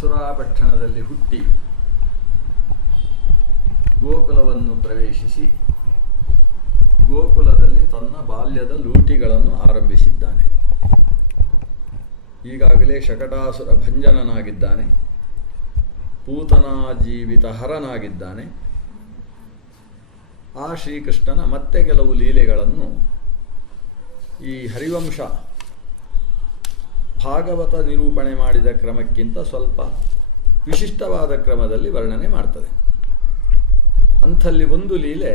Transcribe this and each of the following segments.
ಮಥುರಾ ಪಟ್ಟಣದಲ್ಲಿ ಹುಟ್ಟಿ ಗೋಕುಲವನ್ನು ಪ್ರವೇಶಿಸಿ ಗೋಕುಲದಲ್ಲಿ ತನ್ನ ಬಾಲ್ಯದ ಲೂಟಿಗಳನ್ನು ಆರಂಭಿಸಿದ್ದಾನೆ. ಈಗಾಗಲೇ ಶಕಟಾಸುರ ಭಂಜನನಾಗಿದ್ದಾನೆ, ಪೂತನಾ ಜೀವಿತ ಹರನಾಗಿದ್ದಾನೆ. ಆ ಶ್ರೀಕೃಷ್ಣನ ಮತ್ತೆ ಕೆಲವು ಲೀಲೆಗಳನ್ನು ಈ ಹರಿವಂಶ ಭಾಗವತ ನಿರೂಪಣೆ ಮಾಡಿದ ಕ್ರಮಕ್ಕಿಂತ ಸ್ವಲ್ಪ ವಿಶಿಷ್ಟವಾದ ಕ್ರಮದಲ್ಲಿ ವರ್ಣನೆ ಮಾಡ್ತದೆ. ಅಂಥಲ್ಲಿ ಒಂದು ಲೀಲೆ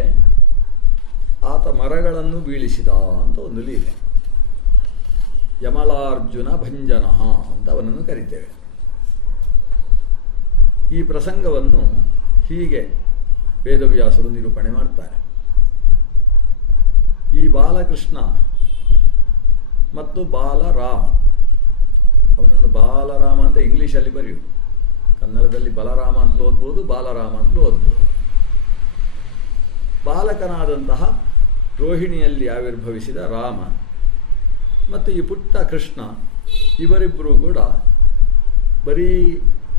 ಆತ ಮರಗಳನ್ನು ಬೀಳಿಸಿದ ಅಂತ ಒಂದು ಲೀಲೆ. ಯಮಲಾರ್ಜುನ ಭಂಜನ ಅಂತ ಅವನನ್ನು ಕರಿತೇವೆ. ಈ ಪ್ರಸಂಗವನ್ನು ಹೀಗೆ ವೇದವ್ಯಾಸರು ನಿರೂಪಣೆ ಮಾಡ್ತಾರೆ. ಈ ಬಾಲಕೃಷ್ಣ ಮತ್ತು ಬಾಲರಾಮ, ಅವನನ್ನು ಬಾಲರಾಮ ಅಂತ ಇಂಗ್ಲೀಷಲ್ಲಿ ಬರೆಯುವುದು, ಕನ್ನಡದಲ್ಲಿ ಬಲರಾಮ ಅಂತಲೂ ಓದ್ಬೋದು, ಬಾಲರಾಮ ಅಂತಲೂ ಓದ್ಬೋದು. ಬಾಲಕನಾದಂತಹ ರೋಹಿಣಿಯಲ್ಲಿ ಆವಿರ್ಭವಿಸಿದ ರಾಮ ಮತ್ತು ಈ ಪುಟ್ಟ ಕೃಷ್ಣ, ಇವರಿಬ್ಬರೂ ಕೂಡ ಬರೀ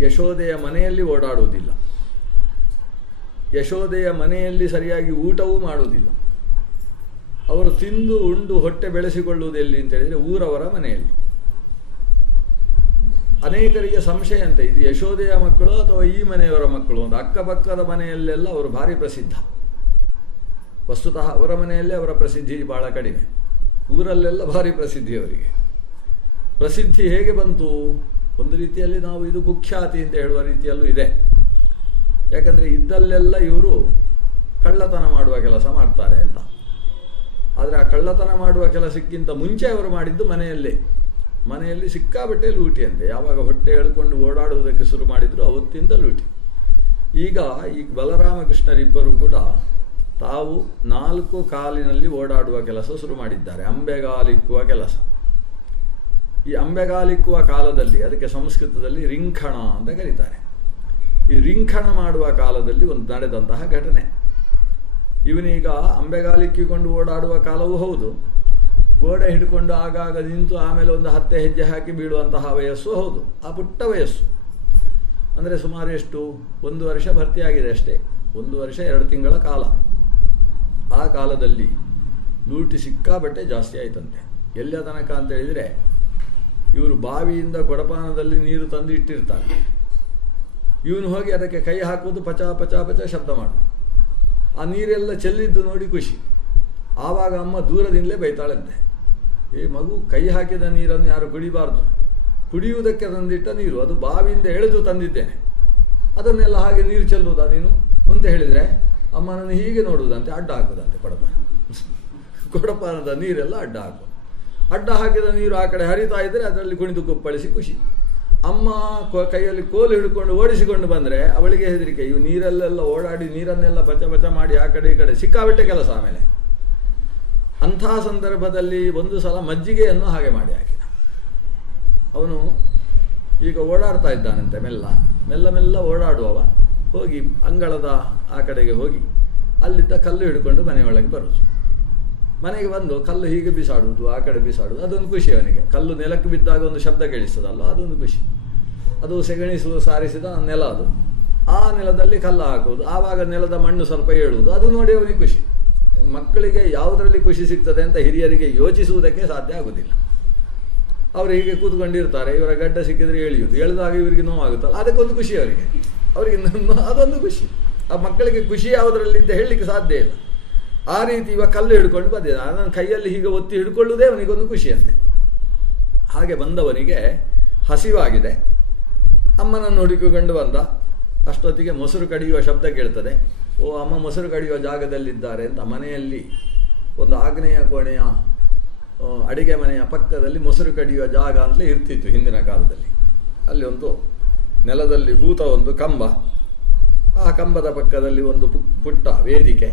ಯಶೋದೆಯ ಮನೆಯಲ್ಲಿ ಓಡಾಡುವುದಿಲ್ಲ, ಯಶೋದೆಯ ಮನೆಯಲ್ಲಿ ಸರಿಯಾಗಿ ಊಟವೂ ಮಾಡುವುದಿಲ್ಲ. ಅವರು ತಿಂದು ಉಂಡು ಹೊಟ್ಟೆ ಬೆಳೆಸಿಕೊಳ್ಳುವುದು ಎಲ್ಲಿ ಅಂತ ಹೇಳಿದರೆ ಊರವರ ಮನೆಯಲ್ಲಿ. ಅನೇಕರಿಗೆ ಸಂಶಯ ಅಂತ, ಇದು ಯಶೋದೆಯ ಮಕ್ಕಳು ಅಥವಾ ಈ ಮನೆಯವರ ಮಕ್ಕಳು ಅಂತ. ಅಕ್ಕಪಕ್ಕದ ಮನೆಯಲ್ಲೆಲ್ಲ ಅವರು ಭಾರಿ ಪ್ರಸಿದ್ಧ. ವಸ್ತುತಃ ಅವರ ಮನೆಯಲ್ಲೇ ಅವರ ಪ್ರಸಿದ್ಧಿ ಭಾಳ ಕಡಿಮೆ, ಊರಲ್ಲೆಲ್ಲ ಭಾರಿ ಪ್ರಸಿದ್ಧಿ ಅವರಿಗೆ. ಪ್ರಸಿದ್ಧಿ ಹೇಗೆ ಬಂತು? ಒಂದು ರೀತಿಯಲ್ಲಿ ನಾವು ಇದು ಕುಖ್ಯಾತಿ ಅಂತ ಹೇಳುವ ರೀತಿಯಲ್ಲೂ ಇದೆ. ಯಾಕಂದರೆ ಇದ್ದಲ್ಲೆಲ್ಲ ಇವರು ಕಳ್ಳತನ ಮಾಡುವ ಕೆಲಸ ಮಾಡ್ತಾರೆ ಅಂತ. ಆದರೆ ಆ ಕಳ್ಳತನ ಮಾಡುವ ಕೆಲಸಕ್ಕಿಂತ ಮುಂಚೆ ಅವರು ಮಾಡಿದ್ದು ಮನೆಯಲ್ಲಿ ಸಿಕ್ಕಾಬಟ್ಟೆ ಲೂಟಿ ಅಂತೆ. ಯಾವಾಗ ಹೊಟ್ಟೆ ಎಳ್ಕೊಂಡು ಓಡಾಡುವುದಕ್ಕೆ ಶುರು ಮಾಡಿದ್ರು ಅವತ್ತಿಂದ ಲೂಟಿ. ಈಗ ಈ ಬಲರಾಮಕೃಷ್ಣರಿಬ್ಬರು ಕೂಡ ತಾವು 4 ಕಾಲಿನಲ್ಲಿ ಓಡಾಡುವ ಕೆಲಸ ಶುರು ಮಾಡಿದ್ದಾರೆ, ಅಂಬೆಗಾಲಿಕ್ಕುವ ಕೆಲಸ. ಈ ಅಂಬೆಗಾಲಿಕ್ಕುವ ಕಾಲದಲ್ಲಿ ಅದಕ್ಕೆ ಸಂಸ್ಕೃತದಲ್ಲಿ ರಿಂಖಣ ಅಂತ ಕರೀತಾರೆ. ಈ ರಿಂಖಣ ಮಾಡುವ ಕಾಲದಲ್ಲಿ ಒಂದು ನಡೆದಂತಹ ಘಟನೆ. ಇವನೀಗ ಅಂಬೆಗಾಲಿಕ್ಕಿಕೊಂಡು ಓಡಾಡುವ ಕಾಲವೂ ಹೌದು, ಗೋಡೆ ಹಿಡ್ಕೊಂಡು ಆಗಾಗ ನಿಂತು ಆಮೇಲೆ ಒಂದು 10 ಹೆಜ್ಜೆ ಹಾಕಿ ಬೀಳುವಂತಹ ವಯಸ್ಸು ಹೌದು. ಆ ಪುಟ್ಟ ವಯಸ್ಸು ಅಂದರೆ ಸುಮಾರು ಎಷ್ಟು, 1 ವರ್ಷ ಭರ್ತಿಯಾಗಿದೆ ಅಷ್ಟೇ, 1 ವರ್ಷ 2 ತಿಂಗಳ ಕಾಲ. ಆ ಕಾಲದಲ್ಲಿ ಲೂಟಿ ಸಿಕ್ಕಾಬಟ್ಟೆ ಜಾಸ್ತಿ ಆಯ್ತಂತೆ. ಎಲ್ಲಿಯ ತನಕ ಅಂತ ಹೇಳಿದರೆ, ಇವರು ಬಾವಿಯಿಂದ ಕೊಡಪಾನದಲ್ಲಿ ನೀರು ತಂದು ಇಟ್ಟಿರ್ತಾರೆ, ಇವನು ಹೋಗಿ ಅದಕ್ಕೆ ಕೈ ಹಾಕುವುದು, ಪಚ ಪಚ ಪಚ ಶಬ್ದ ಮಾಡೋದು. ಆ ನೀರೆಲ್ಲ ಚೆಲ್ಲಿದ್ದು ನೋಡಿ ಖುಷಿ. ಆವಾಗ ಅಮ್ಮ ದೂರದಿಂದಲೇ ಬೈತಾಳಂತೆ, ಈ ಮಗು ಕೈ ಹಾಕಿದ ನೀರನ್ನು ಯಾರು ಕುಡಿಬಾರ್ದು, ಕುಡಿಯುವುದಕ್ಕೆ ತಂದಿಟ್ಟ ನೀರು, ಅದು ಬಾವಿಯಿಂದ ಎಳೆದು ತಂದಿದ್ದೇನೆ, ಅದನ್ನೆಲ್ಲ ಹಾಗೆ ನೀರು ಚೆಲ್ಲುವುದಾ ನೀನು ಅಂತ ಹೇಳಿದರೆ ಅಮ್ಮನನ್ನು ಹೀಗೆ ನೋಡುವುದಂತೆ, ಅಡ್ಡ ಹಾಕುವುದಂತೆ. ಕೊಡಪಾನದ ನೀರೆಲ್ಲ ಅಡ್ಡ ಹಾಕುವುದು. ಅಡ್ಡ ಹಾಕಿದ ನೀರು ಆ ಕಡೆ ಹರಿತಾ ಇದ್ದರೆ ಅದರಲ್ಲಿ ಕುಣಿದು ಕುಪ್ಪಳಿಸಿ ಖುಷಿ. ಅಮ್ಮ ಕೈಯಲ್ಲಿ ಕೋಲು ಹಿಡ್ಕೊಂಡು ಓಡಿಸಿಕೊಂಡು ಬಂದರೆ ಅವಳಿಗೆ ಹೆದರಿಕೆ, ಇವು ನೀರಲ್ಲೆಲ್ಲ ಓಡಾಡಿ ನೀರನ್ನೆಲ್ಲ ಬಚ ಬಚ ಮಾಡಿ ಆ ಕಡೆ ಈ ಕಡೆ ಸಿಕ್ಕಾಬಿಟ್ಟೆ ಕೆಲಸ. ಆಮೇಲೆ ಅಂಥ ಸಂದರ್ಭದಲ್ಲಿ ಒಂದು ಸಲ ಮಜ್ಜಿಗೆಯನ್ನು ಹಾಗೆ ಮಾಡಿ ಹಾಕಿದ. ಅವನು ಈಗ ಓಡಾಡ್ತಾ ಇದ್ದಾನಂತೆ, ಮೆಲ್ಲ ಮೆಲ್ಲ ಓಡಾಡುವವ ಹೋಗಿ ಅಂಗಳದ ಆ ಕಡೆಗೆ ಹೋಗಿ ಅಲ್ಲಿದ್ದ ಕಲ್ಲು ಹಿಡ್ಕೊಂಡು ಮನೆಯೊಳಗೆ ಬರೋದು. ಮನೆಗೆ ಬಂದು ಕಲ್ಲು ಹೀಗೆ ಬಿಸಾಡುವುದು, ಆ ಕಡೆ ಬಿಸಾಡುವುದು, ಅದೊಂದು ಖುಷಿ ಅವನಿಗೆ. ಕಲ್ಲು ನೆಲಕ್ಕೆ ಬಿದ್ದಾಗ ಒಂದು ಶಬ್ದ ಕೇಳಿಸ್ತದಲ್ಲ, ಅದೊಂದು ಖುಷಿ. ಅದು ಸೆಗಣಿಸುವ ಸಾರಿಸಿದ ನೆಲ, ಅದು ಆ ನೆಲದಲ್ಲಿ ಕಲ್ಲು ಹಾಕುವುದು, ಆವಾಗ ನೆಲದ ಮಣ್ಣು ಸ್ವಲ್ಪ ಏಳುವುದು, ಅದು ನೋಡಿ ಅವನಿಗೆ ಖುಷಿ. ಮಕ್ಕಳಿಗೆ ಯಾವುದರಲ್ಲಿ ಖುಷಿ ಸಿಗ್ತದೆ ಅಂತ ಹಿರಿಯರಿಗೆ ಯೋಚಿಸುವುದಕ್ಕೆ ಸಾಧ್ಯ ಆಗುವುದಿಲ್ಲ. ಅವರು ಹೀಗೆ ಕೂತ್ಕೊಂಡಿರ್ತಾರೆ, ಇವರ ಗಡ್ಡ ಸಿಕ್ಕಿದ್ರೆ ಎಳೆಯುವುದು, ಎಳೆದಾಗ ಇವರಿಗೆ ನೋವಾಗುತ್ತಲ್ಲ, ಅದಕ್ಕೊಂದು ಖುಷಿ ಅವರಿಗೆ ಅದೊಂದು ಖುಷಿ. ಆ ಮಕ್ಕಳಿಗೆ ಖುಷಿ ಯಾವುದರಲ್ಲಿದ್ದ ಹೇಳಲಿಕ್ಕೆ ಸಾಧ್ಯ ಇಲ್ಲ. ಆ ರೀತಿ ಇವಾಗ ಕಲ್ಲು ಹಿಡ್ಕೊಂಡು ಬಂದಿದ್ದ, ನನ್ನ ಕೈಯಲ್ಲಿ ಹೀಗೆ ಒತ್ತಿ ಹಿಡ್ಕೊಳ್ಳುವುದೇ ಅವನಿಗೊಂದು ಖುಷಿಯಂತೆ. ಹಾಗೆ ಬಂದವನಿಗೆ ಹಸಿವಾಗಿದೆ, ಅಮ್ಮನನ್ನು ಹುಡುಕಿಕೊಂಡು ಬಂದ. ಅಷ್ಟೊತ್ತಿಗೆ ಮೊಸರು ಕಡಿಯುವ ಶಬ್ದ ಕೇಳ್ತದೆ. ಓ, ಅಮ್ಮ ಮೊಸರು ಕಡಿಯುವ ಜಾಗದಲ್ಲಿದ್ದಾರೆ ಅಂತ. ಮನೆಯಲ್ಲಿ ಒಂದು ಆಗ್ನೇಯ ಕೋಣೆಯ ಅಡಿಗೆ ಮನೆಯ ಪಕ್ಕದಲ್ಲಿ ಮೊಸರು ಕಡಿಯುವ ಜಾಗ ಅಂತಲೇ ಇರ್ತಿತ್ತು ಹಿಂದಿನ ಕಾಲದಲ್ಲಿ. ಅಲ್ಲಿ ಒಂದು ನೆಲದಲ್ಲಿ ಹೂತ ಒಂದು ಕಂಬ, ಆ ಕಂಬದ ಪಕ್ಕದಲ್ಲಿ ಒಂದು ಪುಟ್ಟ ವೇದಿಕೆ,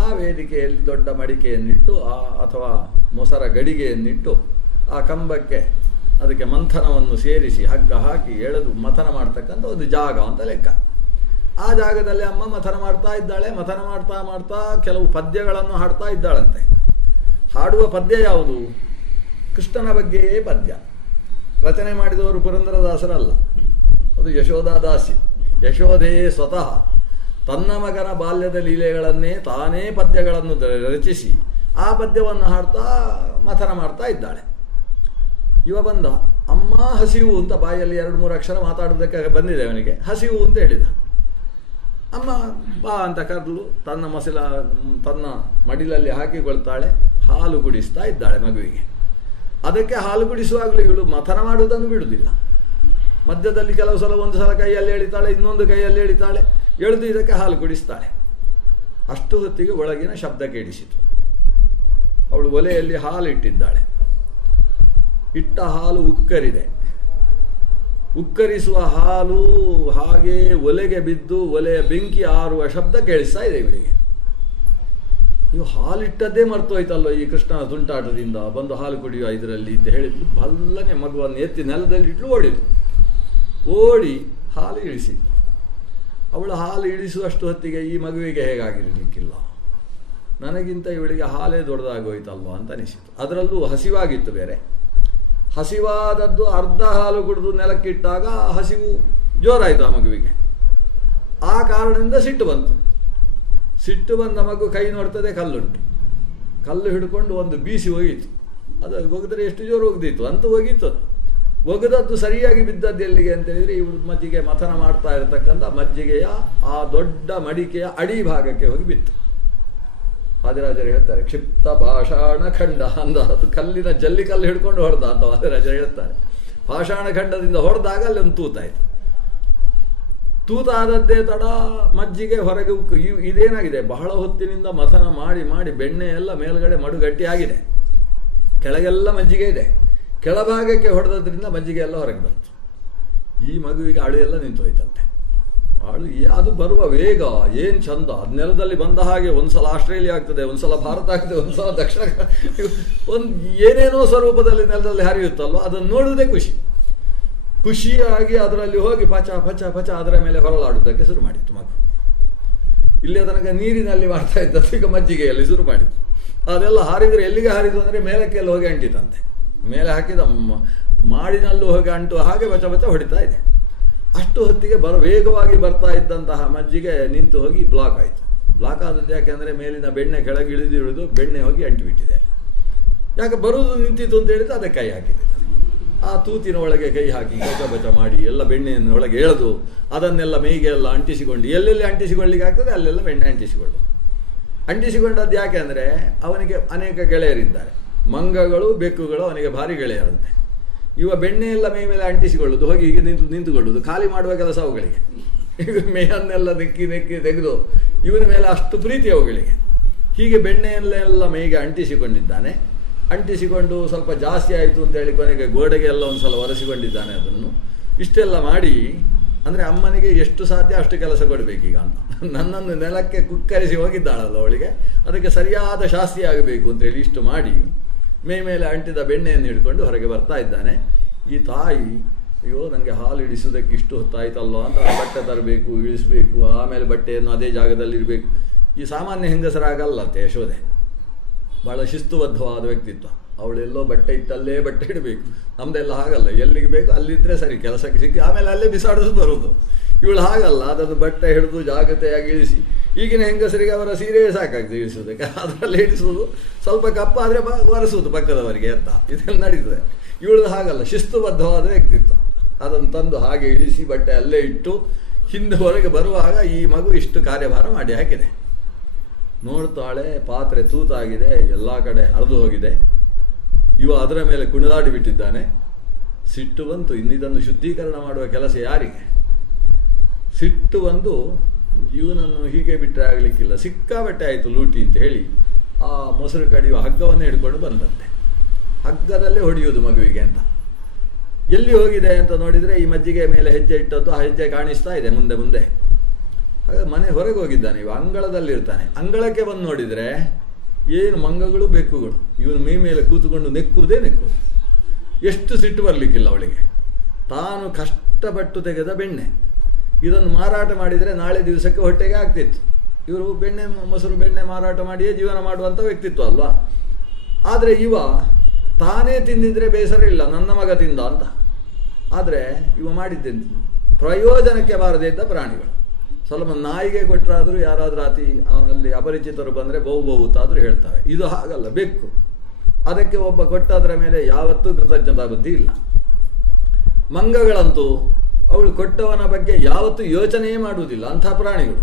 ಆ ವೇದಿಕೆಯಲ್ಲಿ ದೊಡ್ಡ ಮಡಿಕೆಯನ್ನಿಟ್ಟು ಅಥವಾ ಮೊಸರ ಗಡಿಗೆಯನ್ನಿಟ್ಟು ಆ ಕಂಬಕ್ಕೆ ಅದಕ್ಕೆ ಮಂಥನವನ್ನು ಸೇರಿಸಿ ಹಗ್ಗ ಹಾಕಿ ಎಳೆದು ಮಥನ ಮಾಡ್ತಕ್ಕಂಥ ಒಂದು ಜಾಗ ಅಂತ ಲೆಕ್ಕ. ಆ ಜಾಗದಲ್ಲಿ ಅಮ್ಮ ಮಥನ ಮಾಡ್ತಾ ಇದ್ದಾಳೆ. ಮಥನ ಮಾಡ್ತಾ ಮಾಡ್ತಾ ಕೆಲವು ಪದ್ಯಗಳನ್ನು ಹಾಡ್ತಾ ಇದ್ದಾಳಂತೆ. ಹಾಡುವ ಪದ್ಯ ಯಾವುದು? ಕೃಷ್ಣನ ಬಗ್ಗೆಯೇ ಪದ್ಯ. ರಚನೆ ಮಾಡಿದವರು ಪುರಂದರದಾಸರಲ್ಲ, ಅದು ಯಶೋಧಾದಾಸಿ. ಯಶೋಧೆಯೇ ಸ್ವತಃ ತನ್ನ ಮಗನ ಬಾಲ್ಯದ ಲೀಲೆಗಳನ್ನೇ ತಾನೇ ಪದ್ಯಗಳನ್ನು ರಚಿಸಿ ಆ ಪದ್ಯವನ್ನು ಹಾಡ್ತಾ ಮಥನ ಮಾಡ್ತಾ ಇದ್ದಾಳೆ. ಇವ ಬಂದ, ಅಮ್ಮ ಹಸಿವು ಅಂತ ಬಾಯಲ್ಲಿ 2-3 ಅಕ್ಷರ ಮಾತಾಡೋದಕ್ಕೆ ಬಂದಿದೆ ಅವನಿಗೆ. ಹಸಿವು ಅಂತ ಹೇಳಿದ. ಅಮ್ಮ ಬಾ ಅಂತ ಕರೆದು ತನ್ನ ಮಡಿಲಲ್ಲಿ ಹಾಕಿಕೊಳ್ತಾಳೆ. ಹಾಲು ಕುಡಿಸ್ತಾ ಇದ್ದಾಳೆ ಮಗುವಿಗೆ. ಅದಕ್ಕೆ ಹಾಲು ಕುಡಿಸುವಾಗಲೂ ಇವಳು ಮಥನ ಮಾಡುವುದನ್ನು ಬಿಡುವುದಿಲ್ಲ. ಮಧ್ಯದಲ್ಲಿ ಕೆಲವು ಸಲ ಒಂದು ಸಲ ಕೈಯಲ್ಲಿ ಎಳಿತಾಳೆ, ಇನ್ನೊಂದು ಕೈಯಲ್ಲಿ ಎಳಿತಾಳೆ, ಎಳೆದು ಇದಕ್ಕೆ ಹಾಲು ಕುಡಿಸ್ತಾಳೆ. ಅಷ್ಟು ಹೊತ್ತಿಗೆ ಒಳಗಿನ ಶಬ್ದ ಕೇಳಿಸಿತು. ಅವಳು ಒಲೆಯಲ್ಲಿ ಹಾಲು ಇಟ್ಟಿದ್ದಾಳೆ. ಇಟ್ಟ ಹಾಲು ಉಕ್ಕರಿದೆ. ಉಕ್ಕರಿಸುವ ಹಾಲು ಹಾಗೆ ಒಲೆಗೆ ಬಿದ್ದು ಒಲೆಯ ಬೆಂಕಿ ಆರುವ ಶಬ್ದ ಕೇಳಿಸ್ತಾ ಇದೆ ಇವಳಿಗೆ. ಇವು ಹಾಲಿಟ್ಟದ್ದೇ ಮರ್ತೋಯ್ತಲ್ಲೋ ಈ ಕೃಷ್ಣನ ತುಂಟಾಟದಿಂದ, ಬಂದು ಹಾಲು ಕುಡಿಯುವ ಇದರಲ್ಲಿ ಅಂತ ಹೇಳಿದ್ಲು. ಬಲ್ಲನೆ ಮಗುವನ್ನು ಎತ್ತಿ ನೆಲದಲ್ಲಿಟ್ಲು ಓಡಿದ್ಲು. ಓಡಿ ಹಾಲು ಇಳಿಸಿದ್ಲು. ಅವಳು ಹಾಲು ಇಳಿಸುವಷ್ಟು ಹೊತ್ತಿಗೆ ಈ ಮಗುವಿಗೆ ಹೇಗಾಗಿರಲಿಕ್ಕಿಲ್ಲ, ನನಗಿಂತ ಇವಳಿಗೆ ಹಾಲೇ ದೊಡ್ಡದಾಗೋಯ್ತಲ್ವ ಅಂತ ಅನಿಸಿತು. ಅದರಲ್ಲೂ ಹಸಿವಾಗಿತ್ತು ಬೇರೆ. ಹಸಿವಾದದ್ದು ಅರ್ಧ ಹಾಲು ಕುಡಿದು ನೆಲಕ್ಕಿಟ್ಟಾಗ ಹಸಿವು ಜೋರಾಯಿತು ಆ ಮಗುವಿಗೆ. ಆ ಕಾರಣದಿಂದ ಸಿಟ್ಟು ಬಂತು. ಸಿಟ್ಟು ಬಂದ ಮಗು ಕೈ ನೋಡ್ತದೆ, ಕಲ್ಲುಂಟು. ಕಲ್ಲು ಹಿಡ್ಕೊಂಡು ಒಂದು ಬೀಸಿ ಹೋಗಿತ್ತು. ಅದು ಒಗೆದ್ರೆ ಎಷ್ಟು ಜೋರು ಒಗೆದಿತ್ತು ಅಂತೂ ಹೋಗಿತ್ತು. ಅದು ಒಗೆದದ್ದು ಸರಿಯಾಗಿ ಬಿದ್ದದ್ದು ಎಲ್ಲಿಗೆ ಅಂತೇಳಿದರೆ ಇವಳು ಮಜ್ಜಿಗೆ ಮಥನ ಮಾಡ್ತಾ ಇರತಕ್ಕಂಥ ಮಜ್ಜಿಗೆಯ ಆ ದೊಡ್ಡ ಮಡಿಕೆಯ ಅಡಿ ಭಾಗಕ್ಕೆ ಹೋಗಿ ಬಿತ್ತು. ವಾದಿರಾಜರು ಹೇಳ್ತಾರೆ, ಕ್ಷಿಪ್ತ ಪಾಷಾಣ ಖಂಡ ಅಂದ. ಅದು ಕಲ್ಲಿನ ಜಲ್ಲಿ ಕಲ್ಲು ಹಿಡ್ಕೊಂಡು ಹೊಡೆದ ಅಂತ ವಾದಿರಾಜರು ಹೇಳ್ತಾರೆ. ಪಾಷಾಣ ಖಂಡದಿಂದ ಹೊಡೆದಾಗ ಅಲ್ಲಿ ಒಂದು ತೂತಾಯಿತು. ತೂತಾದದ್ದೇ ತಡ ಮಜ್ಜಿಗೆ ಹೊರಗೆ ಉಕ್ಕು. ಇದೇನಾಗಿದೆ, ಬಹಳ ಹೊತ್ತಿನಿಂದ ಮಥನ ಮಾಡಿ ಮಾಡಿ ಬೆಣ್ಣೆ ಎಲ್ಲ ಮೇಲ್ಗಡೆ ಮಡುಗಟ್ಟಿ ಆಗಿದೆ. ಕೆಳಗೆಲ್ಲ ಮಜ್ಜಿಗೆ ಇದೆ. ಕೆಳಭಾಗಕ್ಕೆ ಹೊಡೆದ್ರಿಂದ ಮಜ್ಜಿಗೆ ಎಲ್ಲ ಹೊರಗೆ ಬಂತು. ಈ ಮಗುವಿಗೆ ಅಳು ಎಲ್ಲ ನಿಂತು ಹೋಯ್ತಂತೆ. ಅಳು ಅದು ಬರುವ ವೇಗ ಏನು ಚಂದ. ಅದು ನೆಲದಲ್ಲಿ ಬಂದ ಹಾಗೆ ಒಂದ್ಸಲ ಆಸ್ಟ್ರೇಲಿಯಾ ಆಗ್ತದೆ, ಒಂದ್ಸಲ ಭಾರತ ಆಗ್ತದೆ, ಒಂದ್ಸಲ ದಕ್ಷಿಣ, ಒಂದು ಏನೇನೋ ಸ್ವರೂಪದಲ್ಲಿ ನೆಲದಲ್ಲಿ ಹರಿಯುತ್ತಲ್ವ, ಅದನ್ನು ನೋಡುವುದೇ ಖುಷಿಯಾಗಿ ಅದರಲ್ಲಿ ಹೋಗಿ ಪಚ ಪಚ ಪಚ ಅದರ ಮೇಲೆ ಹೊರಳಾಡುವುದಕ್ಕೆ ಶುರು ಮಾಡಿತ್ತು ಮಗು. ಇಲ್ಲೇ ತನಕ ನೀರಿನಲ್ಲಿ ಮಾಡ್ತಾ ಇದ್ದದ್ದು ಈಗ ಮಜ್ಜಿಗೆಯಲ್ಲಿ ಶುರು ಮಾಡಿತ್ತು. ಅದೆಲ್ಲ ಹಾರಿದರೆ ಎಲ್ಲಿಗೆ ಹಾರಿತು ಅಂದರೆ ಮೇಲಕ್ಕೆಲ್ಲ ಹೋಗಿ ಅಂಟಿತಂತೆ. ಮೇಲೆ ಹಾಕಿದ ಮಾಡಿನಲ್ಲೂ ಹೋಗಿ ಅಂಟು ಹಾಗೆ ಬಚ ಬಚ ಹೊಡಿತಾ ಇದೆ. ಅಷ್ಟು ಹೊತ್ತಿಗೆ ವೇಗವಾಗಿ ಬರ್ತಾ ಇದ್ದಂತಹ ಮಜ್ಜಿಗೆ ನಿಂತು ಹೋಗಿ ಬ್ಲಾಕ್ ಆಯಿತು. ಬ್ಲಾಕ್ ಆದದ್ದು ಯಾಕೆಂದರೆ ಮೇಲಿನ ಬೆಣ್ಣೆ ಕೆಳಗೆ ಇಳಿದು ಬೆಣ್ಣೆ ಹೋಗಿ ಅಂಟಿಬಿಟ್ಟಿದೆ. ಯಾಕೆ ಬರುವುದು ನಿಂತಿತ್ತು ಅಂತ ಹೇಳಿದ್ರೆ ಅದಕ್ಕೆ ಕೈ ಹಾಕಿದೆ. ಆ ತೂತಿನ ಒಳಗೆ ಕೈ ಹಾಕಿ ಬಚ ಬಚ ಮಾಡಿ ಎಲ್ಲ ಬೆಣ್ಣೆಯನ್ನು ಒಳಗೆ ಎಳೆದು ಅದನ್ನೆಲ್ಲ ಮೈಗೆ ಎಲ್ಲ ಅಂಟಿಸಿಕೊಂಡು, ಎಲ್ಲೆಲ್ಲಿ ಅಂಟಿಸಿಕೊಳ್ಳಿಕ್ಕೆ ಆಗ್ತದೆ ಅಲ್ಲೆಲ್ಲ ಬೆಣ್ಣೆ ಅಂಟಿಸಿಕೊಂಡದ್ದು ಯಾಕೆ ಅಂದರೆ ಅವನಿಗೆ ಅನೇಕ ಗೆಳೆಯರಿದ್ದಾರೆ. ಮಂಗಗಳು ಬೆಕ್ಕುಗಳು ಅವನಿಗೆ ಭಾರಿ ಗೆಳೆಯರಂತೆ. ಇವ ಬೆಣ್ಣೆ ಎಲ್ಲ ಮೈ ಮೇಲೆ ಅಂಟಿಸಿಕೊಳ್ಳುವುದು, ಹೋಗಿ ಹೀಗೆ ನಿಂತುಕೊಳ್ಳುವುದು, ಖಾಲಿ ಮಾಡುವ ಕೆಲಸ ಅವುಗಳಿಗೆ. ಮೇಯನ್ನೆಲ್ಲ ನೆಕ್ಕಿ ತೆಗೆದು ಇವನ ಮೇಲೆ ಅಷ್ಟು ಪ್ರೀತಿ ಅವುಗಳಿಗೆ. ಹೀಗೆ ಬೆಣ್ಣೆಯಲ್ಲೆಲ್ಲ ಮೈಗೆ ಅಂಟಿಸಿಕೊಂಡಿದ್ದಾನೆ. ಅಂಟಿಸಿಕೊಂಡು ಸ್ವಲ್ಪ ಜಾಸ್ತಿ ಆಯಿತು ಅಂತೇಳಿ ಕೊನೆಗೆ ಗೋಡೆಗೆ ಎಲ್ಲ ಒಂದು ಸಲ ಒರೆಸಿಕೊಂಡಿದ್ದಾನೆ ಅದನ್ನು. ಇಷ್ಟೆಲ್ಲ ಮಾಡಿ ಅಂದರೆ ಅಮ್ಮನಿಗೆ ಎಷ್ಟು ಸಾಧ್ಯ ಅಷ್ಟು ಕೆಲಸ ಕೊಡಬೇಕೀಗ ಅಂತ ನನ್ನನ್ನು ನೆಲಕ್ಕೆ ಕುಕ್ಕರಿಸಿ ಹೋಗಿದ್ದಾಳಲ್ಲ ಅವಳಿಗೆ, ಅದಕ್ಕೆ ಸರಿಯಾದ ಶಾಸ್ತಿ ಆಗಬೇಕು ಅಂತೇಳಿ ಇಷ್ಟು ಮಾಡಿ ಮೈ ಮೇಲೆ ಅಂಟಿದ ಬೆಣ್ಣೆಯನ್ನು ಹಿಡ್ಕೊಂಡು ಹೊರಗೆ ಬರ್ತಾ ಇದ್ದಾನೆ. ಈ ತಾಯಿ, ಅಯ್ಯೋ ನನಗೆ ಹಾಲು ಇಳಿಸೋದಕ್ಕೆ ಇಷ್ಟು ಹೊತ್ತಾಯ್ತಲ್ವ ಅಂತ ಬಟ್ಟೆ ತರಬೇಕು, ಇಳಿಸಬೇಕು, ಆಮೇಲೆ ಬಟ್ಟೆಯನ್ನು ಅದೇ ಜಾಗದಲ್ಲಿರಬೇಕು. ಈ ಸಾಮಾನ್ಯ ಹೆಂಗಸರಾಗಲ್ಲಂತೆ ಯಶೋದೆ. ಭಾಳ ಶಿಸ್ತುಬದ್ಧವಾದ ವ್ಯಕ್ತಿತ್ವ. ಅವಳೆಲ್ಲೋ ಬಟ್ಟೆ ಇಟ್ಟಲ್ಲೇ ಬಟ್ಟೆ ಇಡಬೇಕು. ನಮ್ಮದೆಲ್ಲ ಹಾಗಲ್ಲ, ಎಲ್ಲಿಗೆ ಬೇಕು ಅಲ್ಲಿದ್ದರೆ ಸರಿ, ಕೆಲಸಕ್ಕೆ ಸಿಕ್ಕಿ ಆಮೇಲೆ ಅಲ್ಲೇ ಬಿಸಾಡೋದು ಬರೋದು. ಇವಳು ಹಾಗಲ್ಲ, ಅದನ್ನು ಬಟ್ಟೆ ಹಿಡಿದು ಜಾಗ್ರತೆಯಾಗಿ ಇಳಿಸಿ. ಈಗಿನ ಹೆಂಗಸರಿಗೆ ಅವರ ಸೀರೆ ಸಾಕಾಗ್ತದೆ ಇಳಿಸೋದಕ್ಕೆ, ಅದರಲ್ಲಿ ಇಳಿಸೋದು, ಸ್ವಲ್ಪ ಕಪ್ಪಾದರೆ ಒರೆಸೋದು ಪಕ್ಕದವರಿಗೆ ಅಂತ, ಇದೆಲ್ಲ ನಡೀತದೆ. ಇವಳು ಹಾಗಲ್ಲ, ಶಿಸ್ತುಬದ್ಧವಾದ ವ್ಯಕ್ತಿತ್ವ. ಅದನ್ನು ತಂದು ಹಾಗೆ ಇಳಿಸಿ ಬಟ್ಟೆ ಅಲ್ಲೇ ಇಟ್ಟು ಹಿಂದೆ ಹೊರಗೆ ಬರುವಾಗ ಈ ಮಗು ಇಷ್ಟು ಕಾರ್ಯಭಾರ ಮಾಡಿ ಹಾಕಿದೆ. ನೋಡ್ತಾಳೆ, ಪಾತ್ರೆ ತೂತಾಗಿದೆ, ಎಲ್ಲ ಕಡೆ ಹರಿದು ಹೋಗಿದೆ. ಇವ ಅದರ ಮೇಲೆ ಕುಣಿದಾಡಿ ಬಿಟ್ಟಿದ್ದಾನೆ. ಸಿಟ್ಟು ಬಂತು, ಇನ್ನಿದನ್ನು ಶುದ್ಧೀಕರಣ ಮಾಡುವ ಕೆಲಸ ಯಾರಿಗೆ? ಸಿಟ್ಟು ಬಂದು ಇವನನ್ನು ಹೀಗೆ ಬಿಟ್ಟರೆ ಆಗಲಿಕ್ಕಿಲ್ಲ, ಸಿಕ್ಕಾಬಟ್ಟೆ ಆಯಿತು ಲೂಟಿ ಅಂತ ಹೇಳಿ ಆ ಮೊಸರು ಕಡಿಯುವ ಹಗ್ಗವನ್ನು ಹಿಡ್ಕೊಂಡು ಬಂದಂತೆ. ಹಗ್ಗದಲ್ಲೇ ಹೊಡೆಯುವುದು ಮಗುವಿಗೆ ಅಂತ. ಎಲ್ಲಿ ಹೋಗಿದೆ ಅಂತ ನೋಡಿದರೆ ಈ ಮಜ್ಜಿಗೆ ಮೇಲೆ ಹೆಜ್ಜೆ ಇಟ್ಟದ್ದು, ಆ ಹೆಜ್ಜೆ ಕಾಣಿಸ್ತಾ ಇದೆ ಮುಂದೆ ಮುಂದೆ. ಹಾಗೆ ಮನೆ ಹೊರಗೆ ಹೋಗಿದ್ದಾನೆ, ಇವ ಅಂಗಳದಲ್ಲಿರ್ತಾನೆ. ಅಂಗಳಕ್ಕೆ ಬಂದು ನೋಡಿದರೆ ಏನು ಮಂಗಗಳು ಬೆಕ್ಕುಗಳು ಇವನು ಮೈ ಮೇಲೆ ಕೂತುಕೊಂಡು ನೆಕ್ಕುವುದೇ ನೆಕ್ಕುವುದು. ಎಷ್ಟು ಸಿಟ್ಟು ಬರಲಿಕ್ಕಿಲ್ಲ ಅವಳಿಗೆ. ತಾನು ಕಷ್ಟಪಟ್ಟು ತೆಗೆದ ಬೆಣ್ಣೆ, ಇದನ್ನು ಮಾರಾಟ ಮಾಡಿದರೆ ನಾಳೆ ದಿವಸಕ್ಕೆ ಹೊಟ್ಟೆಗೆ ಆಗ್ತಿತ್ತು. ಇವರು ಮೊಸರು ಬೆಣ್ಣೆ ಮಾರಾಟ ಮಾಡಿಯೇ ಜೀವನ ಮಾಡುವಂಥ ವ್ಯಕ್ತಿತ್ವ ಅಲ್ವಾ. ಆದರೆ ಇವ ತಾನೇ ತಿಂದಿದ್ರೆ ಬೇಸರ ಇಲ್ಲ, ನನ್ನ ಮಗ ತಿಂದ ಅಂತ. ಆದರೆ ಇವ ಮಾಡಿದ್ದೆಂತ ಪ್ರಯೋಜನಕ್ಕೆ ಬಾರದೇ ಇದ್ದ ಪ್ರಾಣಿಗಳು. ಸ್ವಲ್ಪ ನಾಯಿಗೆ ಕೊಟ್ಟರಾದರೂ ಯಾರಾದರೂ ಅಲ್ಲಿ ಅಪರಿಚಿತರು ಬಂದರೆ ಬಹುತಾದರೂ ಹೇಳ್ತವೆ. ಇದು ಹಾಗಲ್ಲ, ಬೆಕ್ಕು. ಅದಕ್ಕೆ ಒಬ್ಬ ಕೊಟ್ಟದರ ಮೇಲೆ ಯಾವತ್ತೂ ಕೃತಜ್ಞತಾ ಬುದ್ಧಿ ಇಲ್ಲ. ಮಂಗಗಳಂತೂ ಅವಳು ಕೊಟ್ಟವನ ಬಗ್ಗೆ ಯಾವತ್ತೂ ಯೋಚನೆಯೇ ಮಾಡುವುದಿಲ್ಲ. ಅಂಥ ಪ್ರಾಣಿಗಳು.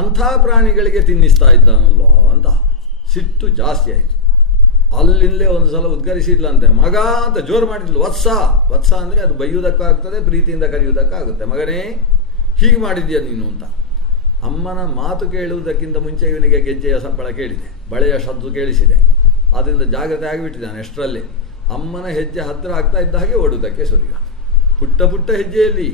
ಅಂಥ ಪ್ರಾಣಿಗಳಿಗೆ ತಿನ್ನಿಸ್ತಾ ಇದ್ದಾನಲ್ವ ಅಂತ ಸಿಟ್ಟು ಜಾಸ್ತಿ ಆಯಿತು. ಅಲ್ಲಿಂದಲೇ ಒಂದು ಸಲ ಉದ್ಗರಿಸಿದ್ಲಂತೆ, ಮಗ ಅಂತ ಜೋರು ಮಾಡಿದ್ಲು. ವತ್ಸ ಅಂದರೆ ಅದು ಬೈಯುವುದಕ್ಕಾಗ್ತದೆ, ಪ್ರೀತಿಯಿಂದ ಕರೆಯುವುದಕ್ಕಾಗುತ್ತೆ. ಮಗನೇ ಹೀಗೆ ಮಾಡಿದ್ಯಾ ನೀನು ಅಂತ. ಅಮ್ಮನ ಮಾತು ಕೇಳುವುದಕ್ಕಿಂತ ಮುಂಚೆ ಇವನಿಗೆ ಗೆಜ್ಜೆಯ ಸಪ್ಪಳ ಕೇಳಿದೆ, ಬಳೆಯ ಶಬ್ದ ಕೇಳಿಸಿದೆ. ಅದರಿಂದ ಜಾಗ್ರತೆ ಆಗಿಬಿಟ್ಟಿದ್ದಾನೆ. ಅಷ್ಟರಲ್ಲಿ ಅಮ್ಮನ ಹೆಜ್ಜೆ ಹತ್ತಿರ ಆಗ್ತಾ ಇದ್ದ ಹಾಗೆ ಓಡುವುದಕ್ಕೆ ಸುರಿಯ. ಪುಟ್ಟ ಪುಟ್ಟ ಹೆಜ್ಜೆಯಲ್ಲಿ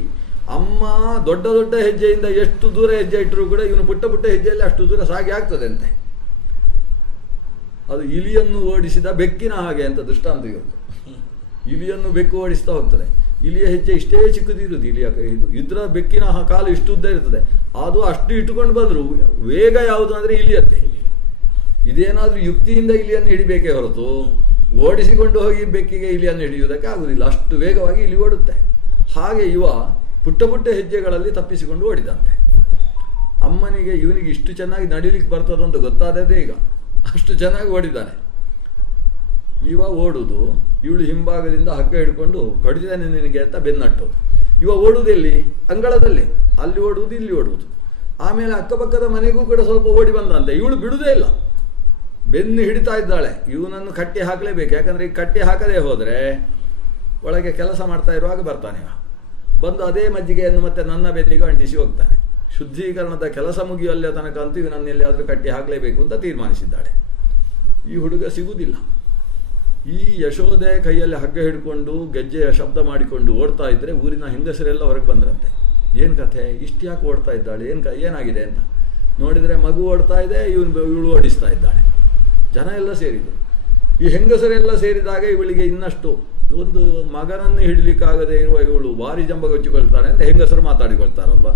ಅಮ್ಮ ದೊಡ್ಡ ದೊಡ್ಡ ಹೆಜ್ಜೆಯಿಂದ ಎಷ್ಟು ದೂರ ಹೆಜ್ಜೆ ಇಟ್ಟರೂ ಕೂಡ ಇವನು ಪುಟ್ಟ ಪುಟ್ಟ ಹೆಜ್ಜೆಯಲ್ಲಿ ಅಷ್ಟು ದೂರ ಸಾಗಿ ಆಗ್ತದೆ ಅಂತೆ. ಅದು ಇಲಿಯನ್ನು ಓಡಿಸಿದ ಬೆಕ್ಕಿನ ಹಾಗೆ ಅಂತ ದೃಷ್ಟಾಂತ ಇವತ್ತು. ಇಲಿಯನ್ನು ಬೆಕ್ಕು ಓಡಿಸ್ತಾ ಹೋಗ್ತದೆ. ಇಲಿಯ ಹೆಜ್ಜೆ ಇಷ್ಟೇ ಚಿಕ್ಕದಿರುವುದು, ಇದರ ಬೆಕ್ಕಿನ ಕಾಲು ಇಷ್ಟು ಉದ್ದ ಇರ್ತದೆ. ಅದು ಅಷ್ಟು ಇಟ್ಟುಕೊಂಡು ಬಂದರು ವೇಗ ಯಾವುದು ಅಂದರೆ ಇಲಿಯತ್ತೆ. ಇದೇನಾದರೂ ಯುಕ್ತಿಯಿಂದ ಇಲಿಯನ್ನು ಹಿಡಿಬೇಕೇ ಹೊರತು ಓಡಿಸಿಕೊಂಡು ಹೋಗಿ ಬೆಕ್ಕಿಗೆ ಇಲಿಯನ್ನು ಹಿಡಿಯುವುದಕ್ಕೆ ಆಗುವುದಿಲ್ಲ. ಅಷ್ಟು ವೇಗವಾಗಿ ಇಲಿ ಓಡುತ್ತೆ. ಹಾಗೆ ಪುಟ್ಟ ಪುಟ್ಟ ಹೆಜ್ಜೆಗಳಲ್ಲಿ ತಪ್ಪಿಸಿಕೊಂಡು ಓಡಿದಂತೆ. ಅಮ್ಮನಿಗೆ ಇವನಿಗೆ ಇಷ್ಟು ಚೆನ್ನಾಗಿ ನಡೀಲಿಕ್ಕೆ ಬರ್ತದೆ ಅಂತ ಗೊತ್ತಾದದೇ ಈಗ. ಅಷ್ಟು ಚೆನ್ನಾಗಿ ಓಡಿದ್ದಾನೆ. ಓಡುವುದು, ಇವಳು ಹಿಂಭಾಗದಿಂದ ಹಗ್ಗ ಹಿಡ್ಕೊಂಡು ಹೊಡೆದಿದ್ದಾನೆ ನಿನಗೆ ಅಂತ ಬೆನ್ನಟ್ಟೋದು. ಓಡುವುದೆಲ್ಲಿ? ಅಂಗಳದಲ್ಲಿ. ಅಲ್ಲಿ ಓಡುವುದು, ಇಲ್ಲಿ ಓಡುವುದು. ಆಮೇಲೆ ಅಕ್ಕಪಕ್ಕದ ಮನೆಗೂ ಕೂಡ ಸ್ವಲ್ಪ ಓಡಿ ಬಂದಂತೆ. ಇವಳು ಬಿಡುವುದೇ ಇಲ್ಲ, ಬೆನ್ನು ಹಿಡಿತಾ ಇದ್ದಾಳೆ. ಇವನನ್ನು ಕಟ್ಟಿ ಹಾಕಲೇಬೇಕು. ಯಾಕಂದರೆ ಈಗ ಕಟ್ಟಿ ಹಾಕದೇ ಹೋದರೆ ಒಳಗೆ ಕೆಲಸ ಮಾಡ್ತಾ ಇರುವಾಗ ಬರ್ತಾನೆ. ಬಂದು ಅದೇ ಮಜ್ಜಿಗೆಯನ್ನು ಮತ್ತೆ ನನ್ನ ಬೆನ್ನಿಗೆ ಅಂಟಿಸಿ ಹೋಗ್ತಾನೆ. ಶುದ್ಧೀಕರಣದ ಕೆಲಸ ಮುಗಿಯುವಲ್ಲೇ ತನಕ ಅಂತೂ ಇವನನ್ನು ಎಲ್ಲಿಯಾದರೂ ಕಟ್ಟಿ ಹಾಕಲೇಬೇಕು ಅಂತ ತೀರ್ಮಾನಿಸಿದ್ದಾಳೆ. ಈ ಹುಡುಗ ಸಿಗುವುದಿಲ್ಲ. ಈ ಯಶೋದೆ ಕೈಯಲ್ಲಿ ಹಗ್ಗ ಹಿಡ್ಕೊಂಡು ಗೆಜ್ಜೆಯ ಶಬ್ದ ಮಾಡಿಕೊಂಡು ಓಡ್ತಾ ಇದ್ದರೆ ಊರಿನ ಹೆಂಗಸರೆಲ್ಲ ಹೊರಗೆ ಬಂದ್ರಂತೆ. ಏನು ಕಥೆ, ಇಷ್ಟು ಯಾಕೆ ಓಡ್ತಾ ಇದ್ದಾಳೆ, ಏನಾಗಿದೆ ಅಂತ ನೋಡಿದರೆ ಮಗು ಓಡ್ತಾ ಇದೆ, ಇವಳು ಓಡಿಸ್ತಾ ಇದ್ದಾಳೆ. ಜನ ಎಲ್ಲ ಸೇರಿದರು. ಈ ಹೆಂಗಸರೆಲ್ಲ ಸೇರಿದಾಗ ಇವಳಿಗೆ ಇನ್ನಷ್ಟು ಒಂದು ಮಗನನ್ನು ಹಿಡಲಿಕ್ಕಾಗದೇ ಇರುವ ಇವಳು ಭಾರಿ ಜಂಬಗೊಚ್ಚಿಕೊಳ್ತಾಳೆ ಅಂತ ಹೆಂಗಸರು ಮಾತಾಡಿಕೊಳ್ತಾರಲ್ವ.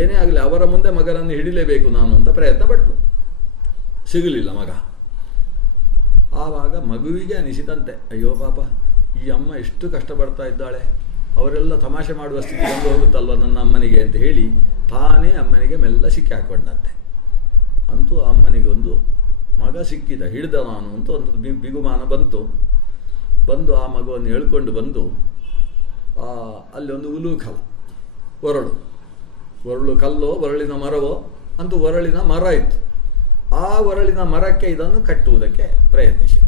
ಏನೇ ಆಗಲಿ ಅವರ ಮುಂದೆ ಮಗನನ್ನು ಹಿಡಿಲೇಬೇಕು ನಾನು ಅಂತ ಪ್ರಯತ್ನ ಪಟ್ಟಳು. ಸಿಗಲಿಲ್ಲ ಮಗ. ಆವಾಗ ಮಗುವಿಗೆ ಅನಿಸಿದಂತೆ, ಅಯ್ಯೋ ಪಾಪ, ಈ ಅಮ್ಮ ಎಷ್ಟು ಕಷ್ಟಪಡ್ತಾ ಇದ್ದಾಳೆ, ಅವರೆಲ್ಲ ತಮಾಷೆ ಮಾಡುವ ಸ್ಥಿತಿ ಬಂದು ಹೋಗುತ್ತಲ್ವ ನನ್ನ ಅಮ್ಮನಿಗೆ ಅಂತ ಹೇಳಿ ತಾನೇ ಅಮ್ಮನಿಗೆ ಮೆಲ್ಲ ಸಿಕ್ಕಿ ಹಾಕೊಂಡಂತೆ. ಅಂತೂ ಅಮ್ಮನಿಗೊಂದು ಮಗ ಸಿಕ್ಕಿದ, ಹಿಡಿದ ನಾನು ಅಂತ ಒಂದು ಬಿಗುಮಾನ ಬಂದು ಆ ಮಗುವನ್ನು ಎಳ್ಕೊಂಡು ಬಂದು ಅಲ್ಲಿ ಒಂದು ಉಲೂಖಲ, ಒರಳು ಕಲ್ಲೋ ಒರಳಿನ ಮರವೋ ಅಂತೂ ಒರಳಿನ ಮರ ಇತ್ತು. ಆ ಒರಳಿನ ಮರಕ್ಕೆ ಇದನ್ನು ಕಟ್ಟುವುದಕ್ಕೆ ಪ್ರಯತ್ನಿಸಿದ.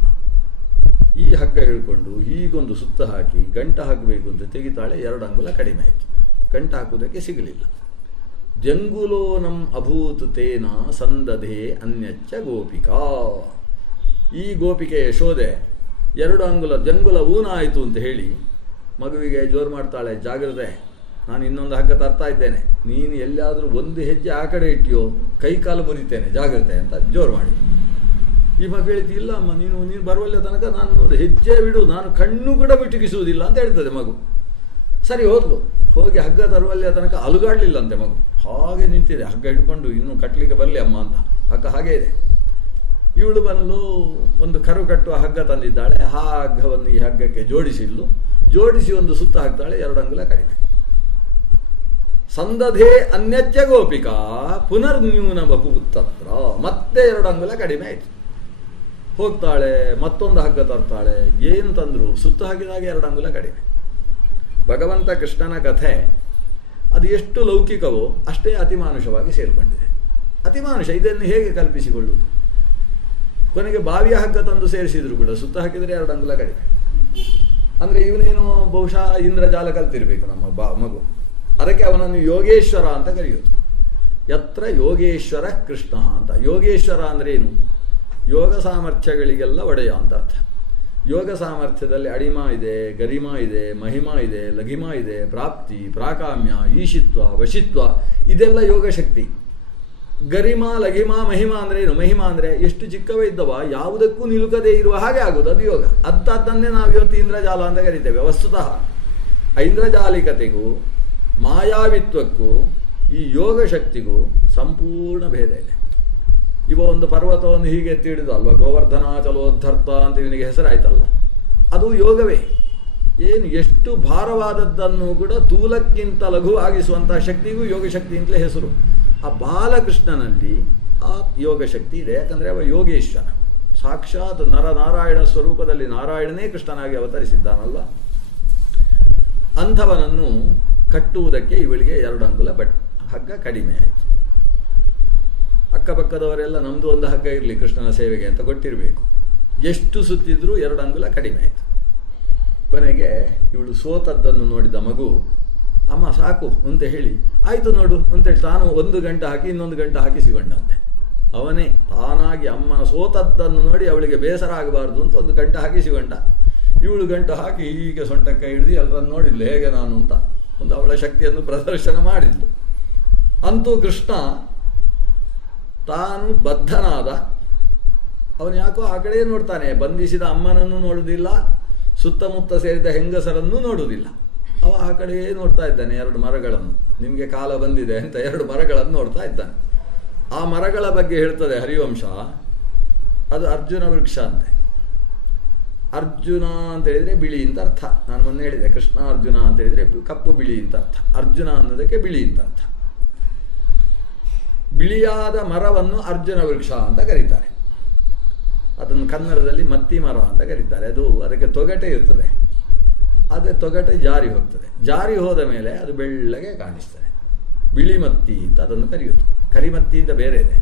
ಈ ಹಗ್ಗ ಹಿಡ್ಕೊಂಡು ಹೀಗೊಂದು ಸುತ್ತ ಹಾಕಿ ಗಂಟ ಹಾಕಬೇಕು ಅಂತ ತೆಗಿತಾಳೆ. 2 ಅಂಗುಲ ಕಡಿಮೆ ಆಯಿತು. ಗಂಟ ಹಾಕುವುದಕ್ಕೆ ಸಿಗಲಿಲ್ಲ. ಜಂಗುಲೋ ನಮ್ ಅಭೂತ್ ತೇನ ಸಂದಧೆ ಅನ್ಯಚ್ಚ ಗೋಪಿಕಾ. ಈ ಗೋಪಿಕೆ ಯಶೋದೆ 2 ಅಂಗುಲ ಜಂಗುಲ ಊನ ಆಯಿತು ಅಂತ ಹೇಳಿ ಮಗುವಿಗೆ ಜೋರು ಮಾಡ್ತಾಳೆ, ಜಾಗ್ರತೆ, ನಾನು ಇನ್ನೊಂದು ಹಗ್ಗ ತರ್ತಾ ಇದ್ದೇನೆ, ನೀನು ಎಲ್ಲಿಯಾದರೂ ಒಂದು ಹೆಜ್ಜೆ ಆ ಕಡೆ ಇಟ್ಟಿಯೋ ಕೈ ಕಾಲು ಮುರಿತೇನೆ, ಜಾಗ್ರತೆ ಅಂತ ಜೋರು ಮಾಡಿ. ಈ ಮಗು ಹೇಳಿದ್ದು, ಇಲ್ಲ ಅಮ್ಮ, ನೀನು ಬರುವಲ್ಲ ತನಕ ನಾನು ಹೆಜ್ಜೆ ಬಿಡು, ನಾನು ಕಣ್ಣು ಕೂಡ ಬಿಟ್ಟುಕಿಸುವುದಿಲ್ಲ ಅಂತ ಹೇಳ್ತದೆ ಮಗು. ಸರಿ ಹೋದ್ಲು. ಹೋಗಿ ಹಗ್ಗ ತರುವಲ್ಲಿಯ ತನಕ ಅಲುಗಾಡಲಿಲ್ಲಂತೆ ಮಗು. ಹಾಗೆ ನಿಂತಿದೆ ಹಗ್ಗ ಹಿಡ್ಕೊಂಡು, ಇನ್ನೂ ಕಟ್ಟಲಿಕ್ಕೆ ಬರಲಿ ಅಮ್ಮ ಅಂತ. ಹಗ್ಗ ಹಾಗೇ ಇದೆ. ಇವಳು ಬಂದು ಒಂದು ಕರು ಕಟ್ಟುವ ಹಗ್ಗ ತಂದಿದ್ದಾಳೆ. ಆ ಹಗ್ಗವನ್ನು ಈ ಹಗ್ಗಕ್ಕೆ ಜೋಡಿಸಿ ಒಂದು ಸುತ್ತ ಹಾಕ್ತಾಳೆ. 2 ಅಂಗುಲ ಕಡಿಮೆ. ಸಂದಧೆ ಅನ್ಯಚ್ಚ ಗೋಪಿಕಾ ಪುನರ್ನ್ಯೂನ ಬಹುತತ್ರ. ಮತ್ತೆ 2 ಅಂಗುಲ ಕಡಿಮೆ ಆಯಿತು. ಹೋಗ್ತಾಳೆ, ಮತ್ತೊಂದು ಹಗ್ಗ ತರ್ತಾಳೆ. ಏನು ತಂದರು? ಸುತ್ತ ಹಾಕಿದಾಗ 2 ಅಂಗುಲ ಕಡಿಮೆ. ಭಗವಂತ ಕೃಷ್ಣನ ಕಥೆ ಅದು ಎಷ್ಟು ಲೌಕಿಕವೋ ಅಷ್ಟೇ ಅತಿಮಾನುಷವಾಗಿ ಸೇರಿಕೊಂಡಿದೆ. ಅತಿಮಾನುಷ ಇದನ್ನು ಹೇಗೆ ಕಲ್ಪಿಸಿಕೊಳ್ಳುವುದು? ಕೊನೆಗೆ ಬಾವಿಯ ಹಗ್ಗ ತಂದು ಸೇರಿಸಿದ್ರು ಕೂಡ ಸುತ್ತ ಹಾಕಿದರೆ 2 ಅಂಗುಲ ಕಡಿಮೆ. ಅಂದರೆ ಇವನೇನು ಬಹುಶಃ ಇಂದ್ರಜಾಲ ಕಲ್ತಿರ್ಬೇಕು ನಮ್ಮ ಮಗು. ಅದಕ್ಕೆ ಅವನನ್ನು ಯೋಗೇಶ್ವರ ಅಂತ ಕರೆಯೋದು. ಯತ್ರ ಯೋಗೇಶ್ವರ ಕೃಷ್ಣ ಅಂತ. ಯೋಗೇಶ್ವರ ಅಂದರೆ ಏನು? ಯೋಗ ಸಾಮರ್ಥ್ಯಗಳಿಗೆಲ್ಲ ಒಡೆಯ ಅಂತ ಅರ್ಥ. ಯೋಗ ಸಾಮರ್ಥ್ಯದಲ್ಲಿ ಅಡಿಮಾ ಇದೆ, ಗರಿಮಾ ಇದೆ, ಮಹಿಮಾ ಇದೆ, ಲಘಿಮಾ ಇದೆ, ಪ್ರಾಪ್ತಿ, ಪ್ರಾಕಾಮ್ಯ, ಈಶಿತ್ವ, ವಶಿತ್ವ, ಇದೆಲ್ಲ ಯೋಗ ಶಕ್ತಿ. ಗರಿಮಾ, ಲಘಿಮಾ, ಮಹಿಮಾ ಅಂದರೆ ಏನು? ಮಹಿಮಾ ಅಂದರೆ ಎಷ್ಟು ಚಿಕ್ಕವೇ ಇದ್ದವ ಯಾವುದಕ್ಕೂ ನಿಲುಕದೇ ಇರುವ ಹಾಗೆ ಆಗೋದು, ಅದು ಯೋಗ. ಅದನ್ನೇ ನಾವು ಇವತ್ತು ಇಂದ್ರಜಾಲ ಅಂತ ಕರಿತೇವೆ. ವಸ್ತುತಃ ಐಂದ್ರಜಾಲಿಕತೆಗೂ ಮಾಯಾವಿತ್ವಕ್ಕೂ ಈ ಯೋಗ ಶಕ್ತಿಗೂ ಸಂಪೂರ್ಣ ಭೇದ ಇದೆ. ಒಂದು ಪರ್ವತವನ್ನು ಹೀಗೆ ಎತ್ತಿ ಹಿಡಿದು ಅಲ್ವಾ, ಗೋವರ್ಧನಾಚಲೋದ್ಧರ್ತ ಅಂತ ಇವನಿಗೆ ಹೆಸರಾಯ್ತಲ್ಲ, ಅದು ಯೋಗವೇ. ಏನು ಎಷ್ಟು ಭಾರವಾದದ್ದನ್ನು ಕೂಡ ತೂಲಕ್ಕಿಂತ ಲಘುವಾಗಿಸುವಂತಹ ಶಕ್ತಿಗೂ ಯೋಗಶಕ್ತಿ ಅಂತಲೇ ಹೆಸರು. ಆ ಬಾಲಕೃಷ್ಣನಲ್ಲಿ ಆ ಯೋಗಶಕ್ತಿ ಇದೆ. ಯಾಕಂದರೆ ಅವ ಯೋಗೇಶ್ವರ, ಸಾಕ್ಷಾತ್ ನರನಾರಾಯಣ ಸ್ವರೂಪದಲ್ಲಿ ನಾರಾಯಣನೇ ಕೃಷ್ಣನಾಗಿ ಅವತರಿಸಿದ್ದಾನಲ್ಲ. ಅಂಥವನನ್ನು ಕಟ್ಟುವುದಕ್ಕೆ ಇವಳಿಗೆ 2 ಅಂಗುಲ ಹಗ್ಗ ಕಡಿಮೆ ಆಯಿತು. ಅಕ್ಕಪಕ್ಕದವರೆಲ್ಲ ನಮ್ಮದು ಒಂದು ಹಗ್ಗ ಇರಲಿ ಕೃಷ್ಣನ ಸೇವೆಗೆ ಅಂತ ಕೊಟ್ಟಿರಬೇಕು. ಎಷ್ಟು ಸುತ್ತಿದ್ರೂ 2 ಅಂಗುಲ ಕಡಿಮೆ ಆಯಿತು. ಕೊನೆಗೆ ಇವಳು ಸೋತದ್ದನ್ನು ನೋಡಿದ ಮಗು, ಅಮ್ಮ ಸಾಕು ಅಂತ ಹೇಳಿ, ಆಯಿತು ನೋಡು ಅಂತೇಳಿ ತಾನು 1 ಗಂಟೆ ಹಾಕಿ ಇನ್ನೊಂದು ಗಂಟೆ ಹಾಕಿ ಸಿಗೊಂಡಂತೆ. ಅವನೇ ತಾನಾಗಿ ಅಮ್ಮನ ಸೋತದ್ದನ್ನು ನೋಡಿ ಅವಳಿಗೆ ಬೇಸರ ಆಗಬಾರ್ದು ಅಂತ 1 ಗಂಟೆ ಹಾಕಿ ಸಿಗೊಂಡ. ಇವಳು ಗಂಟೆ ಹಾಕಿ ಹೀಗೆ ಸೊಂಟಕ್ಕೆ ಹಿಡಿದು ಎಲ್ಲರನ್ನು ನೋಡಿದ್ಲು ಹೇಗೆ ನಾನು ಅಂತ ಒಂದು ಅವಳ ಶಕ್ತಿಯನ್ನು ಪ್ರದರ್ಶನ ಮಾಡಿದ್ಲು. ಅಂತೂ ಕೃಷ್ಣ ತಾನು ಬದ್ಧನಾದ, ಅವನು ಯಾಕೋ ಆ ಕಡೆ ನೋಡ್ತಾನೆ, ಬಂಧಿಸಿದ ಅಮ್ಮನನ್ನು ನೋಡುವುದಿಲ್ಲ, ಸುತ್ತಮುತ್ತ ಸೇರಿದ ಹೆಂಗಸರನ್ನು ನೋಡುವುದಿಲ್ಲ. ಅವ ಆ ಕಡೆಯೇ ನೋಡ್ತಾ ಇದ್ದಾನೆ 2 ಮರಗಳನ್ನು. ನಿಮಗೆ ಕಾಲ ಬಂದಿದೆ ಅಂತ 2 ಮರಗಳನ್ನು ನೋಡ್ತಾ ಇದ್ದಾನೆ. ಆ ಮರಗಳ ಬಗ್ಗೆ ಹೇಳ್ತದೆ ಹರಿವಂಶ, ಅದು ಅರ್ಜುನ ವೃಕ್ಷ ಅಂತೆ. ಅರ್ಜುನ ಅಂತ ಹೇಳಿದರೆ ಬಿಳಿ ಅಂತ ಅರ್ಥ. ನಾನು ಮೊನ್ನೆ ಹೇಳಿದೆ, ಕೃಷ್ಣ ಅರ್ಜುನ ಅಂತ ಹೇಳಿದರೆ ಕಪ್ಪು ಬಿಳಿ ಅಂತ ಅರ್ಥ. ಅರ್ಜುನ ಅನ್ನೋದಕ್ಕೆ ಬಿಳಿ ಅಂತ ಅರ್ಥ. ಬಿಳಿಯಾದ ಮರವನ್ನು ಅರ್ಜುನ ವೃಕ್ಷ ಅಂತ ಕರೀತಾರೆ. ಅದನ್ನು ಕನ್ನಡದಲ್ಲಿ ಮತ್ತಿ ಮರ ಅಂತ ಕರೀತಾರೆ. ಅದಕ್ಕೆ ತೊಗಟೆ ಇರ್ತದೆ, ಆದರೆ ತೊಗಟೆ ಜಾರಿ ಹೋಗ್ತದೆ. ಜಾರಿ ಹೋದ ಮೇಲೆ ಅದು ಬೆಳ್ಳಗೆ ಕಾಣಿಸ್ತದೆ. ಬಿಳಿಮತ್ತಿ ಅಂತ ಅದನ್ನು ಕರೆಯೋದು. ಕರಿಮತ್ತಿಯಿಂದ ಬೇರೆ ಇದೆ,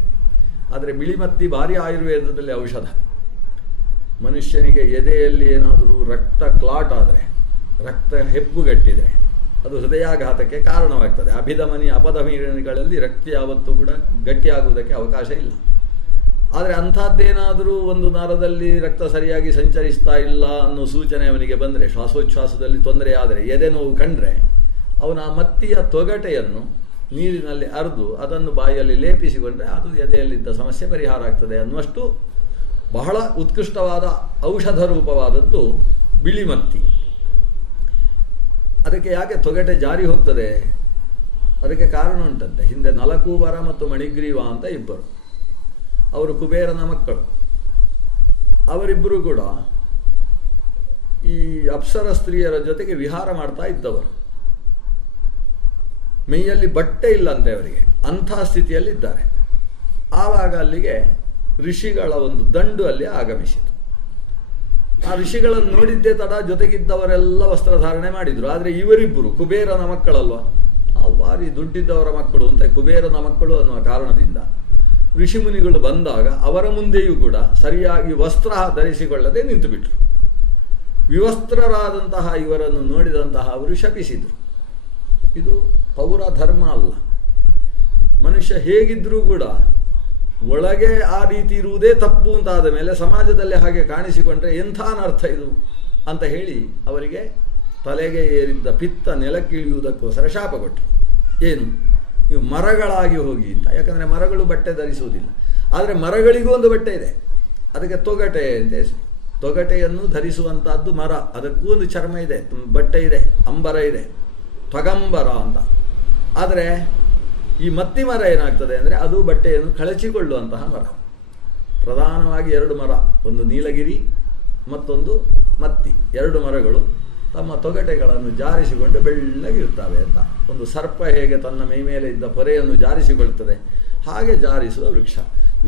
ಆದರೆ ಬಿಳಿಮತ್ತಿ ಭಾರಿ ಆಯುರ್ವೇದದಲ್ಲಿ ಔಷಧ. ಮನುಷ್ಯನಿಗೆ ಎದೆಯಲ್ಲಿ ಏನಾದರೂ ರಕ್ತ ಕ್ಲಾಟ್ ಆದರೆ, ರಕ್ತ ಹೆಪ್ಪುಗಟ್ಟಿದರೆ ಅದು ಹೃದಯಾಘಾತಕ್ಕೆ ಕಾರಣವಾಗ್ತದೆ. ಅಭಿಧಮನಿ ಅಪಧಮನಿಗಳಲ್ಲಿ ರಕ್ತ ಯಾವತ್ತೂ ಕೂಡ ಗಟ್ಟಿಯಾಗುವುದಕ್ಕೆ ಅವಕಾಶ ಇಲ್ಲ. ಆದರೆ ಅಂಥದ್ದೇನಾದರೂ ಒಂದು ನರದಲ್ಲಿ ರಕ್ತ ಸರಿಯಾಗಿ ಸಂಚರಿಸ್ತಾ ಇಲ್ಲ ಅನ್ನೋ ಸೂಚನೆ ಅವನಿಗೆ ಬಂದರೆ, ಶ್ವಾಸೋಚ್ಛ್ವಾಸದಲ್ಲಿ ತೊಂದರೆ ಆದರೆ, ಎದೆ ನೋವು ಕಂಡ್ರೆ, ಅವನ ಆ ಮತ್ತಿಯ ತೊಗಟೆಯನ್ನು ನೀರಿನಲ್ಲಿ ಅರೆದು ಅದನ್ನು ಬಾಯಿಯಲ್ಲಿ ಲೇಪಿಸಿಕೊಂಡ್ರೆ ಅದು ಎದೆಯಲ್ಲಿದ್ದ ಸಮಸ್ಯೆ ಪರಿಹಾರ ಆಗ್ತದೆ ಅನ್ನುವಷ್ಟು ಬಹಳ ಉತ್ಕೃಷ್ಟವಾದ ಔಷಧ ರೂಪವಾದದ್ದು ಬಿಳಿಮತ್ತಿ. ಅದಕ್ಕೆ ಯಾಕೆ ತೊಗಟೆ ಜಾರಿ ಹೋಗ್ತದೆ? ಅದಕ್ಕೆ ಕಾರಣ ಉಂಟಂತೆ. ಹಿಂದೆ ನಲಕೂಬರ ಮತ್ತು ಮಣಿಗ್ರೀವ ಅಂತ ಇಬ್ಬರು, ಅವರು ಕುಬೇರನ ಮಕ್ಕಳು. ಅವರಿಬ್ಬರು ಕೂಡ ಈ ಅಪ್ಸರ ಸ್ತ್ರೀಯರ ಜೊತೆಗೆ ವಿಹಾರ ಮಾಡ್ತಾ ಇದ್ದವರು. ಮೈಯಲ್ಲಿ ಬಟ್ಟೆ ಇಲ್ಲಂತೆ ಅವರಿಗೆ, ಅಂಥ ಸ್ಥಿತಿಯಲ್ಲಿದ್ದಾರೆ. ಆವಾಗ ಅಲ್ಲಿಗೆ ಋಷಿಗಳ ಒಂದು ದಂಡು ಅಲ್ಲಿ ಆಗಮಿಸಿತು. ಆ ಋಷಿಗಳನ್ನು ನೋಡಿದ್ದೇ ತಡ ಜೊತೆಗಿದ್ದವರೆಲ್ಲ ವಸ್ತ್ರಧಾರಣೆ ಮಾಡಿದರು. ಆದರೆ ಇವರಿಬ್ಬರು ಕುಬೇರನ ಮಕ್ಕಳಲ್ವ, ಆ ಭಾರಿ ದುಡ್ಡಿದ್ದವರ ಮಕ್ಕಳು ಅಂತ ಕುಬೇರನ ಮಕ್ಕಳು ಅನ್ನುವ ಕಾರಣದಿಂದ ಋಷಿಮುನಿಗಳು ಬಂದಾಗ ಅವರ ಮುಂದೆಯೂ ಕೂಡ ಸರಿಯಾಗಿ ವಸ್ತ್ರ ಧರಿಸಿಕೊಳ್ಳದೆ ನಿಂತುಬಿಟ್ರು. ವಿವಸ್ತ್ರರಾದಂತಹ ಇವರನ್ನು ನೋಡಿದಂತಹ ಅವರು ಶಪಿಸಿದರು. ಇದು ಪೌರ ಧರ್ಮ ಅಲ್ಲ. ಮನುಷ್ಯ ಹೇಗಿದ್ದರೂ ಕೂಡ ಒಳಗೆ ಆ ರೀತಿ ಇರುವುದೇ ತಪ್ಪು ಅಂತಾದ ಮೇಲೆ ಸಮಾಜದಲ್ಲಿ ಹಾಗೆ ಕಾಣಿಸಿಕೊಂಡ್ರೆ ಎಂಥ ಅನರ್ಥ ಇದು ಅಂತ ಹೇಳಿ ಅವರಿಗೆ ತಲೆಗೆ ಏರಿದ್ದ ಪಿತ್ತ ನೆಲಕ್ಕಿಳಿಯುವುದಕ್ಕೋಸ್ಕರ ಶಾಪ ಕೊಟ್ಟರು. ಏನು, ನೀವು ಮರಗಳಾಗಿ ಹೋಗಿ ಅಂತ. ಯಾಕಂದರೆ ಮರಗಳು ಬಟ್ಟೆ ಧರಿಸುವುದಿಲ್ಲ, ಆದರೆ ಮರಗಳಿಗೂ ಒಂದು ಬಟ್ಟೆ ಇದೆ, ಅದಕ್ಕೆ ತೊಗಟೆ ಅಂತ ಹೆಸರು. ತೊಗಟೆಯನ್ನು ಧರಿಸುವಂತಹದ್ದು ಮರ, ಅದಕ್ಕೂ ಒಂದು ಚರ್ಮ ಇದೆ, ಬಟ್ಟೆ ಇದೆ, ಅಂಬರ ಇದೆ, ತ್ವಗಂಬರ ಅಂತ. ಆದರೆ ಈ ಮತ್ತಿ ಮರ ಏನಾಗ್ತದೆ ಅಂದರೆ ಅದು ಬಟ್ಟೆಯನ್ನು ಕಳಚಿಕೊಳ್ಳುವಂತಹ ಮರ. ಪ್ರಧಾನವಾಗಿ 2 ಮರ, ಒಂದು ನೀಲಗಿರಿ ಮತ್ತೊಂದು ಮತ್ತಿ, 2 ಮರಗಳು ತಮ್ಮ ತೊಗಟೆಗಳನ್ನು ಜಾರಿಸಿಕೊಂಡು ಬೆಳ್ಳಗಿರುತ್ತವೆ ಅಂತ. ಒಂದು ಸರ್ಪ ಹೇಗೆ ತನ್ನ ಮೈ ಮೇಲೆ ಇದ್ದ ಪೊರೆಯನ್ನು ಜಾರಿಸಿಕೊಳ್ತದೆ, ಹಾಗೆ ಜಾರಿಸುವ ವೃಕ್ಷ.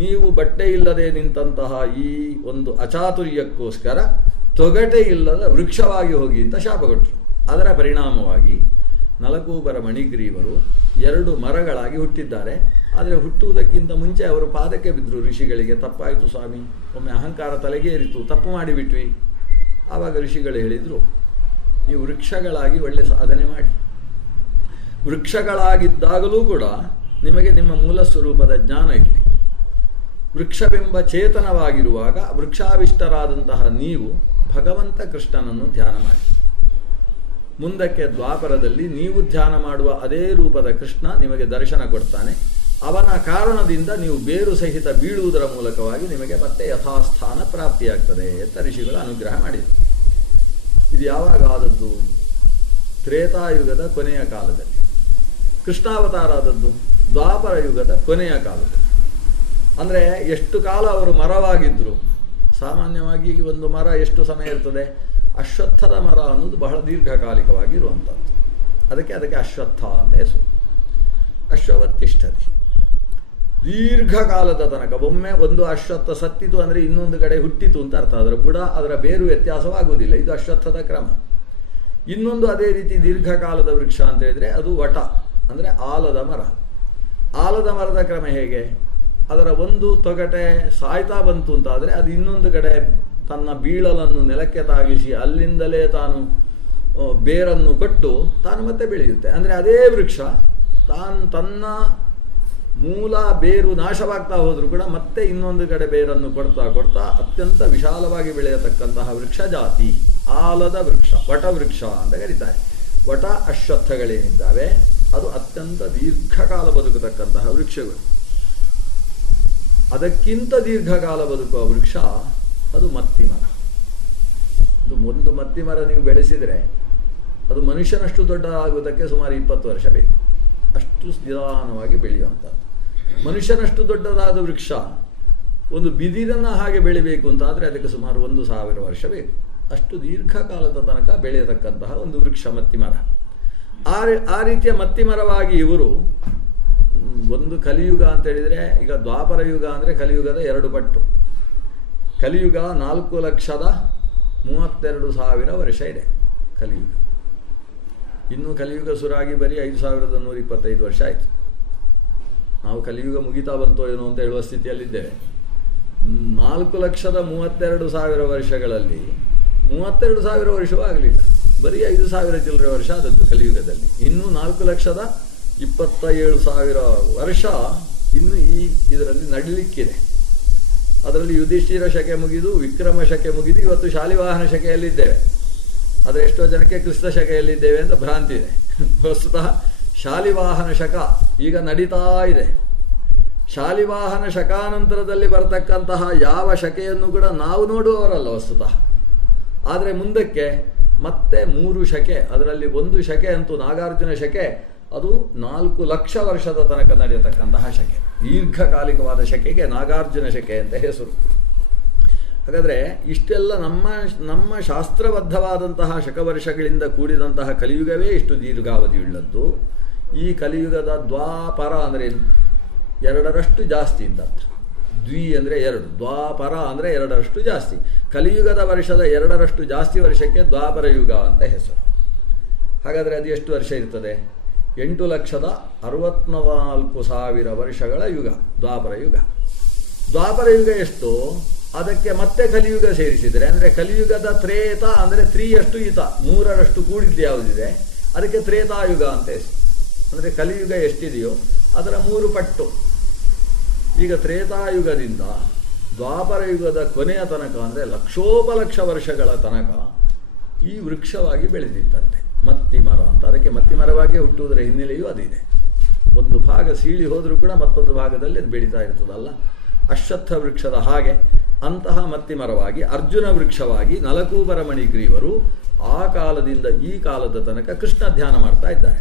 ನೀವು ಬಟ್ಟೆ ಇಲ್ಲದೆ ನಿಂತಹ ಈ ಒಂದು ಅಚಾತುರ್ಯಕ್ಕೋಸ್ಕರ ತೊಗಟೆ ಇಲ್ಲದ ವೃಕ್ಷವಾಗಿ ಹೋಗಿ ಅಂತ ಶಾಪ ಕೊಟ್ಟರು. ಅದರ ಪರಿಣಾಮವಾಗಿ ನಲಕೂಬರ ಮಣಿಗ್ರೀವರು 2 ಮರಗಳಾಗಿ ಹುಟ್ಟಿದ್ದಾರೆ. ಆದರೆ ಹುಟ್ಟುವುದಕ್ಕಿಂತ ಮುಂಚೆ ಅವರು ಪಾದಕ್ಕೆ ಬಿದ್ದರು ಋಷಿಗಳಿಗೆ. ತಪ್ಪಾಯಿತು ಸ್ವಾಮಿ, ಒಮ್ಮೆ ಅಹಂಕಾರ ತಲೆಗೇರಿತು, ತಪ್ಪು ಮಾಡಿಬಿಟ್ವಿ. ಆವಾಗ ಋಷಿಗಳು ಹೇಳಿದರು, ನೀವು ವೃಕ್ಷಗಳಾಗಿ ಒಳ್ಳೆ ಸಾಧನೆ ಮಾಡಿ. ವೃಕ್ಷಗಳಾಗಿದ್ದಾಗಲೂ ಕೂಡ ನಿಮಗೆ ನಿಮ್ಮ ಮೂಲ ಸ್ವರೂಪದ ಜ್ಞಾನ ಇರಲಿ. ವೃಕ್ಷವೆಂಬ ಚೇತನವಾಗಿರುವಾಗ ವೃಕ್ಷಾವಿಷ್ಟರಾದಂತಹ ನೀವು ಭಗವಂತ ಕೃಷ್ಣನನ್ನು ಧ್ಯಾನ ಮಾಡಿ. ಮುಂದಕ್ಕೆ ದ್ವಾಪರದಲ್ಲಿ ನೀವು ಧ್ಯಾನ ಮಾಡುವ ಅದೇ ರೂಪದ ಕೃಷ್ಣ ನಿಮಗೆ ದರ್ಶನ ಕೊಡ್ತಾನೆ. ಅವನ ಕಾರಣದಿಂದ ನೀವು ಬೇರು ಸಹಿತ ಬೀಳುವುದರ ಮೂಲಕವಾಗಿ ನಿಮಗೆ ಮತ್ತೆ ಯಥಾಸ್ಥಾನ ಪ್ರಾಪ್ತಿಯಾಗ್ತದೆ ಅಂತ ಋಷಿಗಳು ಅನುಗ್ರಹ ಮಾಡಿದರು. ಇದು ಯಾವಾಗ ಆದದ್ದು? ತ್ರೇತಾಯುಗದ ಕೊನೆಯ ಕಾಲದಲ್ಲಿ. ಕೃಷ್ಣಾವತಾರ ಆದದ್ದು ದ್ವಾಪರ ಯುಗದ ಕೊನೆಯ ಕಾಲದಲ್ಲಿ. ಅಂದರೆ ಎಷ್ಟು ಕಾಲ ಅವರು ಮರವಾಗಿದ್ದರು? ಸಾಮಾನ್ಯವಾಗಿ ಒಂದು ಮರ ಎಷ್ಟು ಸಮಯ ಇರ್ತದೆ? ಅಶ್ವತ್ಥದ ಮರ ಅನ್ನೋದು ಬಹಳ ದೀರ್ಘಕಾಲಿಕವಾಗಿ ಇರುವಂಥದ್ದು. ಅದಕ್ಕೆ ಅಶ್ವತ್ಥ ಅಂತ ಹೆಸರು. ಅಶ್ವವತ್ತಿಷ್ಠತಿ, ದೀರ್ಘಕಾಲದ ತನಕ. ಒಮ್ಮೆ ಒಂದು ಅಶ್ವತ್ಥ ಸತ್ತಿತು ಅಂದರೆ ಇನ್ನೊಂದು ಕಡೆ ಹುಟ್ಟಿತು ಅಂತ ಅರ್ಥ. ಅದರ ಬುಡ, ಅದರ ಬೇರು ವ್ಯತ್ಯಾಸವಾಗುವುದಿಲ್ಲ. ಇದು ಅಶ್ವತ್ಥದ ಕ್ರಮ. ಇನ್ನೊಂದು ಅದೇ ರೀತಿ ದೀರ್ಘಕಾಲದ ವೃಕ್ಷ ಅಂತ ಹೇಳಿದರೆ ಅದು ವಟ, ಅಂದರೆ ಆಲದ ಮರ. ಆಲದ ಮರದ ಕ್ರಮ ಹೇಗೆ? ಅದರ ಒಂದು ತೊಗಟೆ ಸಾಯ್ತಾ ಬಂತು ಅಂತಾದರೆ ಅದು ಇನ್ನೊಂದು ಕಡೆ ತನ್ನ ಬೀಳಲನ್ನು ನೆಲಕ್ಕೆ ತಾಗಿಸಿ ಅಲ್ಲಿಂದಲೇ ತಾನು ಬೇರನ್ನು ಕೊಟ್ಟು ತಾನು ಮತ್ತೆ ಬೆಳೆಯುತ್ತೆ. ಅಂದರೆ ಅದೇ ವೃಕ್ಷ ತನ್ನ ಮೂಲ ಬೇರು ನಾಶವಾಗ್ತಾ ಹೋದರೂ ಕೂಡ ಮತ್ತೆ ಇನ್ನೊಂದು ಕಡೆ ಬೇರನ್ನು ಕೊಡ್ತಾ ಕೊಡ್ತಾ ಅತ್ಯಂತ ವಿಶಾಲವಾಗಿ ಬೆಳೆಯತಕ್ಕಂತಹ ವೃಕ್ಷ ಜಾತಿ ಆಲದ ವೃಕ್ಷ, ವಟವೃಕ್ಷ ಅಂತ ಕರೀತಾರೆ. ವಟ ಅಶ್ವತ್ಥಗಳೇನಿದ್ದಾವೆ ಅದು ಅತ್ಯಂತ ದೀರ್ಘಕಾಲ ಬದುಕತಕ್ಕಂತಹ ವೃಕ್ಷಗಳು. ಅದಕ್ಕಿಂತ ದೀರ್ಘಕಾಲ ಬದುಕುವ ವೃಕ್ಷ ಅದು ಮತ್ತಿಮರ. ಅದು ಒಂದು ಮತ್ತಿಮರ ನೀವು ಬೆಳೆಸಿದರೆ ಅದು ಮನುಷ್ಯನಷ್ಟು ದೊಡ್ಡದಾಗುವುದಕ್ಕೆ ಸುಮಾರು 20 ವರ್ಷ ಬೇಕು. ಅಷ್ಟು ನಿಧಾನವಾಗಿ ಬೆಳೆಯುವಂಥದ್ದು. ಮನುಷ್ಯನಷ್ಟು ದೊಡ್ಡದಾದ ವೃಕ್ಷ ಒಂದು ಬಿದಿರನ್ನು ಹಾಗೆ ಬೆಳಿಬೇಕು ಅಂತಾದರೆ ಅದಕ್ಕೆ ಸುಮಾರು 1000 ವರ್ಷ ಬೇಕು. ಅಷ್ಟು ದೀರ್ಘಕಾಲದ ತನಕ ಬೆಳೆಯತಕ್ಕಂತಹ ಒಂದು ವೃಕ್ಷ ಮತ್ತಿಮರ. ಆ ರೀತಿಯ ಮತ್ತಿಮರವಾಗಿ ಇವರು ಒಂದು ಕಲಿಯುಗ ಅಂತ ಹೇಳಿದರೆ, ಈಗ ದ್ವಾಪರ ಯುಗ ಅಂದರೆ ಕಲಿಯುಗದ 2 ಪಟ್ಟು. ಕಲಿಯುಗ 4,32,000 ವರ್ಷ ಇದೆ ಕಲಿಯುಗ. ಇನ್ನು ಕಲಿಯುಗ ಸುರಾಗಿ ಬರೀ 5,125 ವರ್ಷ ಆಯಿತು. ನಾವು ಕಲಿಯುಗ ಮುಗಿತಾ ಬಂತೋ ಏನೋ ಅಂತ ಹೇಳುವ ಸ್ಥಿತಿಯಲ್ಲಿದ್ದೇವೆ. 4,32,000 ವರ್ಷಗಳಲ್ಲಿ 32,000 ವರ್ಷವೂ ಆಗಲಿಲ್ಲ, ಬರೀ 5,000 ಚಿಲ್ಲರೆ ವರ್ಷ ಆದದ್ದು ಕಲಿಯುಗದಲ್ಲಿ. ಇನ್ನು 4,27,000 ವರ್ಷ ಇನ್ನು ಇದರಲ್ಲಿ ನಡಲಿಕ್ಕಿದೆ. ಅದರಲ್ಲಿ ಯುಧಿಷ್ಠಿರ ಶಕೆ ಮುಗಿದು, ವಿಕ್ರಮ ಶಕೆ ಮುಗಿದು, ಇವತ್ತು ಶಾಲಿವಾಹನ ಶಕೆಯಲ್ಲಿದ್ದೇವೆ. ಆದರೆ ಎಷ್ಟೋ ಜನಕ್ಕೆ ಕ್ರಿಸ್ತ ಶಕೆಯಲ್ಲಿದ್ದೇವೆ ಅಂತ ಭ್ರಾಂತಿ ಇದೆ. ವಸ್ತುತಃ ಶಾಲಿವಾಹನ ಶಕ ಈಗ ನಡೀತಾ ಇದೆ. ಶಾಲಿವಾಹನ ಶಕಾನಂತರದಲ್ಲಿ ಬರತಕ್ಕಂತಹ ಯಾವ ಶಕೆಯನ್ನು ಕೂಡ ನಾವು ನೋಡುವವರಲ್ಲ ವಸ್ತುತಃ. ಆದರೆ ಮುಂದಕ್ಕೆ ಮತ್ತೆ 3 ಶಕೆ, ಅದರಲ್ಲಿ ಒಂದು ಶಕೆ ಅಂತೂ ನಾಗಾರ್ಜುನ ಶಕೆ, ಅದು 4 ಲಕ್ಷ ವರ್ಷದ ತನಕ ನಡೆಯತಕ್ಕಂತಹ ಶಕೆ. ದೀರ್ಘಕಾಲಿಕವಾದ ಶಕೆಗೆ ನಾಗಾರ್ಜುನ ಶಕೆ ಅಂತ ಹೆಸರು. ಹಾಗಾದರೆ ಇಷ್ಟೆಲ್ಲ ನಮ್ಮ ಶಾಸ್ತ್ರಬದ್ಧವಾದಂತಹ ಶಕವರ್ಷಗಳಿಂದ ಕೂಡಿದಂತಹ ಕಲಿಯುಗವೇ ಇಷ್ಟು ದೀರ್ಘಾವಧಿಯುಳ್ಳದ್ದು. ಈ ಕಲಿಯುಗದ ದ್ವಾಪರ ಅಂದ್ರೇನು? 2ರಷ್ಟು ಜಾಸ್ತಿ ಅಂತ. ದ್ವಿ ಅಂದರೆ 2, ದ್ವಾಪರ ಅಂದರೆ 2ರಷ್ಟು ಜಾಸ್ತಿ. ಕಲಿಯುಗದ ವರ್ಷದ 2ರಷ್ಟು ಜಾಸ್ತಿ ವರ್ಷಕ್ಕೆ ದ್ವಾಪರ ಯುಗ ಅಂತ ಹೆಸರು. ಹಾಗಾದರೆ ಅದು ಎಷ್ಟು ವರ್ಷ ಇರ್ತದೆ? 8,64,000 ವರ್ಷಗಳ ಯುಗ ದ್ವಾಪರ ಯುಗ. ದ್ವಾಪರ ಯುಗ ಎಷ್ಟು? ಅದಕ್ಕೆ ಮತ್ತೆ ಕಲಿಯುಗ ಸೇರಿಸಿದರೆ, ಅಂದರೆ ಕಲಿಯುಗದ ತ್ರೇತ ಅಂದರೆ 3ಯಷ್ಟು ಈತ 3ರಷ್ಟು ಕೂಡಿದ್ದು ಯಾವುದಿದೆ ಅದಕ್ಕೆ ತ್ರೇತಾಯುಗ ಅಂತ ಹೆಸರು. ಅಂದರೆ ಕಲಿಯುಗ ಎಷ್ಟಿದೆಯೋ ಅದರ 3 ಪಟ್ಟು. ಈಗ ತ್ರೇತಾಯುಗದಿಂದ ದ್ವಾಪರ ಯುಗದ ಕೊನೆಯ ತನಕ ಅಂದರೆ ಲಕ್ಷೋಪಲಕ್ಷ ವರ್ಷಗಳ ತನಕ ಈ ವೃಕ್ಷವಾಗಿ ಬೆಳೆದಿತ್ತಂತೆ ಮತ್ತಿಮರ ಅಂತ. ಅದಕ್ಕೆ ಮತ್ತಿಮರವಾಗಿ ಹುಟ್ಟುವುದರ ಹಿನ್ನೆಲೆಯೂ ಅದಿದೆ. ಒಂದು ಭಾಗ ಸೀಳಿ ಹೋದರೂ ಕೂಡ ಮತ್ತೊಂದು ಭಾಗದಲ್ಲಿ ಅದು ಬೆಳೀತಾ ಇರ್ತದಲ್ಲ, ಅಶ್ವತ್ಥ ವೃಕ್ಷದ ಹಾಗೆ ಅಂತಹ ಮತ್ತಿಮರವಾಗಿ ಅರ್ಜುನ ವೃಕ್ಷವಾಗಿ ನಲಕೂಬರ ಮಣಿಗ್ರೀವರು ಆ ಕಾಲದಿಂದ ಈ ಕಾಲದ ತನಕ ಕೃಷ್ಣ ಧ್ಯಾನ ಮಾಡ್ತಾ ಇದ್ದಾರೆ.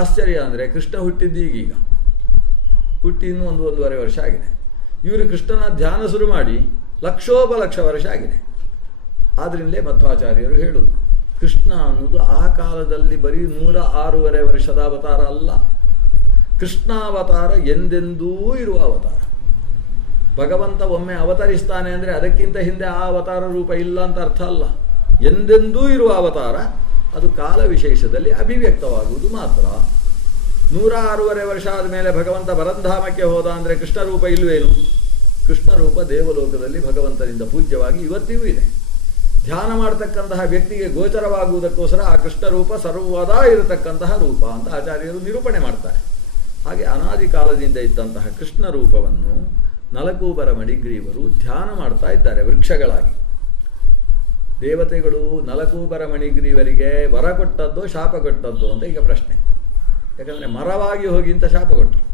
ಆಶ್ಚರ್ಯ ಅಂದರೆ ಕೃಷ್ಣ ಹುಟ್ಟಿದ್ದು ಈಗೀಗ, ಹುಟ್ಟಿ ಇನ್ನೂ 1.5 ವರ್ಷ ಆಗಿದೆ. ಇವರು ಕೃಷ್ಣನ ಧ್ಯಾನ ಶುರು ಮಾಡಿ ಲಕ್ಷೋಪಲಕ್ಷ ವರ್ಷ ಆಗಿದೆ. ಆದ್ದರಿಂದಲೇ ಮಧ್ವಾಚಾರ್ಯರು ಹೇಳುವುದು ಕೃಷ್ಣ ಅನ್ನೋದು ಆ ಕಾಲದಲ್ಲಿ ಬರೀ 106.5 ವರ್ಷದ ಅವತಾರ ಅಲ್ಲ. ಕೃಷ್ಣಾವತಾರ ಎಂದೆಂದೂ ಇರುವ ಅವತಾರ. ಭಗವಂತ ಒಮ್ಮೆ ಅವತರಿಸ್ತಾನೆ ಅಂದರೆ ಅದಕ್ಕಿಂತ ಹಿಂದೆ ಆ ಅವತಾರ ರೂಪ ಇಲ್ಲ ಅಂತ ಅರ್ಥ ಅಲ್ಲ. ಎಂದೆಂದೂ ಇರುವ ಅವತಾರ. ಅದು ಕಾಲ ವಿಶೇಷದಲ್ಲಿ ಅಭಿವ್ಯಕ್ತವಾಗುವುದು ಮಾತ್ರ. 106.5 ವರ್ಷ ಆದಮೇಲೆ ಭಗವಂತ ಪರಂಧಾಮಕ್ಕೆ ಹೋದ ಅಂದರೆ ಕೃಷ್ಣ ರೂಪ ಇಲ್ವೇನು? ಕೃಷ್ಣ ರೂಪ ದೇವಲೋಕದಲ್ಲಿ ಭಗವಂತನಿಂದ ಪೂಜ್ಯವಾಗಿ ಇವತ್ತಿಗೂ ಇದೆ. ಧ್ಯಾನ ಮಾಡತಕ್ಕಂತಹ ವ್ಯಕ್ತಿಗೆ ಗೋಚರವಾಗುವುದಕ್ಕೋಸ್ಕರ ಆ ಕೃಷ್ಣ ರೂಪ ಸರ್ವದಾ ಇರತಕ್ಕಂತಹ ರೂಪ ಅಂತ ಆಚಾರ್ಯರು ನಿರೂಪಣೆ ಮಾಡ್ತಾರೆ. ಹಾಗೆ ಅನಾದಿ ಕಾಲದಿಂದ ಇದ್ದಂತಹ ಕೃಷ್ಣ ರೂಪವನ್ನು ನಲಕೂಬರ ಮಣಿಗ್ರೀವರು ಧ್ಯಾನ ಮಾಡ್ತಾ ಇದ್ದಾರೆ ವೃಕ್ಷಗಳಾಗಿ. ದೇವತೆಗಳು ನಲಕೂಬರ ಮಣಿಗ್ರೀವರಿಗೆ ವರ ಕೊಟ್ಟದ್ದೋ ಶಾಪ ಕೊಟ್ಟದ್ದೋ ಅಂತ ಈಗ ಪ್ರಶ್ನೆ. ಯಾಕಂದರೆ ಮರವಾಗಿ ಹೋಗಿ ಅಂತ ಶಾಪ ಕೊಟ್ಟರು.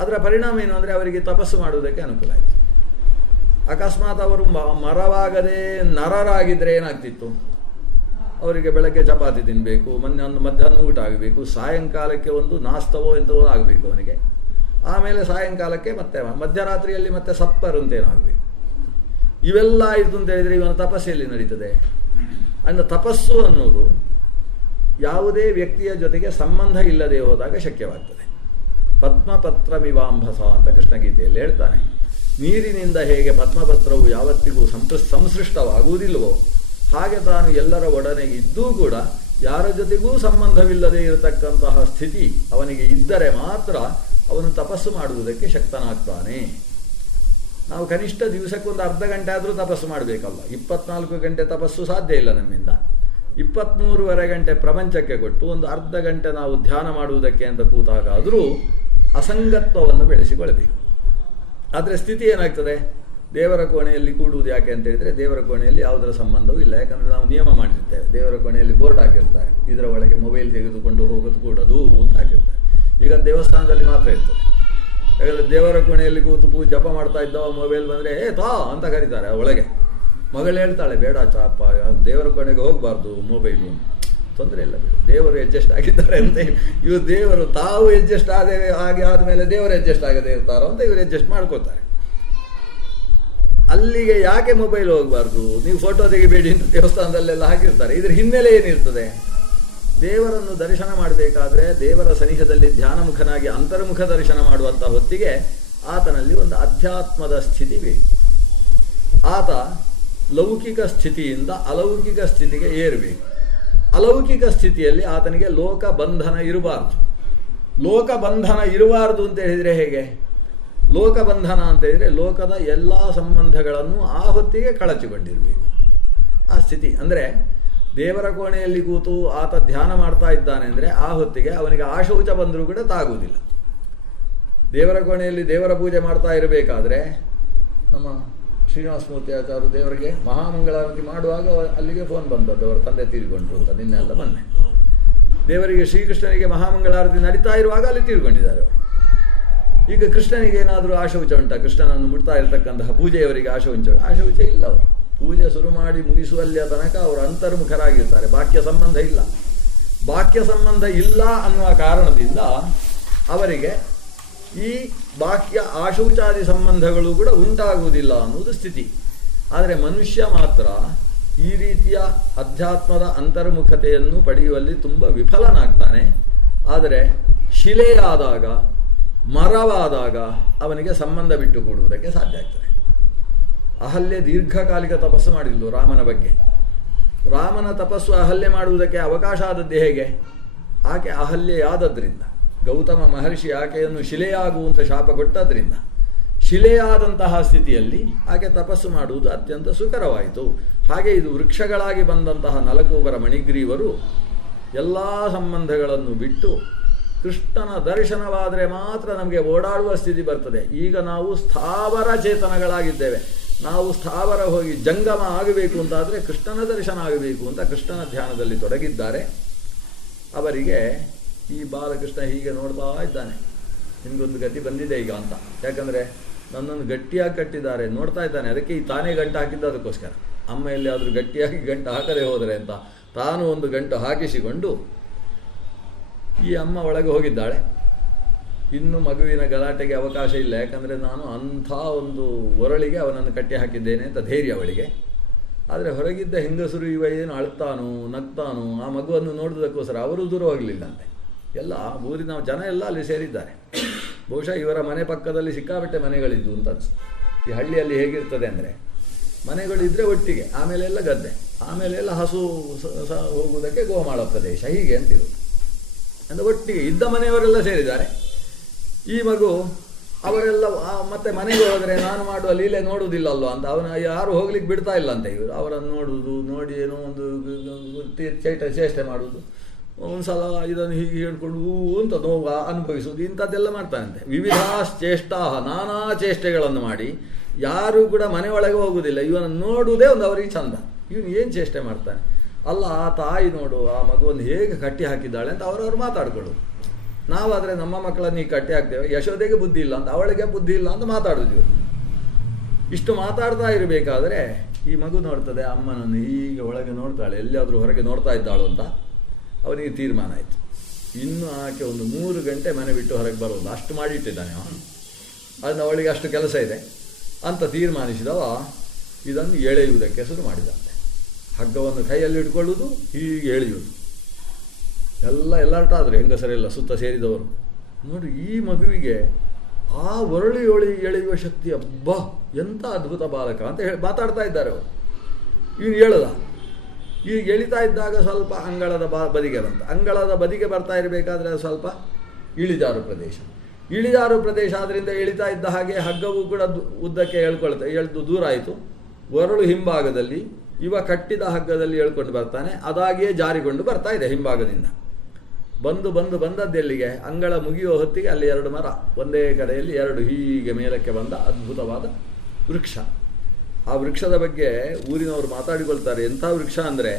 ಅದರ ಪರಿಣಾಮ ಏನು ಅಂದರೆ ಅವರಿಗೆ ತಪಸ್ಸು ಮಾಡುವುದಕ್ಕೆ ಅನುಕೂಲ ಆಯಿತು. ಅಕಸ್ಮಾತ್ ಅವರು ಮರವಾಗದೆ ನರರಾಗಿದ್ದರೆ ಏನಾಗ್ತಿತ್ತು? ಅವರಿಗೆ ಬೆಳಗ್ಗೆ ಚಪಾತಿ ತಿನ್ನಬೇಕು, ಮಧ್ಯಾಹ್ನ ಊಟ ಆಗಬೇಕು, ಸಾಯಂಕಾಲಕ್ಕೆ ಒಂದು ನಾಸ್ತವೋ ಎಂಥವೋ ಆಗಬೇಕು ಅವನಿಗೆ. ಆಮೇಲೆ ಸಾಯಂಕಾಲಕ್ಕೆ ಮತ್ತೆ ಮಧ್ಯರಾತ್ರಿಯಲ್ಲಿ ಮತ್ತೆ ಸಪ್ಪರು ಅಂತೇನೋ ಆಗಬೇಕು. ಇವೆಲ್ಲ ಆಯಿತು ಅಂತ ಹೇಳಿದರೆ ಇವನ ತಪಸ್ಸೆಯಲ್ಲಿ ನಡೀತದೆ. ಅಂದರೆ ತಪಸ್ಸು ಅನ್ನೋದು ಯಾವುದೇ ವ್ಯಕ್ತಿಯ ಜೊತೆಗೆ ಸಂಬಂಧ ಇಲ್ಲದೆ ಹೋದಾಗ ಶಕ್ಯವಾಗ್ತದೆ. ಪದ್ಮಪತ್ರಮಿವಾಂಭಸ ಅಂತ ಕೃಷ್ಣಗೀತೆಯಲ್ಲಿ ಹೇಳ್ತಾನೆ. ನೀರಿನಿಂದ ಹೇಗೆ ಪದ್ಮಪತ್ರವು ಯಾವತ್ತಿಗೂ ಸಂಸೃಷ್ಟವಾಗುವುದಿಲ್ಲವೋ ಹಾಗೆ ತಾನು ಎಲ್ಲರ ಒಡನೆ ಇದ್ದೂ ಕೂಡ ಯಾರ ಜೊತೆಗೂ ಸಂಬಂಧವಿಲ್ಲದೆ ಇರತಕ್ಕಂತಹ ಸ್ಥಿತಿ ಅವನಿಗೆ ಇದ್ದರೆ ಮಾತ್ರ ಅವನು ತಪಸ್ಸು ಮಾಡುವುದಕ್ಕೆ ಶಕ್ತನಾಗ್ತಾನೆ. ನಾವು ಕನಿಷ್ಠ ದಿವಸಕ್ಕೊಂದು ಅರ್ಧ ಗಂಟೆ ಆದರೂ ತಪಸ್ಸು ಮಾಡಬೇಕಲ್ಲ. 24 ಗಂಟೆ ತಪಸ್ಸು ಸಾಧ್ಯ ಇಲ್ಲ ನಮ್ಮಿಂದ. 23.5 ಗಂಟೆ ಪ್ರಪಂಚಕ್ಕೆ ಕೊಟ್ಟು ಒಂದು ಅರ್ಧ ಗಂಟೆ ನಾವು ಧ್ಯಾನ ಮಾಡುವುದಕ್ಕೆ ಅಂತ ಕೂತಾಗಾದರೂ ಅಸಂಗತ್ವವನ್ನು ಬೆಳೆಸಿಕೊಳ್ಳಬೇಕು. ಆದರೆ ಸ್ಥಿತಿ ಏನಾಗ್ತದೆ? ದೇವರ ಕೋಣೆಯಲ್ಲಿ ಕೂಡುವುದು ಯಾಕೆ ಅಂತ ಹೇಳಿದರೆ ದೇವರ ಕೋಣೆಯಲ್ಲಿ ಯಾವುದರ ಸಂಬಂಧವೂ ಇಲ್ಲ. ಯಾಕಂದರೆ ನಾವು ನಿಯಮ ಮಾಡಿರ್ತೇವೆ. ದೇವರ ಕೋಣೆಯಲ್ಲಿ ಬೋರ್ಡ್ ಹಾಕಿರ್ತಾರೆ, ಇದರ ಒಳಗೆ ಮೊಬೈಲ್ ತೆಗೆದುಕೊಂಡು ಹೋಗೋದು ಕೂಡೋದು ಅಂತ ಹಾಕಿರ್ತಾರೆ. ಈಗ ದೇವಸ್ಥಾನದಲ್ಲಿ ಮಾತ್ರ ಇರ್ತದೆ. ಯಾಕಂದರೆ ದೇವರ ಕೋಣೆಯಲ್ಲಿ ಕೂತು ಜಪ ಮಾಡ್ತಾ ಇದ್ದವ ಮೊಬೈಲ್ ಬಂದರೆ ತಾ ಅಂತ ಕರೀತಾರೆ ಒಳಗೆ. ಮಗಳು ಹೇಳ್ತಾಳೆ, ಬೇಡ ಚಾಪ, ದೇವರ ಕೋಣೆಗೆ ಹೋಗಬಾರ್ದು ಮೊಬೈಲು. ತೊಂದರೆ ಇಲ್ಲ ಬಿಡು, ದೇವರು ಅಡ್ಜಸ್ಟ್ ಆಗಿದ್ದಾರೆ ಅಂತ. ಇವರು ದೇವರು ತಾವು ಅಡ್ಜಸ್ಟ್ ಹಾಗೆ ಆದಮೇಲೆ ದೇವರು ಅಡ್ಜಸ್ಟ್ ಆಗದೆ ಇರ್ತಾರೋ ಅಂತ ಇವರು ಅಡ್ಜಸ್ಟ್ ಮಾಡ್ಕೋತಾರೆ. ಅಲ್ಲಿಗೆ ಯಾಕೆ ಮೊಬೈಲ್ ಹೋಗಬಾರ್ದು, ನೀವು ಫೋಟೋ ತೆಗಿಬೇಡಿ ಅಂತ ದೇವಸ್ಥಾನದಲ್ಲೆಲ್ಲ ಹಾಕಿರ್ತಾರೆ. ಇದ್ರ ಹಿನ್ನೆಲೆ ಏನಿರ್ತದೆ? ದೇವರನ್ನು ದರ್ಶನ ಮಾಡಬೇಕಾದ್ರೆ ದೇವರ ಸನಿಹದಲ್ಲಿ ಧ್ಯಾನಮುಖನಾಗಿ ಅಂತರ್ಮುಖ ದರ್ಶನ ಮಾಡುವಂಥ ಹೊತ್ತಿಗೆ ಆತನಲ್ಲಿ ಒಂದು ಅಧ್ಯಾತ್ಮದ ಸ್ಥಿತಿ ಬೇಕು. ಆತ ಲೌಕಿಕ ಸ್ಥಿತಿಯಿಂದ ಅಲೌಕಿಕ ಸ್ಥಿತಿಗೆ ಏರಬೇಕು. ಅಲೌಕಿಕ ಸ್ಥಿತಿಯಲ್ಲಿ ಆತನಿಗೆ ಲೋಕಬಂಧನ ಇರಬಾರ್ದು. ಲೋಕಬಂಧನ ಇರಬಾರ್ದು ಅಂತ ಹೇಳಿದರೆ ಹೇಗೆ? ಲೋಕಬಂಧನ ಅಂತ ಹೇಳಿದರೆ ಲೋಕದ ಎಲ್ಲ ಸಂಬಂಧಗಳನ್ನು ಆ ಹೊತ್ತಿಗೆ ಕಳಚಿಕೊಂಡಿರಬೇಕು. ಆ ಸ್ಥಿತಿ ಅಂದರೆ ದೇವರ ಕೋಣೆಯಲ್ಲಿ ಕೂತು ಆತ ಧ್ಯಾನ ಮಾಡ್ತಾ ಇದ್ದಾನೆ ಅಂದರೆ ಆ ಹೊತ್ತಿಗೆ ಅವನಿಗೆ ಆಶೌಚ ಬಂದರೂ ಕೂಡ ತಾಗುವುದಿಲ್ಲ. ದೇವರ ಕೋಣೆಯಲ್ಲಿ ದೇವರ ಪೂಜೆ ಮಾಡ್ತಾ ಇರಬೇಕಾದ್ರೆ ನಮ್ಮ ಶ್ರೀನಿವಾಸ ಮೂರ್ತಿ ಆಚಾರ್ಯರು ದೇವರಿಗೆ ಮಹಾಮಂಗಳಾರತಿ ಮಾಡುವಾಗ ಅಲ್ಲಿಗೆ ಫೋನ್ ಬಂದದ್ದು, ಅವರ ತಂದೆ ತೀರಿಕೊಂಡ್ರು ಅಂತ ನಿನ್ನೆಲ್ಲ ಮೊನ್ನೆ. ದೇವರಿಗೆ ಶ್ರೀಕೃಷ್ಣನಿಗೆ ಮಹಾಮಂಗಳಾರತಿ ನಡೀತಾ ಇರುವಾಗ ಅಲ್ಲಿ ತೀರ್ಕೊಂಡಿದ್ದಾರೆ ಅವರು. ಈಗ ಕೃಷ್ಣನಿಗೆ ಏನಾದರೂ ಆಶೌಚ ಉಂಟಾ? ಕೃಷ್ಣನನ್ನು ಮುಟ್ತಾ ಇರತಕ್ಕಂತಹ ಪೂಜೆಯವರಿಗೆ ಆಶೌಚ ಇಲ್ಲ. ಅವರು ಪೂಜೆ ಶುರು ಮಾಡಿ ಮುಗಿಸುವಲ್ಲಿಯ ತನಕ ಅವರು ಅಂತರ್ಮುಖರಾಗಿರ್ತಾರೆ. ಬಾಕ್ಯ ಸಂಬಂಧ ಇಲ್ಲ. ಬಾಕ್ಯ ಸಂಬಂಧ ಇಲ್ಲ ಅನ್ನುವ ಕಾರಣದಿಂದ ಅವರಿಗೆ ಈ ಬಾಕ್ಯ ಆಶೌಚಾದಿ ಸಂಬಂಧಗಳು ಕೂಡ ಉಂಟಾಗುವುದಿಲ್ಲ ಅನ್ನುವುದು ಸ್ಥಿತಿ. ಆದರೆ ಮನುಷ್ಯ ಮಾತ್ರ ಈ ರೀತಿಯ ಅಧ್ಯಾತ್ಮದ ಅಂತರ್ಮುಖತೆಯನ್ನು ಪಡೆಯುವಲ್ಲಿ ತುಂಬ ವಿಫಲನಾಗ್ತಾನೆ. ಆದರೆ ಶಿಲೆಯಾದಾಗ, ಮರವಾದಾಗ ಅವನಿಗೆ ಸಂಬಂಧ ಬಿಟ್ಟು ಕೊಡುವುದಕ್ಕೆ ಸಾಧ್ಯ ಆಗ್ತದೆ. ಅಹಲ್ಯೆ ದೀರ್ಘಕಾಲಿಕ ತಪಸ್ಸು ಮಾಡಿದ್ಲು ರಾಮನ ಬಗ್ಗೆ. ರಾಮನ ತಪಸ್ಸು ಅಹಲ್ಯೆ ಮಾಡುವುದಕ್ಕೆ ಅವಕಾಶ ಆದದ್ದೇ ಹೇಗೆ? ಆಕೆ ಅಹಲ್ಯೆಯಾದದ್ರಿಂದ. ಗೌತಮ ಮಹರ್ಷಿ ಆಕೆಯನ್ನು ಶಿಲೆಯಾಗುವಂಥ ಶಾಪ ಕೊಟ್ಟದ್ರಿಂದ ಶಿಲೆಯಾದಂತಹ ಸ್ಥಿತಿಯಲ್ಲಿ ಆಕೆ ತಪಸ್ಸು ಮಾಡುವುದು ಅತ್ಯಂತ ಸುಕರವಾಯಿತು. ಹಾಗೆ ಇದು ವೃಕ್ಷಗಳಾಗಿ ಬಂದಂತಹ ನಲಕೂಬರ ಮಣಿಗ್ರೀವರು ಎಲ್ಲ ಸಂಬಂಧಗಳನ್ನು ಬಿಟ್ಟು ಕೃಷ್ಣನ ದರ್ಶನವಾದರೆ ಮಾತ್ರ ನಮಗೆ ಓಡಾಡುವ ಸ್ಥಿತಿ ಬರ್ತದೆ. ಈಗ ನಾವು ಸ್ಥಾವರ ಚೇತನಗಳಾಗಿದ್ದೇವೆ. ನಾವು ಸ್ಥಾವರ ಹೋಗಿ ಜಂಗಮ ಆಗಬೇಕು ಅಂತಾದರೆ ಕೃಷ್ಣನ ದರ್ಶನ ಆಗಬೇಕು ಅಂತ ಕೃಷ್ಣನ ಧ್ಯಾನದಲ್ಲಿ ತೊಡಗಿದ್ದಾರೆ. ಅವರಿಗೆ ಈ ಬಾಲಕೃಷ್ಣ ಹೀಗೆ ನೋಡ್ತಾ ಇದ್ದಾನೆ, ನಿಮಗೊಂದು ಗತಿ ಬಂದಿದೆ ಈಗ ಅಂತ. ಯಾಕಂದರೆ ನನ್ನನ್ನು ಗಟ್ಟಿಯಾಗಿ ಕಟ್ಟಿದ್ದಾರೆ ನೋಡ್ತಾ ಇದ್ದಾನೆ. ಅದಕ್ಕೆ ಈ ತಾನೇ ಗಂಟು ಹಾಕಿದ್ದು ಅದಕ್ಕೋಸ್ಕರ. ಅಮ್ಮ ಎಲ್ಲಿಯಾದರೂ ಗಟ್ಟಿಯಾಗಿ ಗಂಟು ಹಾಕದೆ ಹೋದರೆ ಅಂತ ತಾನು ಒಂದು ಗಂಟು ಹಾಕಿಸಿಕೊಂಡು ಈ ಅಮ್ಮ ಒಳಗೆ ಹೋಗಿದ್ದಾಳೆ. ಇನ್ನು ಮಗುವಿನ ಗಲಾಟೆಗೆ ಅವಕಾಶ ಇಲ್ಲ. ಯಾಕಂದರೆ ನಾನು ಅಂಥ ಒಂದು ಒರಳಿಗೆ ಅವನನ್ನು ಕಟ್ಟಿ ಹಾಕಿದ್ದೇನೆ ಅಂತ ಧೈರ್ಯ ಅವಳಿಗೆ. ಆದರೆ ಹೊರಗಿದ್ದ ಹೆಂಗಸರು ಇವ ಏನು ಅಳ್ತಾನೋ ನಗ್ತಾನೋ ಆ ಮಗುವನ್ನು ನೋಡೋದಕ್ಕೋಸ್ಕರ ಅವರು ದೂರ ಹೋಗಲಿಲ್ಲಂತೆ. ಎಲ್ಲ ಊರಿನ ಜನ ಎಲ್ಲ ಅಲ್ಲಿ ಸೇರಿದ್ದಾರೆ. ಬಹುಶಃ ಇವರ ಮನೆ ಪಕ್ಕದಲ್ಲಿ ಸಿಕ್ಕಾಪಟ್ಟೆ ಮನೆಗಳಿದ್ದು ಅಂತ ಅನಿಸ್ತು. ಈ ಹಳ್ಳಿಯಲ್ಲಿ ಹೇಗಿರ್ತದೆ ಅಂದರೆ ಮನೆಗಳಿದ್ದರೆ ಒಟ್ಟಿಗೆ, ಆಮೇಲೆಲ್ಲ ಗದ್ದೆ, ಆಮೇಲೆಲ್ಲ ಹಸು ಹೋಗುವುದಕ್ಕೆ ಗೋಮಾಳ ಪ್ರದೇಶ, ಹೀಗೆ ಅಂತಿರೋದು. ಅಂದರೆ ಒಟ್ಟಿಗೆ ಇದ್ದ ಮನೆಯವರೆಲ್ಲ ಸೇರಿದ್ದಾರೆ. ಈ ಮಗು ಅವರೆಲ್ಲ ಮತ್ತೆ ಮನೆಗೆ ಹೋದರೆ ನಾನು ಮಾಡುವ ಲೀಲೆ ನೋಡುವುದಿಲ್ಲ ಅಲ್ವಾ ಅಂತ ಅವನ ಯಾರು ಹೋಗ್ಲಿಕ್ಕೆ ಬಿಡ್ತಾ ಇಲ್ಲ ಅಂತ. ಇವರು ಅವರನ್ನು ನೋಡುವುದು, ನೋಡಿ ಏನೋ ಒಂದು ಚೇಷ್ಟೆ ಮಾಡುವುದು, ಒಂದು ಸಲ ಇದನ್ನು ಹೀಗೆ ಹೇಳ್ಕೊಂಡು ಅಂತ ನೋವು ಅನುಭವಿಸುವುದು, ಇಂಥದ್ದೆಲ್ಲ ಮಾಡ್ತಾನಂತೆ. ವಿವಿಧಾಶ್ಚೇಷ್ಟಾ, ನಾನಾ ಚೇಷ್ಟೆಗಳನ್ನು ಮಾಡಿ ಯಾರೂ ಕೂಡ ಮನೆ ಒಳಗೆ ಹೋಗುವುದಿಲ್ಲ. ಇವನನ್ನು ನೋಡುವುದೇ ಒಂದು ಅವರಿಗೆ ಚಂದ. ಇವನು ಏನು ಚೇಷ್ಟೆ ಮಾಡ್ತಾನೆ ಅಲ್ಲ, ಆ ತಾಯಿ ನೋಡು ಆ ಮಗುವನ್ನು ಹೇಗೆ ಕಟ್ಟಿ ಹಾಕಿದ್ದಾಳೆ ಅಂತ ಅವರವ್ರು ಮಾತಾಡ್ಕೊಳ್ಳೋದು. ನಾವಾದರೆ ನಮ್ಮ ಮಕ್ಕಳನ್ನು ಈಗ ಕಟ್ಟಿ ಹಾಕ್ತೇವೆ, ಯಶೋದೆಗೆ ಬುದ್ಧಿ ಇಲ್ಲ ಅಂತ, ಅವಳಿಗೆ ಬುದ್ಧಿ ಇಲ್ಲ ಅಂತ ಮಾತಾಡೋದು. ಇಷ್ಟು ಮಾತಾಡ್ತಾ ಇರಬೇಕಾದ್ರೆ ಈ ಮಗು ನೋಡ್ತದೆ ಅಮ್ಮನನ್ನು ಹೀಗೆ ಒಳಗೆ ನೋಡ್ತಾಳೆ, ಎಲ್ಲಿಯಾದರೂ ಹೊರಗೆ ನೋಡ್ತಾ ಇದ್ದಾಳು ಅಂತ ಅವನಿಗೆ ತೀರ್ಮಾನ ಆಯಿತು. ಇನ್ನು ಆಕೆ ಒಂದು 3 ಗಂಟೆ ಮನೆ ಬಿಟ್ಟು ಹೊರಗೆ ಬರೋದು ಅಷ್ಟು ಮಾಡಿಟ್ಟಿದ್ದಾನೆ ಅವನು. ಅದನ್ನು ಅವಳಿಗೆ ಅಷ್ಟು ಕೆಲಸ ಇದೆ ಅಂತ ತೀರ್ಮಾನಿಸಿದವ ಇದನ್ನು ಎಳೆಯುವುದಕ್ಕೆ ಶುರು ಮಾಡಿದಂತೆ. ಹಗ್ಗವನ್ನು ಕೈಯಲ್ಲಿ ಇಟ್ಕೊಳ್ಳೋದು, ಹೀಗೆ ಎಳೆಯುವುದು. ಎಲ್ಲರಟಾದರು ಹೆಂಗಸರೆಲ್ಲ ಸುತ್ತ ಸೇರಿದವರು. ನೋಡಿ, ಈ ಮಗುವಿಗೆ ಆ ಒರಳಿ ಎಳೆಯುವ ಶಕ್ತಿ, ಅಬ್ಬಾ ಎಂಥ ಅದ್ಭುತ ಬಾಲಕ ಅಂತ ಹೇಳಿ ಮಾತಾಡ್ತಾ ಇದ್ದಾರೆ ಅವರು. ಇವನು ಹೇಳದ, ಈಗ ಎಳಿತಾ ಇದ್ದಾಗ ಸ್ವಲ್ಪ ಅಂಗಳದ ಬದಿಗೆ ಬಂತ. ಅಂಗಳದ ಬದಿಗೆ ಬರ್ತಾ ಇರಬೇಕಾದ್ರೆ ಅದು ಸ್ವಲ್ಪ ಇಳಿಜಾರು ಪ್ರದೇಶ. ಇಳಿಜಾರು ಪ್ರದೇಶ ಆದ್ದರಿಂದ ಎಳಿತಾ ಇದ್ದ ಹಾಗೆ ಹಗ್ಗವು ಕೂಡ ಉದ್ದಕ್ಕೆ ಎಳೆದು ದೂರ ಆಯಿತು. ಒರಳು ಹಿಂಭಾಗದಲ್ಲಿ, ಇವ ಕಟ್ಟಿದ ಹಗ್ಗದಲ್ಲಿ ಎಳ್ಕೊಂಡು ಬರ್ತಾನೆ. ಅದಾಗಿಯೇ ಜಾರಿಕೊಂಡು ಬರ್ತಾ ಇದೆ ಹಿಂಭಾಗದಿಂದ. ಬಂದದ್ದೆಲ್ಲಿಗೆ, ಅಂಗಳ ಮುಗಿಯುವ ಹೊತ್ತಿಗೆ ಅಲ್ಲಿ 2 ಮರ ಒಂದೇ ಕಡೆಯಲ್ಲಿ 2 ಹೀಗೆ ಮೇಲಕ್ಕೆ ಬಂದ ಅದ್ಭುತವಾದ ವೃಕ್ಷ. ಆ ವೃಕ್ಷದ ಬಗ್ಗೆ ಊರಿನವರು ಮಾತಾಡಿಕೊಳ್ತಾರೆ. ಎಂಥ ವೃಕ್ಷ ಅಂದರೆ,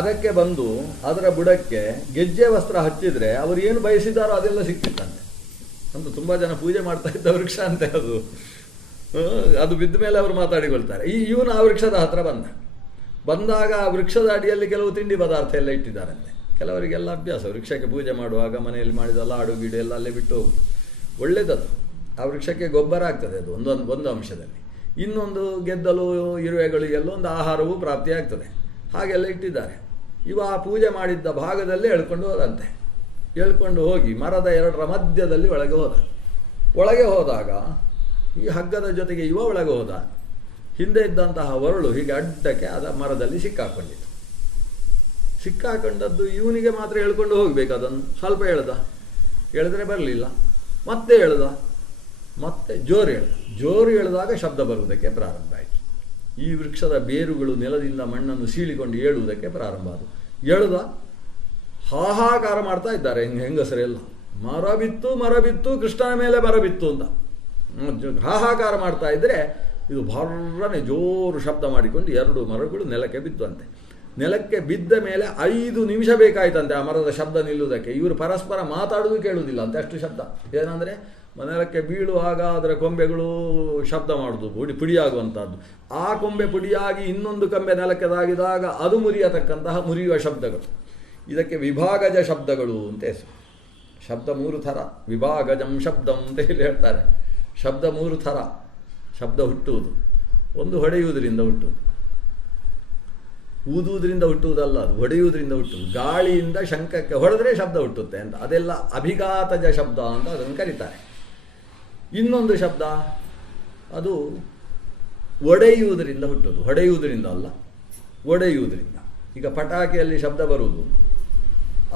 ಅದಕ್ಕೆ ಬಂದು ಅದರ ಬುಡಕ್ಕೆ ಗೆಜ್ಜೆ ವಸ್ತ್ರ ಹಚ್ಚಿದರೆ ಅವರು ಏನು ಬಯಸಿದ್ದಾರೋ ಅದೆಲ್ಲ ಸಿಕ್ತಿತ್ತಂತೆ. ಅಂತ ತುಂಬ ಜನ ಪೂಜೆ ಮಾಡ್ತಾ ಇದ್ದ ವೃಕ್ಷ ಅಂತೆ ಅದು ಬಿದ್ದ ಮೇಲೆ ಅವರು ಮಾತಾಡಿಕೊಳ್ತಾರೆ. ಇವನು ಆ ವೃಕ್ಷದ ಹತ್ರ ಬಂದಾಗ ಆ ವೃಕ್ಷದ ಅಡಿಯಲ್ಲಿ ಕೆಲವು ತಿಂಡಿ ಪದಾರ್ಥ ಎಲ್ಲ ಇಟ್ಟಿದ್ದಾರಂತೆ. ಕೆಲವರಿಗೆಲ್ಲ ಅಭ್ಯಾಸ, ವೃಕ್ಷಕ್ಕೆ ಪೂಜೆ ಮಾಡುವಾಗ ಮನೆಯಲ್ಲಿ ಮಾಡಿದ ಲಾಡು ಗೀಡು ಎಲ್ಲ ಅಲ್ಲೇ ಬಿಟ್ಟು ಹೋಗುದು. ಒಳ್ಳೆಯದದು, ಆ ವೃಕ್ಷಕ್ಕೆ ಗೊಬ್ಬರ ಆಗ್ತದೆ ಅದು ಒಂದು ಅಂಶದಲ್ಲಿ. ಇನ್ನೊಂದು ಗೆದ್ದಲು ಇರುವೆಗಳಿಗೆಲ್ಲ ಒಂದು ಆಹಾರವೂ ಪ್ರಾಪ್ತಿಯಾಗ್ತದೆ. ಹಾಗೆಲ್ಲ ಇಟ್ಟಿದ್ದಾರೆ. ಇವ ಆ ಪೂಜೆ ಮಾಡಿದ್ದ ಭಾಗದಲ್ಲೇ ಎಳ್ಕೊಂಡು ಹೋದಂತೆ. ಎಳ್ಕೊಂಡು ಹೋಗಿ ಮರದ 2ರ ಮಧ್ಯದಲ್ಲಿ ಒಳಗೆ ಹೋದಾಗ ಈ ಹಗ್ಗದ ಜೊತೆಗೆ ಇವ ಒಳಗೆ ಹೋದ. ಹಿಂದೆ ಇದ್ದಂತಹ ಒರಳು ಹೀಗೆ ಅಡ್ಡಕ್ಕೆ ಅದ ಮರದಲ್ಲಿ ಸಿಕ್ಕಾಕೊಂಡದ್ದು ಇವನಿಗೆ ಮಾತ್ರ ಎಳ್ಕೊಂಡು ಹೋಗಬೇಕು. ಅದನ್ನು ಸ್ವಲ್ಪ ಎಳೆದ್ರೆ ಬರಲಿಲ್ಲ. ಮತ್ತೆ ಮತ್ತೆ ಜೋರು ಎಳೆದಾಗ ಶಬ್ದ ಬರುವುದಕ್ಕೆ ಪ್ರಾರಂಭ ಆಯಿತು. ಈ ವೃಕ್ಷದ ಬೇರುಗಳು ನೆಲದಿಂದ ಮಣ್ಣನ್ನು ಸೀಳಿಕೊಂಡು ಏಳುವುದಕ್ಕೆ ಪ್ರಾರಂಭ ಆದವು. ಎಳೆದ ಹಾಹಾಕಾರ ಮಾಡ್ತಾ ಇದ್ದಾರೆ ಹೆಂಗಸರೆಲ್ಲ. ಮರ ಬಿತ್ತು ಕೃಷ್ಣನ ಮೇಲೆ ಮರ ಬಿತ್ತು ಅಂತ ಹಾಹಾಕಾರ ಮಾಡ್ತಾ ಇದ್ದರೆ ಇದು ಭರ್ರನೆ ಜೋರು ಶಬ್ದ ಮಾಡಿಕೊಂಡು 2 ಮರಗಳು ನೆಲಕ್ಕೆ ಬಿದ್ದಂತೆ. ನೆಲಕ್ಕೆ ಬಿದ್ದ ಮೇಲೆ 5 ನಿಮಿಷ ಬೇಕಾಯ್ತಂತೆ ಆ ಮರದ ಶಬ್ದ ನಿಲ್ಲುವುದಕ್ಕೆ. ಇವರು ಪರಸ್ಪರ ಮಾತಾಡುವುದು ಕೇಳುವುದಿಲ್ಲ ಅಂತ, ಅಷ್ಟು ಶಬ್ದ. ಏನಂದರೆ ನೆಲಕ್ಕೆ ಬೀಳುವಾಗ ಅದರ ಕೊಂಬೆಗಳು ಶಬ್ದ ಮಾಡುವುದು, ಪುಡಿಯಾಗುವಂಥದ್ದು. ಆ ಕೊಂಬೆ ಪುಡಿಯಾಗಿ ಇನ್ನೊಂದು ಕೊಂಬೆ ನೆಲಕ್ಕೆ ತಾಗಿದಾಗ ಅದು ಮುರಿಯತಕ್ಕಂತಹ ಮುರಿಯುವ ಶಬ್ದಗಳು. ಇದಕ್ಕೆ ವಿಭಾಗಜ ಶಬ್ದಗಳು ಅಂತ ಹೆಸರು. ಶಬ್ದ 3 ಥರ. ವಿಭಾಗಜಂ ಶಬ್ದಂ ಅಂತ ಹೇಳಿ ಹೇಳ್ತಾರೆ. ಶಬ್ದ 3 ಥರ. ಶಬ್ದ ಹುಟ್ಟುವುದು, ಒಂದು ಹೊಡೆಯುವುದರಿಂದ ಹುಟ್ಟುವುದು, ಊದುವುದರಿಂದ ಹುಟ್ಟುವುದಲ್ಲ, ಅದು ಹೊಡೆಯುವುದರಿಂದ ಹುಟ್ಟುವುದು. ಗಾಳಿಯಿಂದ ಶಂಖಕ್ಕೆ ಹೊಡೆದ್ರೆ ಶಬ್ದ ಹುಟ್ಟುತ್ತೆ ಅಂತ, ಅದೆಲ್ಲ ಅಭಿಘಾತಜ ಶಬ್ದ ಅಂತ ಅದನ್ನು ಕರೀತಾರೆ. ಇನ್ನೊಂದು ಶಬ್ದ ಅದು ಒಡೆಯುವುದರಿಂದ ಹುಟ್ಟುವುದು, ಹೊಡೆಯುವುದರಿಂದ ಅಲ್ಲ, ಒಡೆಯುವುದರಿಂದ. ಈಗ ಪಟಾಕಿಯಲ್ಲಿ ಶಬ್ದ ಬರುವುದು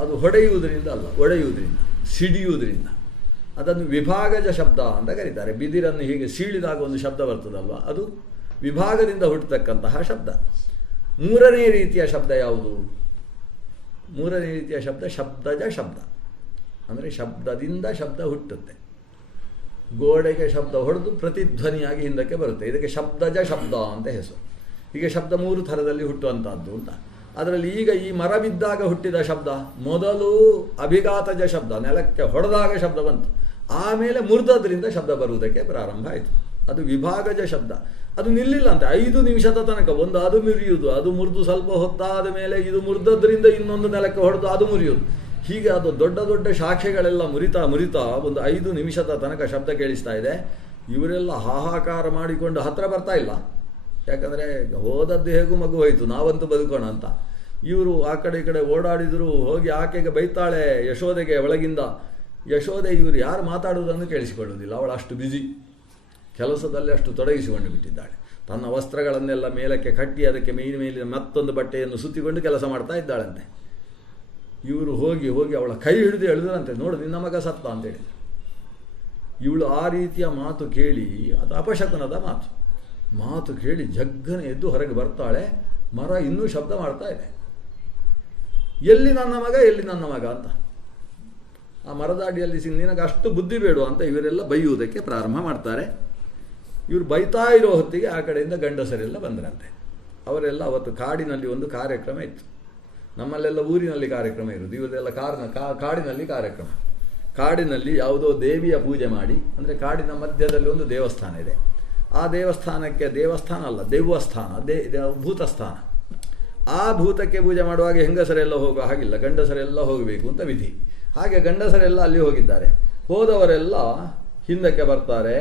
ಅದು ಹೊಡೆಯುವುದರಿಂದ ಅಲ್ಲ, ಒಡೆಯುವುದರಿಂದ, ಸಿಡಿಯುವುದರಿಂದ. ಅದನ್ನು ವಿಭಾಗಜ ಶಬ್ದ ಅಂತ ಕರೀತಾರೆ. ಬಿದಿರನ್ನು ಹೀಗೆ ಸೀಳಿದಾಗ ಒಂದು ಶಬ್ದ ಬರ್ತದಲ್ವ, ಅದು ವಿಭಾಗದಿಂದ ಹುಟ್ಟತಕ್ಕಂತಹ ಶಬ್ದ. 3ನೇ ರೀತಿಯ ಶಬ್ದ ಯಾವುದು? 3ನೇ ರೀತಿಯ ಶಬ್ದ ಶಬ್ದಜ ಶಬ್ದ. ಅಂದರೆ ಶಬ್ದದಿಂದ ಶಬ್ದ ಹುಟ್ಟುತ್ತೆ. ಗೋಡೆಗೆ ಶಬ್ದ ಹೊಡೆದು ಪ್ರತಿಧ್ವನಿಯಾಗಿ ಹಿಂದಕ್ಕೆ ಬರುತ್ತೆ. ಇದಕ್ಕೆ ಶಬ್ದಜ ಶಬ್ದ ಅಂತ ಹೆಸರು. ಹೀಗೆ ಶಬ್ದ 3 ಥರದಲ್ಲಿ ಹುಟ್ಟುವಂಥದ್ದು ಅಂತ. ಅದರಲ್ಲಿ ಈಗ ಈ ಮರ ಬಿದ್ದಾಗ ಹುಟ್ಟಿದ ಶಬ್ದ ಮೊದಲು ಅಭಿಘಾತಜ ಶಬ್ದ, ನೆಲಕ್ಕೆ ಹೊಡೆದಾಗ ಶಬ್ದ ಬಂತು. ಆಮೇಲೆ ಮುರಿದದ್ರಿಂದ ಶಬ್ದ ಬರುವುದಕ್ಕೆ ಪ್ರಾರಂಭ ಆಯಿತು. ಅದು ವಿಭಾಗಜ ಶಬ್ದ. ಅದು ನಿಲ್ಲಿಲ್ಲ ಅಂತೆ 5 ನಿಮಿಷದ ತನಕ. ಒಂದು ಅದು ಮುರಿಯುವುದು, ಅದು ಮುರಿದು ಸ್ವಲ್ಪ ಹೊತ್ತಾದ ಮೇಲೆ ಇದು ಮುರಿದದ್ರಿಂದ ಇನ್ನೊಂದು ನೆಲಕ್ಕೆ ಹೊಡೆದು ಅದು ಮುರಿಯುವುದು. ಹೀಗೆ ಅದು ದೊಡ್ಡ ಶಾಖೆಗಳೆಲ್ಲ ಮುರಿತಾ ಒಂದು 5 ನಿಮಿಷದ ತನಕ ಶಬ್ದ ಕೇಳಿಸ್ತಾ ಇದೆ. ಇವರೆಲ್ಲ ಹಾಹಾಕಾರ ಮಾಡಿಕೊಂಡು ಹತ್ತಿರ ಬರ್ತಾ ಇಲ್ಲ. ಯಾಕಂದರೆ ಹೋದದ್ದು ಹೇಗೂ ಮಗು ಹೋಯಿತು, ನಾವಂತೂ ಬದುಕೋಣ ಅಂತ. ಇವರು ಆ ಕಡೆ ಈ ಕಡೆ ಓಡಾಡಿದರು. ಹೋಗಿ ಆಕೆಗೆ ಬೈತಾಳೆ ಯಶೋದೆಗೆ ಒಳಗಿಂದ. ಯಶೋದೆ ಇವರು ಯಾರು ಮಾತಾಡುವುದನ್ನು ಕೇಳಿಸಿಕೊಳ್ಳುವುದಿಲ್ಲ. ಅವಳು ಅಷ್ಟು ಬ್ಯುಸಿ, ಕೆಲಸದಲ್ಲಿ ಅಷ್ಟು ತೊಡಗಿಸಿಕೊಂಡು ಬಿಟ್ಟಿದ್ದಾಳೆ. ತನ್ನ ವಸ್ತ್ರಗಳನ್ನೆಲ್ಲ ಮೇಲಕ್ಕೆ ಕಟ್ಟಿ ಅದಕ್ಕೆ ಮೇಲಿನ ಮತ್ತೊಂದು ಬಟ್ಟೆಯನ್ನು ಸುತ್ತಿಕೊಂಡು ಕೆಲಸ ಮಾಡ್ತಾ ಇದ್ದಾಳಂತೆ. ಇವರು ಹೋಗಿ ಅವಳ ಕೈ ಹಿಡಿದು ಎಳೆದ್ರಂತೆ, ನೋಡು ನಿನ್ನ ಮಗ ಸತ್ತ ಅಂತೇಳಿ. ಇವಳು ಆ ರೀತಿಯ ಮಾತು ಕೇಳಿ, ಅದು ಅಪಶಕುನದ ಮಾತು ಕೇಳಿ ಜಗ್ಗನೆ ಎದ್ದು ಹೊರಗೆ ಬರ್ತಾಳೆ. ಮರ ಇನ್ನೂ ಶಬ್ದ ಮಾಡ್ತಾ ಇದೆ. ಎಲ್ಲಿ ನನ್ನ ಮಗ ಅಂತ. ಆ ಮರದ ಅಡಿಯಲ್ಲಿ ನಿನಗೆ ಅಷ್ಟು ಬುದ್ಧಿ ಬೇಡ ಅಂತ ಇವರೆಲ್ಲ ಬೈಯುವುದಕ್ಕೆ ಪ್ರಾರಂಭ ಮಾಡ್ತಾರೆ. ಇವರು ಬೈತಾ ಇರೋ ಹೊತ್ತಿಗೆ ಆ ಕಡೆಯಿಂದ ಗಂಡಸರೆಲ್ಲ ಬಂದರಂತೆ. ಅವರೆಲ್ಲ ಅವತ್ತು ಕಾಡಿನಲ್ಲಿ ಒಂದು ಕಾರ್ಯಕ್ರಮ ಇತ್ತು. ನಮ್ಮಲ್ಲೆಲ್ಲ ಊರಿನಲ್ಲಿ ಕಾರ್ಯಕ್ರಮ ಇರುವುದು, ಇವರೆಲ್ಲ ಕಾಡಿನಲ್ಲಿ ಕಾರ್ಯಕ್ರಮ. ಕಾಡಿನಲ್ಲಿ ಯಾವುದೋ ದೇವಿಯ ಪೂಜೆ ಮಾಡಿ, ಅಂದರೆ ಕಾಡಿನ ಮಧ್ಯದಲ್ಲಿ ಒಂದು ದೇವಸ್ಥಾನ ಇದೆ. ಆ ದೇವಸ್ಥಾನಕ್ಕೆ ದೇವಸ್ಥಾನ ಅಲ್ಲ, ದೆವ್ವಸ್ಥಾನ, ಭೂತಸ್ಥಾನ. ಆ ಭೂತಕ್ಕೆ ಪೂಜೆ ಮಾಡುವಾಗ ಹೆಂಗಸರೆಲ್ಲ ಹೋಗೋ ಹಾಗಿಲ್ಲ, ಗಂಡಸರೆಲ್ಲ ಹೋಗಬೇಕು ಅಂತ ವಿಧಿ. ಹಾಗೆ ಗಂಡಸರೆಲ್ಲ ಅಲ್ಲಿ ಹೋಗಿದ್ದಾರೆ. ಹೋದವರೆಲ್ಲ ಹಿಂದಕ್ಕೆ ಬರ್ತಾರೆ.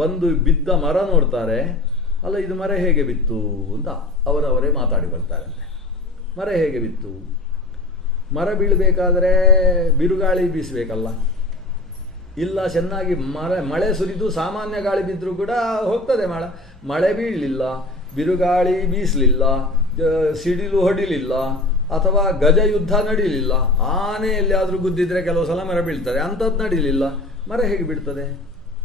ಬಂದು ಬಿದ್ದ ಮರ ನೋಡ್ತಾರೆ. ಅಲ್ಲ ಇದು ಮರ ಹೇಗೆ ಬಿತ್ತು ಅಂತ ಅವರವರೇ ಮಾತಾಡಿಕೊಳ್ತಾರಂತೆ. ಮರ ಹೇಗೆ ಬಿತ್ತು? ಮರ ಬೀಳಬೇಕಾದರೆ ಬಿರುಗಾಳಿ ಬೀಸಬೇಕಲ್ಲ. ಇಲ್ಲ ಚೆನ್ನಾಗಿ ಮಳೆ ಸುರಿದು ಸಾಮಾನ್ಯ ಗಾಳಿ ಬಿದ್ದರೂ ಕೂಡ ಹೋಗ್ತದೆ ಮಳೆ ಬೀಳಲಿಲ್ಲ, ಬಿರುಗಾಳಿ ಬೀಸಲಿಲ್ಲ, ಸಿಡಿಲು ಹೊಡಿಲಿಲ್ಲ, ಅಥವಾ ಗಜ ಯುದ್ಧ ನಡೀಲಿಲ್ಲ. ಆನೆ ಎಲ್ಲಿಯಾದರೂ ಗುದ್ದಿದ್ರೆ ಕೆಲವು ಸಲ ಮರ ಬೀಳ್ತದೆ, ಅಂಥದ್ದು ನಡೀಲಿಲ್ಲ. ಮರ ಹೇಗೆ ಬೀಳ್ತದೆ?